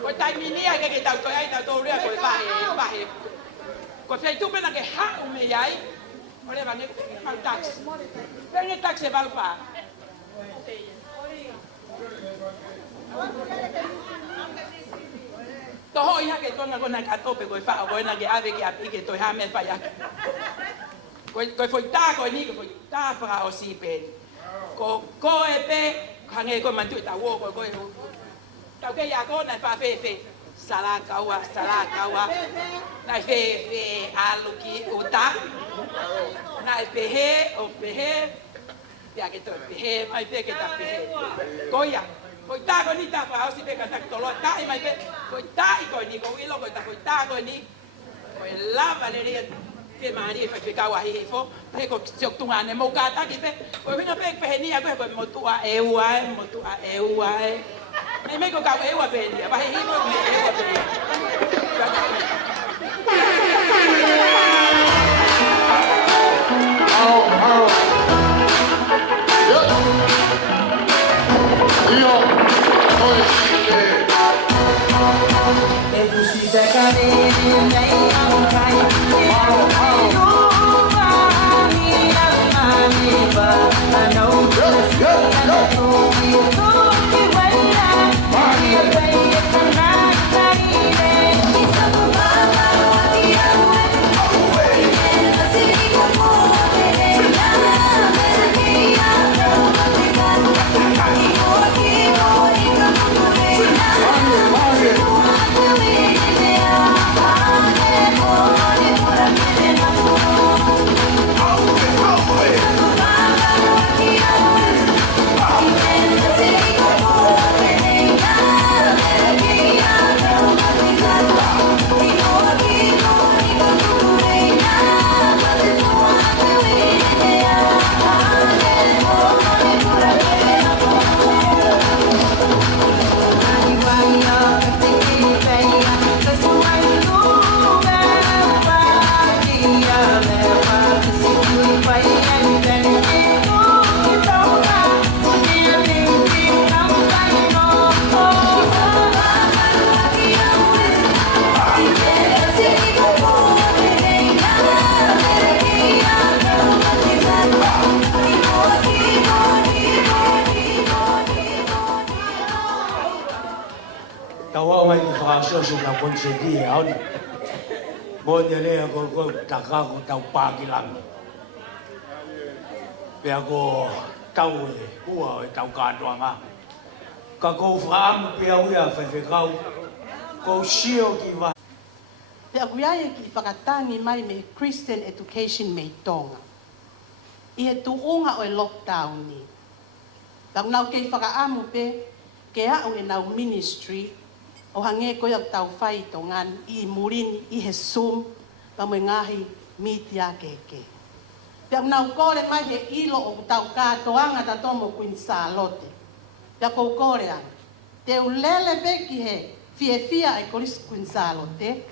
Ko tai minia ke tau ko ai tau to ria ko ba he. Ko fei tu pena ke ha me yai. Ore ba ne tax. Pene tax e valfa. Toho ia ke tona kona katope ko fa ko na ke ave ke api ke to ha me fa ya. Ko foi ta ko ni ko foi ta fa o si pe. Ko e pe kange ko man tu ta wo ko ta ke ya ko na fa fe sala kawa na fe aluki uta na fe he o fe he ya ke to fe he mai fe ke ta fe ko ya ko ta ko ni ta fa o si pe ka ta to lo ta mai pe ko ta ko ni ko ilo ko ta ko ni ko la valeria pe mari fa fe ka wa he fo pe ko jok tu ane mo ka ta ki pe ko ni pe pe ni ya ko mo tu a e wa me ko ka e wa pe ni ba he ko me e wa pe so na konsedi au mo de le ko taka ko tau pa ki lang pe ko tau ua tau ka doanga ka ko fa am pe au ya fe kau ko sio ki va Te akuiaia ki whakatangi mai me Christian Education me tonga. I he tuunga o e lockdown ni. Tau nau kei whakaamu pe, ke au e nau ministry, o hange koe au tau whai tongan i murini i he Zoom, pa mo ngahi mitia keke. Te nau kore mai he ilo o tau kātoanga ta tomo Queen Charlotte. Te kou kore an. Te ulele pe ki he fia ai koris Queen Charlotte.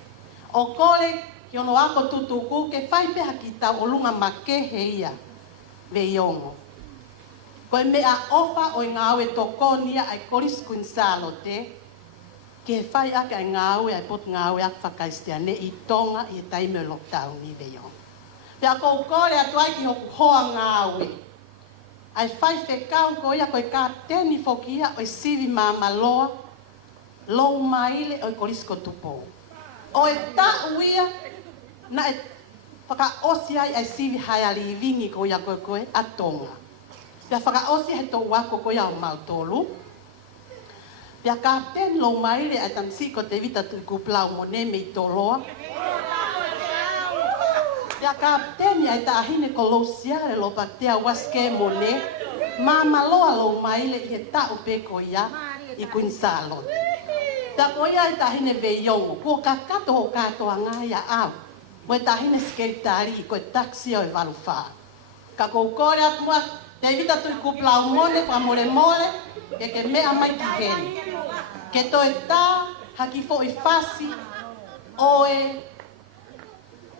O kore ki ono ako tutuku ke whai peha ki tau o lunga make he ia ve iongo. Koe mea ofa o ngā aue tokonia ai koris Queen Charlotte ke fai ake ai ngau e pot ngau e ak whakaistea ne I tonga I taime lockdown ni veo. Pea kou kore atu ai ki hoku hoa ngau e. Ai fai whekau ko ia koe ka teni fokia o sivi mamaloa lou maile o korisko tupo. O e ta uia na e whaka osi ai sivi haiali vingi ko ia koe a tonga. Pea whaka osi he tō wako ko ia o mautolu. Pea kapten lo maile ai tamsi ko te vita tui kuplau mo ne me I toloa. Pea kapten ai tahine ko lo siare lo paktea waske mo ne. Mama loa lo maile I he tau pe ko ia I kuin salon. Pea ko ia ai tahine veiongo. Ko kakato ho katoa ngā ia au. Mo e tahine skeritari I koe taksi o e walufaa. Ka kou kore atu mua te vita tui kuplau mone pa mole mole. Ke mea mai ki heni. Ke to e tā, haki fo I fasi, o e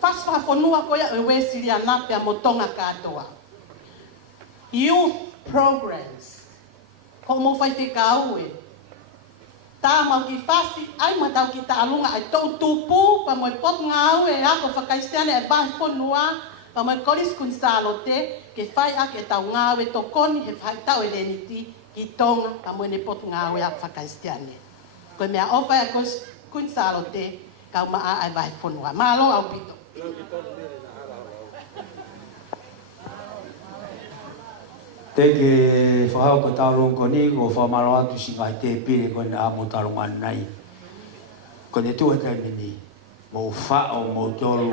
fasi whafonua koia o e wesiri anape a motonga katoa. Youth programs. Ko mo whai whikau e. Tā mau ki fasi, ai matau ki ta alunga ai tau tupu, pa mo e pot ngau e ako whakaisteane e bahi fonua, pa mo e koris kun salo te, ke whai ake tau ngau e tokoni he whai tau e leniti, ki tonga pa mo ne pot ngau ya whakaisteane. Koe mea ofa e kun salo te kau maa ai vai fonua. Malo au pito. Te ke whahau ko tālong ko ni, ko whamaro atu si ngai te pire ko na amo tālong anu nai. Ko ne tuha tai mini, mo whao, mo tolu,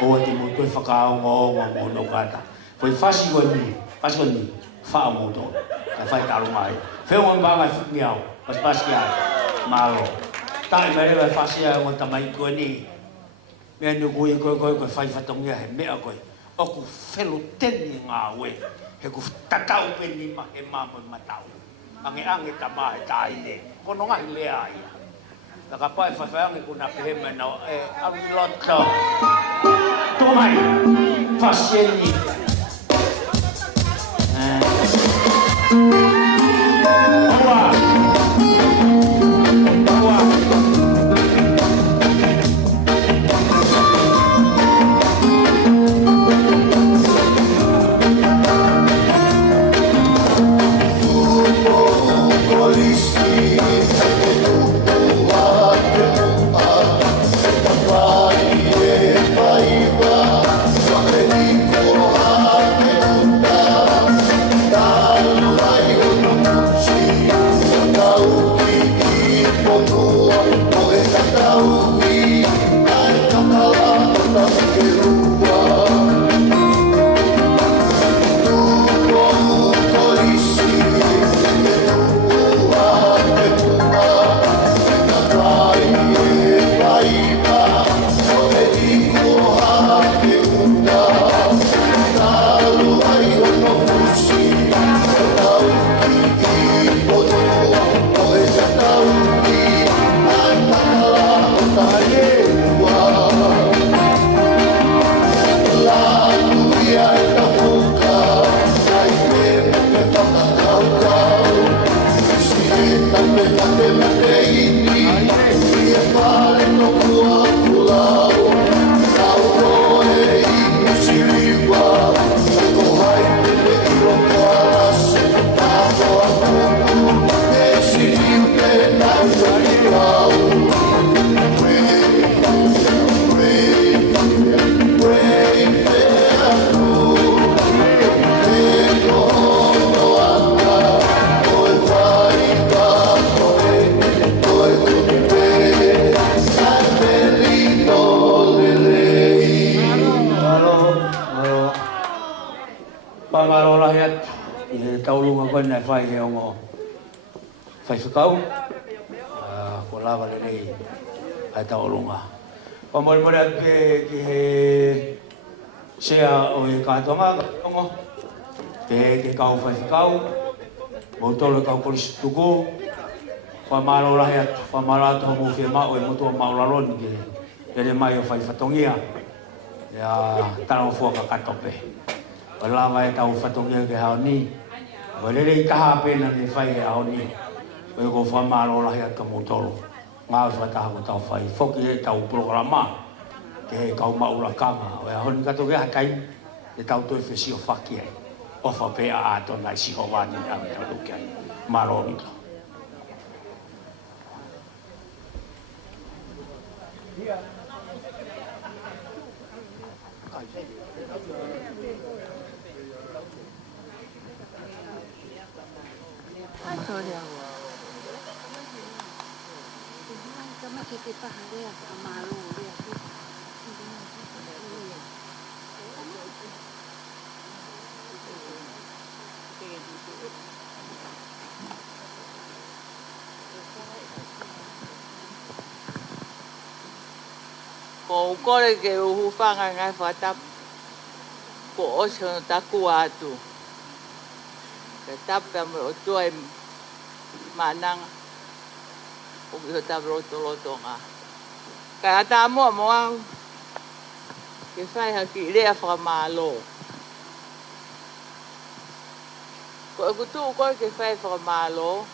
o te mo tui whakao ngōnga mo no kata. Koe whasi ko ni, whao mo tolu. Ka whai tālong ai. Whewa mbanga whitni au, pas ki ai, malo. Tai mai rewa whasi ai o tamai ko ni. Mea ni koe koe whai whatongia he mea koe. Oku whelo teni ngā we. He ku tatau pe ni ma he mamo matau. Ange tama he taile. Kono ngahi lea ia. Taka pai whawhange kuna pehe mena e arilota. Tomai, whasieni. Oa. Fai he ongo fai whakau ko lawa le rei ai tau runga pa mori ake ki he sea o e kātonga ongo ke kau fai whakau mo tolo kau polisi tuku pa maro lahi atu pa maro atu homo whia mao e motua mauraloni ke re mai o fai whatongia ya tano fuaka katope o lawa e tau whatongia ke hao ni Walele I taha pena ni whai e ao ni. Koe ko whamaro lahi ata mo tolo. ngā whata ko tau whai. Whoki he tau programa, te he kau maura kanga. O ea honi kato kia kai, te tau toi whesi o whaki ai. O whapea a tona i siho wani ni ame tau luki ai. Maroni ka. Ko kore ke uhu whanga ngai whatap ko osho no taku atu. Ke tapea mo o tuai mananga o ki ho taproto loto ngā. Kai ata mua moau ke whai haki rea whakamālo. Ko e kutu kore ke whai whakamālo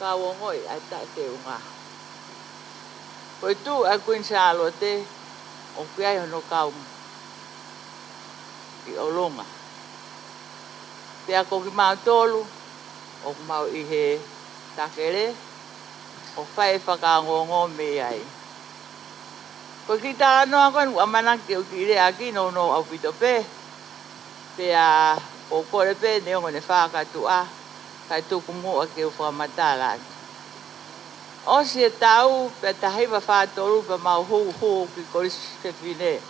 ka wongoi ai ta te unga. Ko e tu a kuin salo te o kiai hono kau i olonga. Pea ko ki mau tolu o ki mau i he takere o whai whakaangongo me ai. Ko ki tā anoa koe ua manaki o ki rea ki no au pito pe. Pea o kore pe ne ongo ne whakatu a kai tuku mua ke u whakamatala. O si e tau pe tahiwa whātoru pe mau hu ki koris whewhine.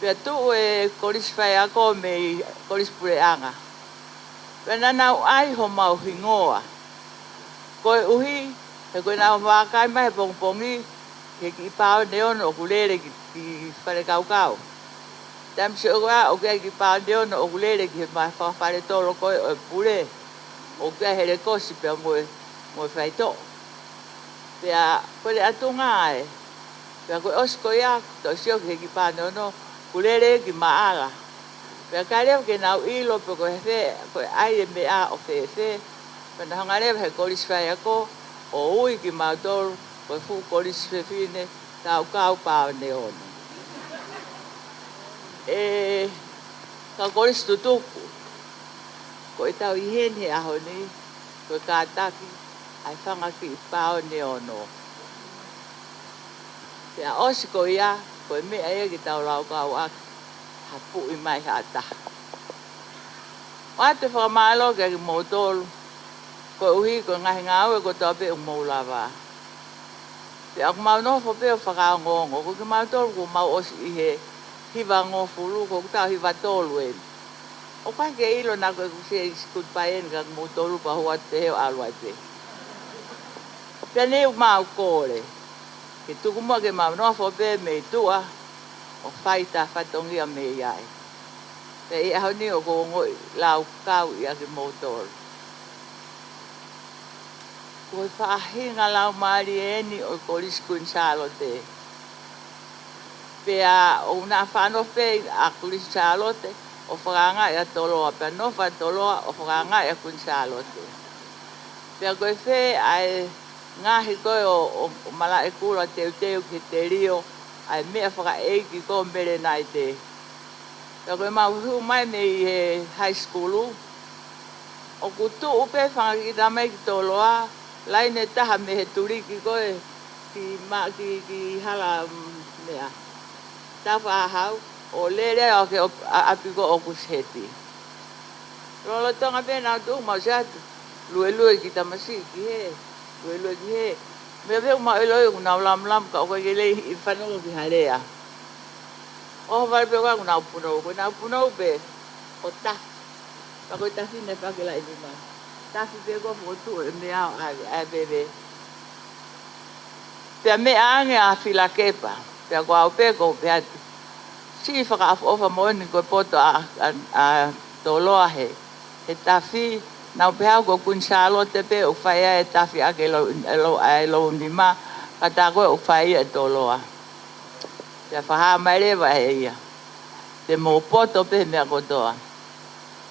Pe tu e koris whai ako me koris pureanga. Pe nanau ai ho mau hingoa. Koe uhi, he koe nau wākai mai pongpongi, he ki pāo neono o kulere ki whare kau. Tam se o koa o kia ki pāo neono o kulere ki he mai whare toro koe o pure. O kia here kosi pe moe whai tō. Pea koe atu ngā e. Pea koe osko ia, tō sio ki he ki pāo neono, kulere ki maala. Pea kai reo ke nau ilo pe koe he koe aire me a o whe. Pena hanga reo he koris whai ako, o ui ki mautoru, koe fu koris whewhine, tau kau pāo neono. Ka koris tutuku, koe tau ihen he aho ni, koe kātaki, ai whanga ki pāo neono. Pea osi ko ia, koe mea e ki tau lau kau aki, hapu i mai hata. O ate whakamalo kia ki mautoru, ko uhi ko ngahi ngau e ko tope u maulawa. Pe aku mau nofo pe o whakaongongo, ko ki mau tolu ko mau osi i he hiwa ngofulu, ko kutau hiwa tolu e. O kai ke ilo na koe kuse iskut paen ka mau tolu pa hua te heo alua te. Pe ne u mau kore, ke tuku mua ke mau nofo pe me tua, o whaita whatongia me iai. Pe i aho ni o ko ngoi lau kau i ake mau tolu. Koe whaahinga lau maari e ni o koris kuin salote. Pea o nga whanofe a koris salote o whakanga i a toloa. Pea nofa toloa o whakanga i a kuin salote. Pea koe whe ai ngahi koe o mala e kura teu ki te rio ai mea whaka eiki ko mere nai te. Pea koe mau hu mai me i he high schoolu. O kutu upe whangakita mai ki toloa. Laine taha me he turiki koe ki hala mea. Tawa ahau, o lere o ke apiko o kusheti. Rolo tonga pena tu mau seatu. Lue ki tamasi ki he. Lue ki he. Mea veu mau eloi kuna lam ka o koe lei i whanongo ki harea. O wale pe koe kuna upunou. Koe na upunou pe o tafi. Pa koe tafi ne pakela i nima. Tafi pe ko fotu e mea a bebe. Pea mea ange a fila kepa. Pea ko au pe ko pe atu. Si whaka afu ofa moeni koe poto a toloa he. He tafi, nau pe hau ko kun salote pe o whaia e tafi ake e lo nima. Kata koe o whaia e toloa. Pea whaha mai rewa he ia. Te mo poto pe mea kotoa.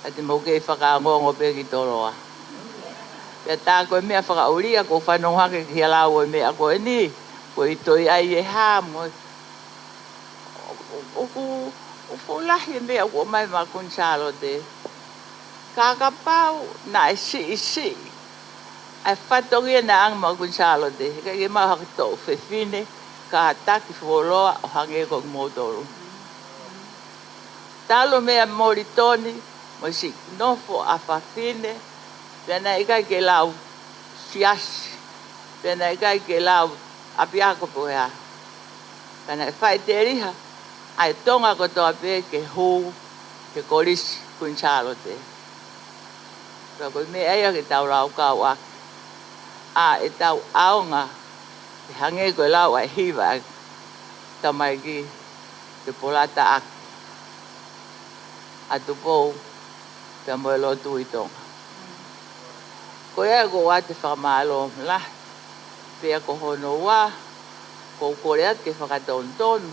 A te mo kei whaka ngongo pe ki toloa. Pea tā koe mea whakauria ko whanonga ke kia lau e mea koe ni. Koe i toi ai e hā mo. O fulahi mea ko mai ma kunsalo te. Kaka pau na e si. Ai whatongia na ang ma kunsalo te. Ka ke mau haki tō whewhine. Ka taki wholoa o hange ko motoru. Talo mea mori toni. Mo si nofo a whawhine. Pena i kai ke lau siasi. Pena i kai ke lau apiako poea. Pena i whai te riha. Ai tonga ko toa pe ke hou, ke kolisi kunsalo te. Pea koe me eia ke tau rau kau aki. E tau aonga. Te hange koe lau ai hiva aki. Tamai ki te polata aki. A tupou. Pea moe lo tui tonga. Ko ea ko wate whakamalo mla. Pea ko hono wā. Ko koreat ke whakatonu.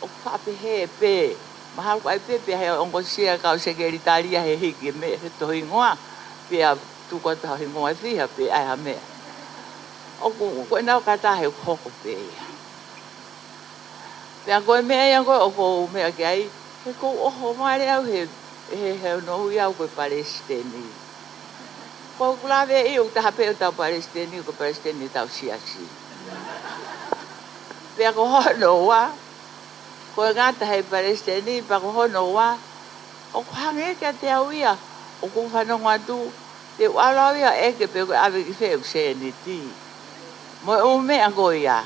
O whapehe pe. Mahal ko ai pe he ongo sia kau sekeri talia he hiki me he tohi ngoa. Pea tuko tahi ngoa fiha pe ai ha mea. O ko nau kata he koko pe ia. Pea koe mea ia koe o ko mea ke ai. He ko oho maare au he nohu iau koe Palestini. Ko kulave i o taha peo tau Palestini ko Palestini tau siasi. Pea ko hono wā. Ko ngata hei Palestini pa ko hono wā. O ko hange kia te au ia. O ko whanonga tu. Te wala ia eke pe koe awe ki wheu se ni ti. Mo e mea ko ia.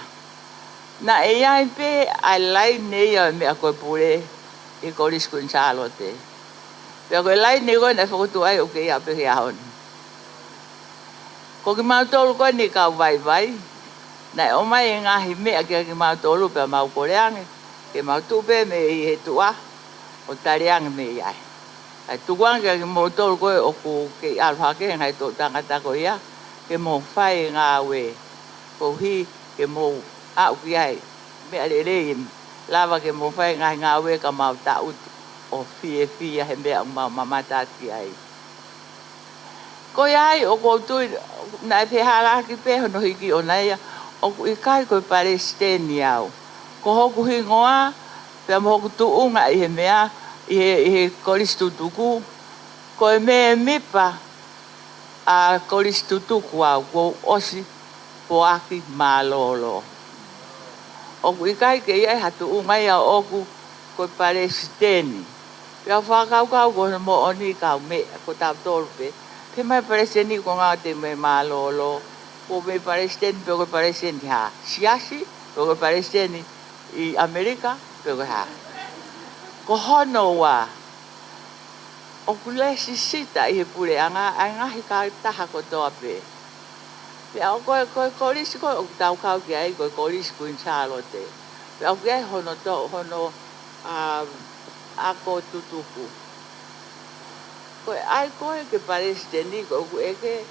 Na e iai pe ai lai nei au mea koe pure. I koris kunsalo te. Pea koe lai nei koe na whakutu ai o ke ia pe ke ahoni. Ko ki mau tolu koe ni kau vai. Na e o mai e ngahi mea kia ki mau tolu pea mau koreange. Ke mau tupe me i he tua, o tariange me iai. Ai tukuanga ke mau tolu koe o ku ke alwhake ngai tō tangata ko ia, ke mau whai ngā we, ko hi ke mau au ki ai, mea le lava ke mau whai ngā we ka mau taut o fie he mea mau mamata ki ai. Ko iai o ko tui, nai pehala ki peho no hiki o naia, o ku ikai koe Palestini au. Ko hoku hingoa, pea mo hoku tuunga i he mea, i he koristutuku. Ko e me mipa a koristutuku au, ko osi poaki malolo. Oku ikai ke iai hatu unga ia oku ko Palestini. Pea whakaukau ko mo oni kau me, ko tau tolpe. Pe mai Palestini ko ngā te me malolo. Ko me Palestini, pe ko Palestini ha siasi, pe ko Palestini i Amerika, pego ha. Ko hono wā. O kulesi sita i he pure anga, ai ngahi ka taha ko toa pe. Pea o koe kolisi koe o tau kau ki ai, koe kolisi kunsalo te. Pea o ki ai hono ako tutuku. Koe ai koe ke Palestini, koe ku eke,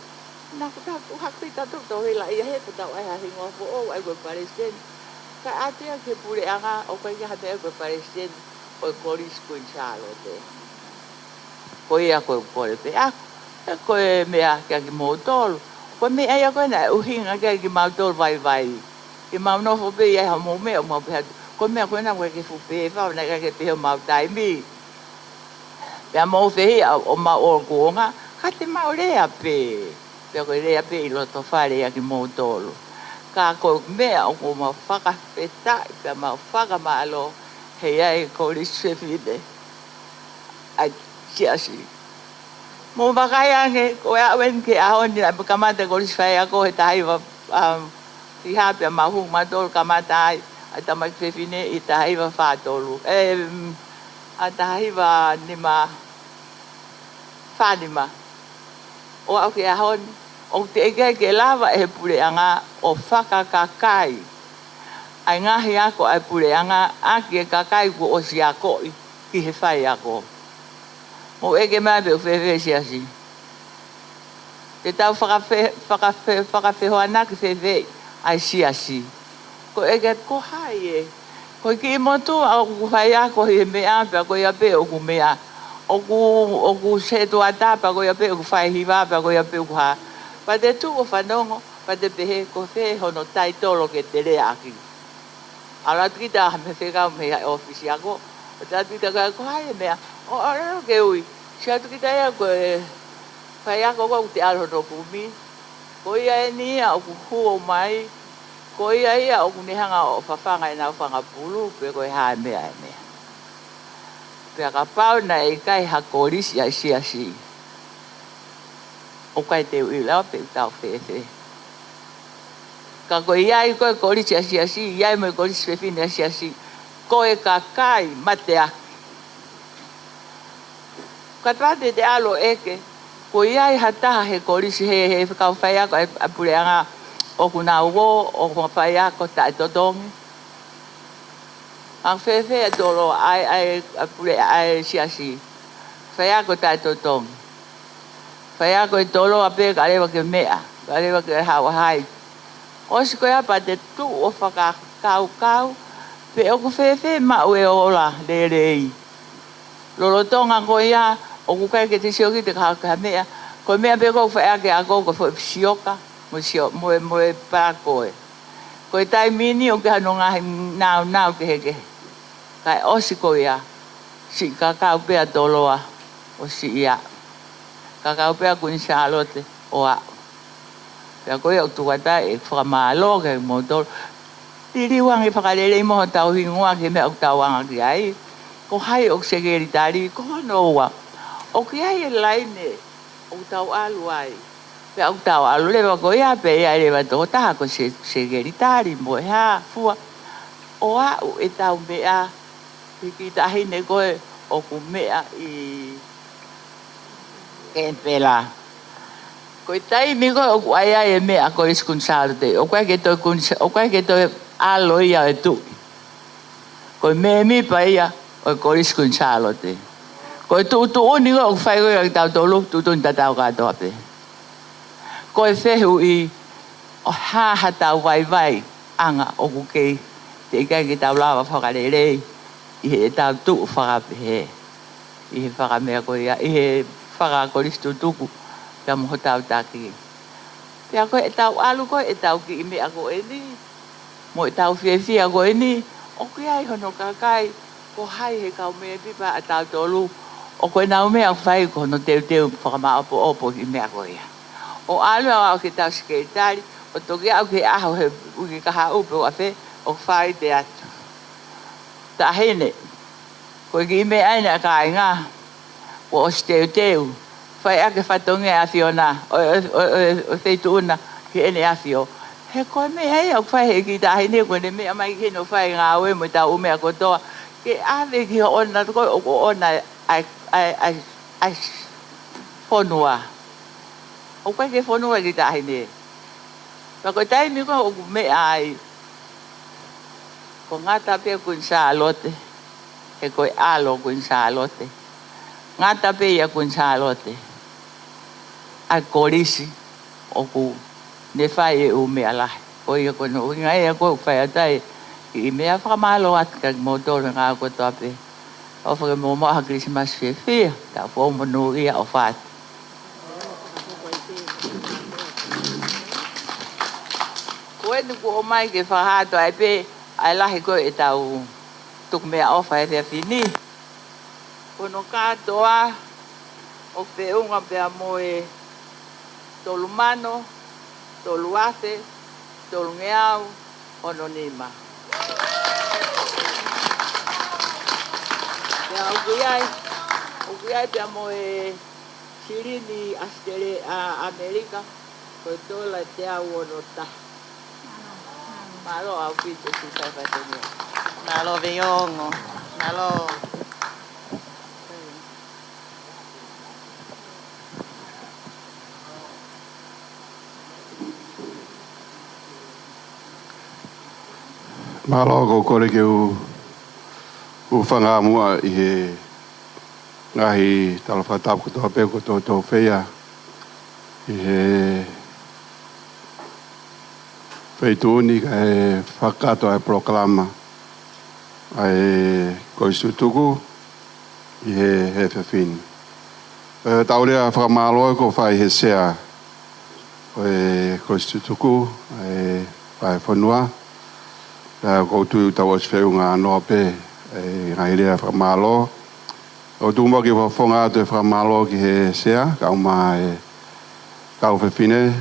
na ku hakita tuto hila ia he patau ai hahingoa po o ai koe Palestini. Ka atea ke pure anga o koe ki hapea koe Palestini o koris kunsalo te. Koe ia koe kore pe ako. E koe mea kia ki mautolu. Koe mea ia koe na uhinga kia ki mautolu vai. Ki mau nofo pe ia ha mou mea o mau pehatu. Koe mea koe na koe ki fupe whao na kia ke peho mau taimi. Pea mau fehi o mau o kuonga. Ka te mau rea pe. Pea koe rea pe i loto whare ia ki mautolu. Ka koe mea o ko mau whakawhetai, pia mau whakamalo, hei ai koris whewhine. Ai siasi. Mō wakai ange, koe awen ke ahoni, ai kamata koris whai ako he tahiwa, ki hapia mahu matolu kamata ai, ai tamai whewhine i tahiwa whātolu. A tahiwa nima, whanima. O au ke ahoni, o te eke ke lava e pure anga o whakakakai. Ai ngahi ako ai pure anga aki e kakai ko o si ako ki he whai ako. Mo eke mai pe uwhewhe siasi. Te tau whakawhehoana ki whewhe ai siasi. Ko eke ko hai e. Ko ki motu au ku whai ako he mea pia ko ia pe o ku mea. O ku se tua tapa ko ia pe o ku whai hiwa pia ko ia pe o ku ha. Pa te tu o whanongo, pa te pehe ko whe hono tai tolo ke te rea aki. Ala trita me whekau me hai ofisi ako. O ta trita ko hai mea. O arero ke ui. Sia trita ea ko e whai ako ko te aro no kumi. Ko ia e ni a o kuhu o mai. Ko ia o kunehanga o whawhanga e nau whangapulu. Pe ko e hae mea e mea. Pe ka pau na e kai hakorisi a si. O kai te ui lau pe tau whewhe. Ka ko iai koe korisi asi, iai mo korisi whewhine asi. Ko e ka kai mate aki. Ka tate te alo eke, ko iai hataha he korisi he whakau whaiako a pureanga o kuna uo, o kuna whaiako tae totongi. Ang whewhe a tolo ai a pure ai si. Whaiako tae totongi. Whaiako e tolo a pe ka rewa ke mea, ka rewa ke hawa hai. O si koe apa te tu o whakakau, pe o ku whewhe ma ue ola le rei. Lolotonga ko ia, o ku kai ke te sioki te kaha mea, ko mea pe kou whaiake a kou ko sioka, mo e parakoe. Ko e tai mini o ke hano ngahi nau ke heke. Kai o si ko ia, si kakau pea toloa o si ia. Kakau pea kuni Charlotte o a. Pea koe o tuata e whakamalo ke mo tolo. Tiri wangi whakalele i moho tau hingoa ke mea o tau wanga ki ai. Ko hai o segeri tari, ko hano ua. O ki ai e laine o tau alu ai. Pea o tau alu lewa ko ia pe ia lewa toko taha ko segeri tari mo e ha fua. O a u e tau mea ki tahine koe o ku mea i Kempela. Ko tai mi ko o ai e mea ko iskun salte. O kwa ke to alo ia e tu. Ko me mi pa ia o ko iskun salte. Ko tu oni ko fai ko tau tolu tu tau ka to ape. Ko e fehu i o ha tau vai anga o ku ke te ke tau lava whakarere i he tau tu whakape i he whakamea ko ia i he whakakoristu tuku kia moho tau taki. Pea koe e tau alu koe e tau ki i mea ko e ni mo e tau whiawhia ko e ni o ki ai hono kakai ko hai he kau mea pipa a tau tolu o koe nau mea whai ko hono teu whakamā opo i mea ko ia. O alu au ki tau sikeritari o toki au ki aho he uki kaha upe o awhe o whai te atu. Ta hene, koe ki ime aina a kai ngā, o os teu, whai ake whatonge a whiona, o wheitu una ki ene a whio. He koe me hei au whai he ki ta hene, koe ne mea mai ki no whai ngā ue mo tau umea kotoa, ke ave ki ho ona, koe o ona ai whonua. O koe ke whonua ki ta hene. Ka koe taimi koe o mea ai, ko ngata pe kun Charlotte e ko alo kun Charlotte ngata pe ya kun Charlotte a korisi o ku ne fai o me ala ko ia ko no ngai ko fai atai i me fa malo at ka motor nga ko to pe o fa mo mo ha Christmas fe ta fo mo no ia o fat ko e ko mai ke fa ha to ai pe ai lahi ko e tau tuk mea ofa e rea fini. Kono katoa o pe unga pea moe tolu mano, tolu ase, tolu ngeau, ono nima. Pea ukuiai pea moe sirini astere a Amerika, koe tola te au ono ta. Malo au pito si sai fatenio. Malo viongo. Malo. Malo ko kore ke u whanga mua i he ngahi talawhatau ko toa peo ko tō whea i he whaitūni ka he whakato ai proklama ai koistutuku i he whiwhini. Taurea whakamaloa ko whai he sea Konstitutuku pai fonua ko tu tau sfeu nga no pe nga ile fra malo o tu mo ki fonga te fra malo ki he sea ka uma ka o fine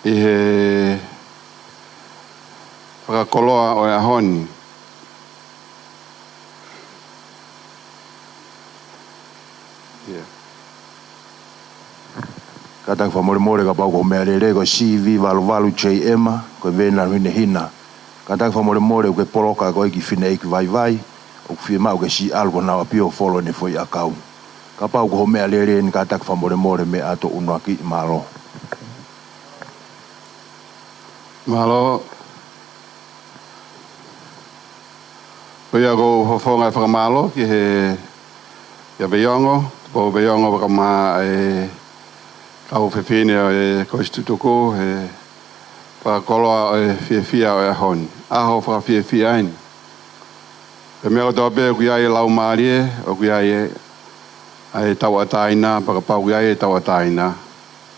e he fra koloa o ahon Kata fa more ka pau ko merere ko CV valu JM ko vena hine hina. Kata fa more ko poloka ko ki fine ki vai o fi ma ko si algo na apio follow ne foi akau. Ka pau ko merere ni kata fa more me ato unaki malo. Malo Oia ko fonga fra malo ki he ya beongo ka ma Kau fefine o Konstitutuku pa koloa o fia o ahon. Aho fra fia ain. E mea o tope o kuiai lau maarie, o kuiai ai tau ataina, pa pau kuiai tau ataina,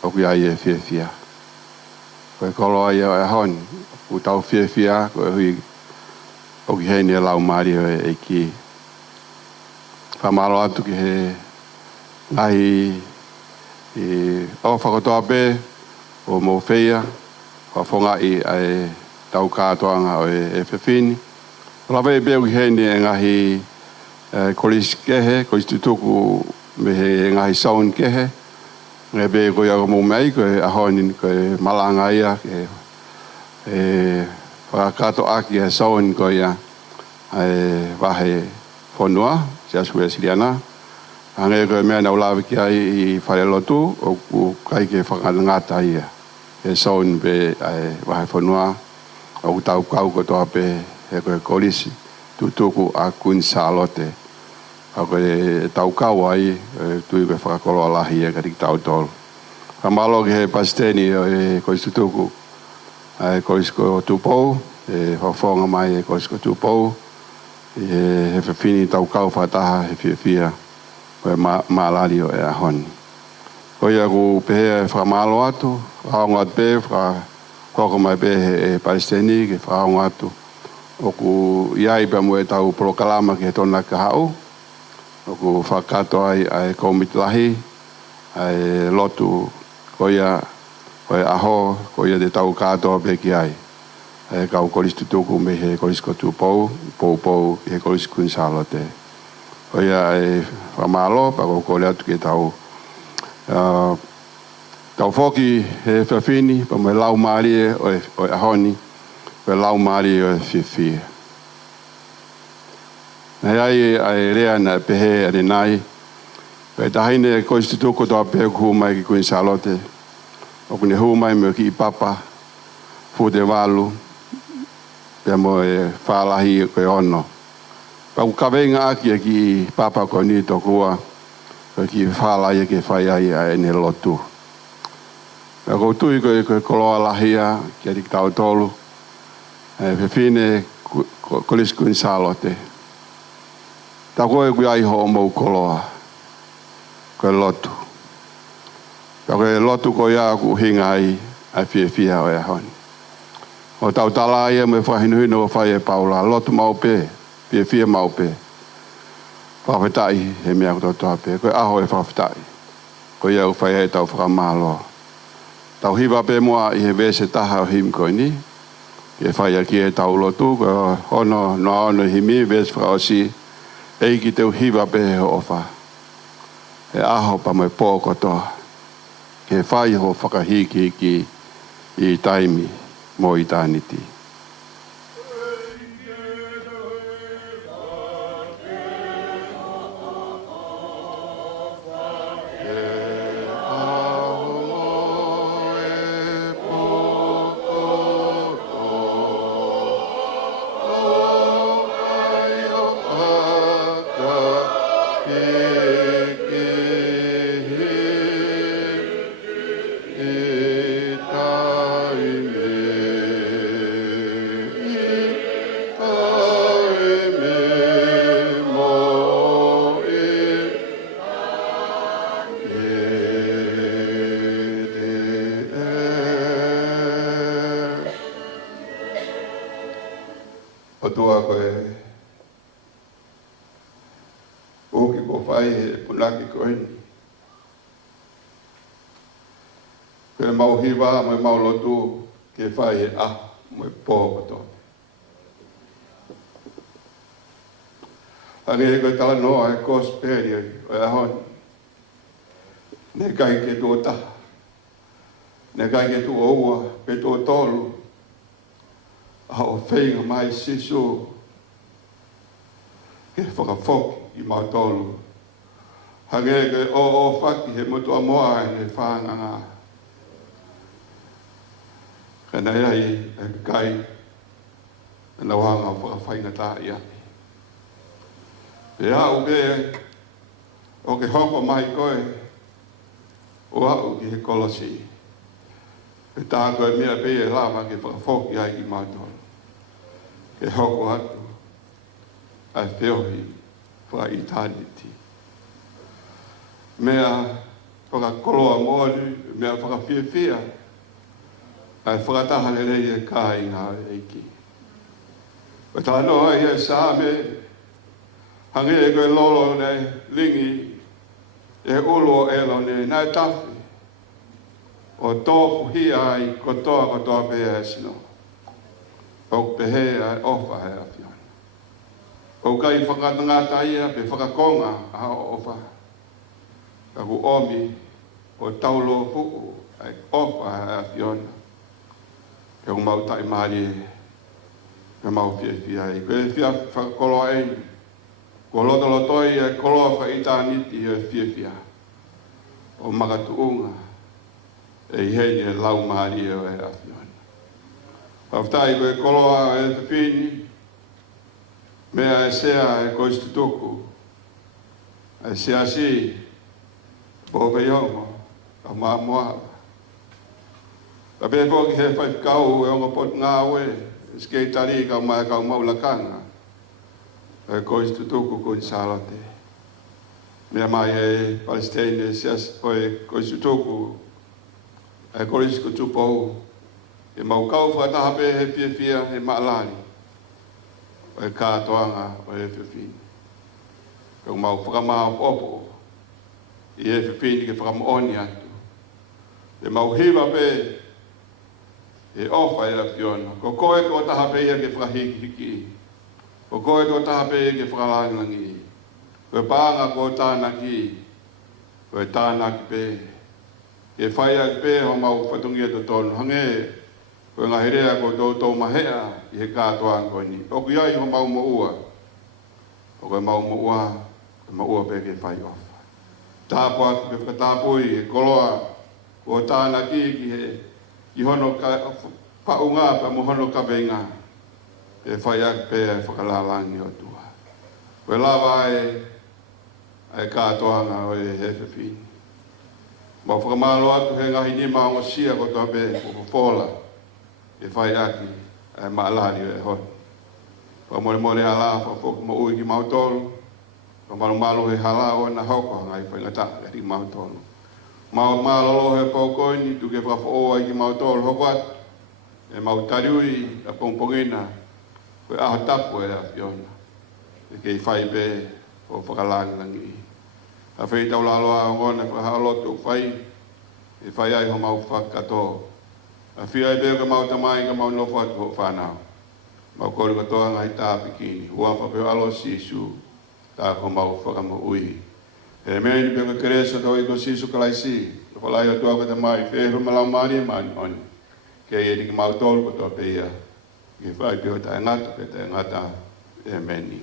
o kuiai fia. Koe koloa i o ahon, u tau fia, koe hui o ki heini lau maarie o e ki. Whamalo atu ki he ngahi o whakotoa pe o mo feia o whonga i ai tau kātoanga o e whewhini. Lawa e beo ki heni e ngahi kolis kehe, Konstitutuku me he ngahi saun kehe. Nge be koe ako mō mei koe ahonin koe malanga ia e whakakato aki e saun koe ia wahe whonua, se asue siriana. Ange koe mea nau lawe ki ai i whare lotu o ku kai ke whakangata ia. E saun pe wahe whanua o ku tau kau kotoa pe he koe kolisi tutuku a kun salote. A koe tau kau ai tui koe whakakoloa lahi e karik tau tolu. Kamalo ki he pasteni o e Konstitutuku kolisko tupou, e whawhonga mai e kolisko tupou. He whiwhini tau kau whataha he fia. Koe maalari o e ahon. Koe aku pehe e whamalo atu, whaonga atu pe, whakoko mai pehe e Palestini, ke whaonga atu. Oku iai pa mue tau Polokalama ki he tona ka hau. Oku whakato ai komitlahi, ai lotu koe aho, koe de tau katoa pe ki ai. Ai kau Konstitutuku me he kolisko tupou, pou, he kolisko kunsalote. Oia e whamalo, pako kore atu ke tau. Tau whoki he whawhini, pa mai lau maari e o ahoni, pa lau maari o whiwhia. Nei ai rea na pehe ane nai, pa tahine Konstitutuku toa pehe ku mai ki kuin salote, o kune hu mai me ki i papa, fude walu, pe mo e whalahi koe ono. Pau kawenga aki e ki papa ko ni to kua ki whala i ke whai ai e ne lotu. Pau ko tui ko koloa lahia ki adik tau tolu whiwhine koliskun salote. Tau koe kui ai ho mou koloa koe lotu. Pau koe lotu ko ia ku hinga ai whiwhia o e honi. O tau tala ia me whahinuhino o whai e paula lotu mau pe. Fia mau pe. Whawhetai he mea kutotoa pe. Koe aho e whawhetai. Koe iau whai e tau whakamalo. Tau hiwa pe mua i he vese taha o him koe ni. Ke whai a ki e tau lotu. Koe hono no ono himi vese whaosi. Eiki teu hiwa pe he ofa. E aho pa mai pō kotoa. Ke whai ho whakahiki ki i taimi mo i tāniti. tua ko e o ki ko fai e punaki ko eni. Pe mau hiwa mai mau lotu ke fai e a mai pō koto. Hake e koe tala noa e kosperi o e ahoni. Ne kai ke tō taha. Ne kai ke tō oua pe tō tolu. A o whainga mai sisu. Ke whakafoki i mau tolu. Hake e koe o whaki he mutu a moa e ne whanga ngā. Kana iai e kai. Na wanga whakawhainga tā ia. Pe hau be o ke hoko mai koe o hau ki he kolosi. Pe tā koe mea pe e lama ke whakafoki ai ki mātua. Ke hoko atu ai whiohi wha eternity. Mea whakakoloa mōru, mea whakawhiawhia ai whakataha lelei e kā i ngā reiki. O tā noa i e sāme hangi e koe lolo nei lingi e ulo e lo nei nai tawhi o tōpu hi ai kotoa pēa e sino o pehe ai ofa he a whiona o kai whakatangata ia pe whakakonga a ofa ka ku omi o taulo puku ai ofa he a whiona ke o mau tai maari ke mau whiawhia ai koe whia whakakoloa eini ko lotolotoi e koloa whaitaniti e whiawhia o makatuunga e iheni e lau maari e o e awhiona. Whaftai ko e koloa e whiwhini mea e sea e koistutuku e sea si po veiongo a maa moa. Ka pepo ki he whaifkau e ongo pot ngā ue e skei tari ka mai kau maulakanga e koistutuku kun salote. Mea mai e Palestine o e koistutuku e korisku tupou e mau kau whataha pe he whiawhia he maalani o e kātoanga o e whiwhini. Ke mau whakamao popo i e whiwhini ke whakamaoni atu. E mau hiwa pe e ofa e a whiona. Ko koe ko taha pe ia ke whakahiki hiki. Ko koe ko taha pe ia ke whakalangangi. Ko e pānga ko tāna ki. Ko e tāna ki pe. E whai a pe ho mau whatungia to tonu. Hange ko e ngahirea ko tō mahea i he kātoa ko ni. O ku iai ho mau mo ua. O ko e mau mo ua. Ko e mau ua pe ke whai ofa. Tāpua ki pe whakatāpui e koloa. Ko tāna ki he i hono ka paunga pa mo hono ka venga e whaiak pe e whakalalangi o tua. Koe lawa e kātoanga o e hefewhini. Ma whakamalo atu he ngahi ni maongo sia ko toa pe o whola e whaiaki e maalari o e honi. Pa more ala whafoku mo ui ki mautolu. Pa malo he hala o na hoko ngai whaingata e ri mautolu. Malo he paukoini tu ke whawha i ki mautolu hoko atu. E mautariui a pongpongina koe aho tapu e a whiona. E kei whai pe o whakalangi. A whai tau laloa o ngona whahalotu whai. E whai ai ho mau whakato. A whiai pe o ka mau tamai ka mau nofu atu ho whanau. Mau kore katoa ngai tā pikini. Ua whapeo alo sisu tā ko mau whakamo ui. E mea ni pe o ka keresa tau i ko sisu kalaisi. Whalai o tua ka tamai whehe malau maari e mani oni. Ke e ni mau tolu ko toa pe ia. Ke whai pio ta ngata pe ta ngata e meni.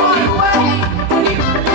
One way.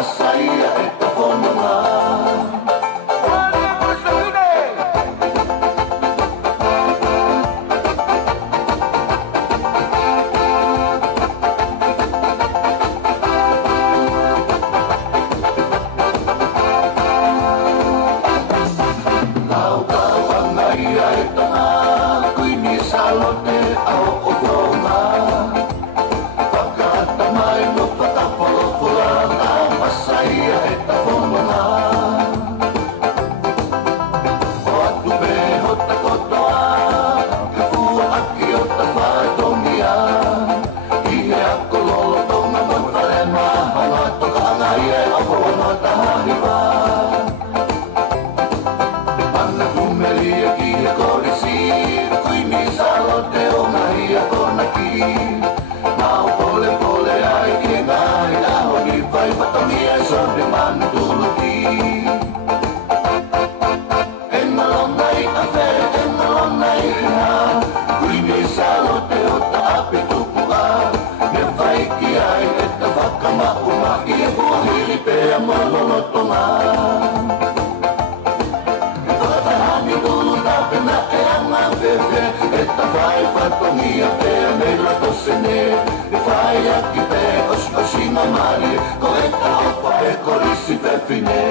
masaia e ka whanonga. Fine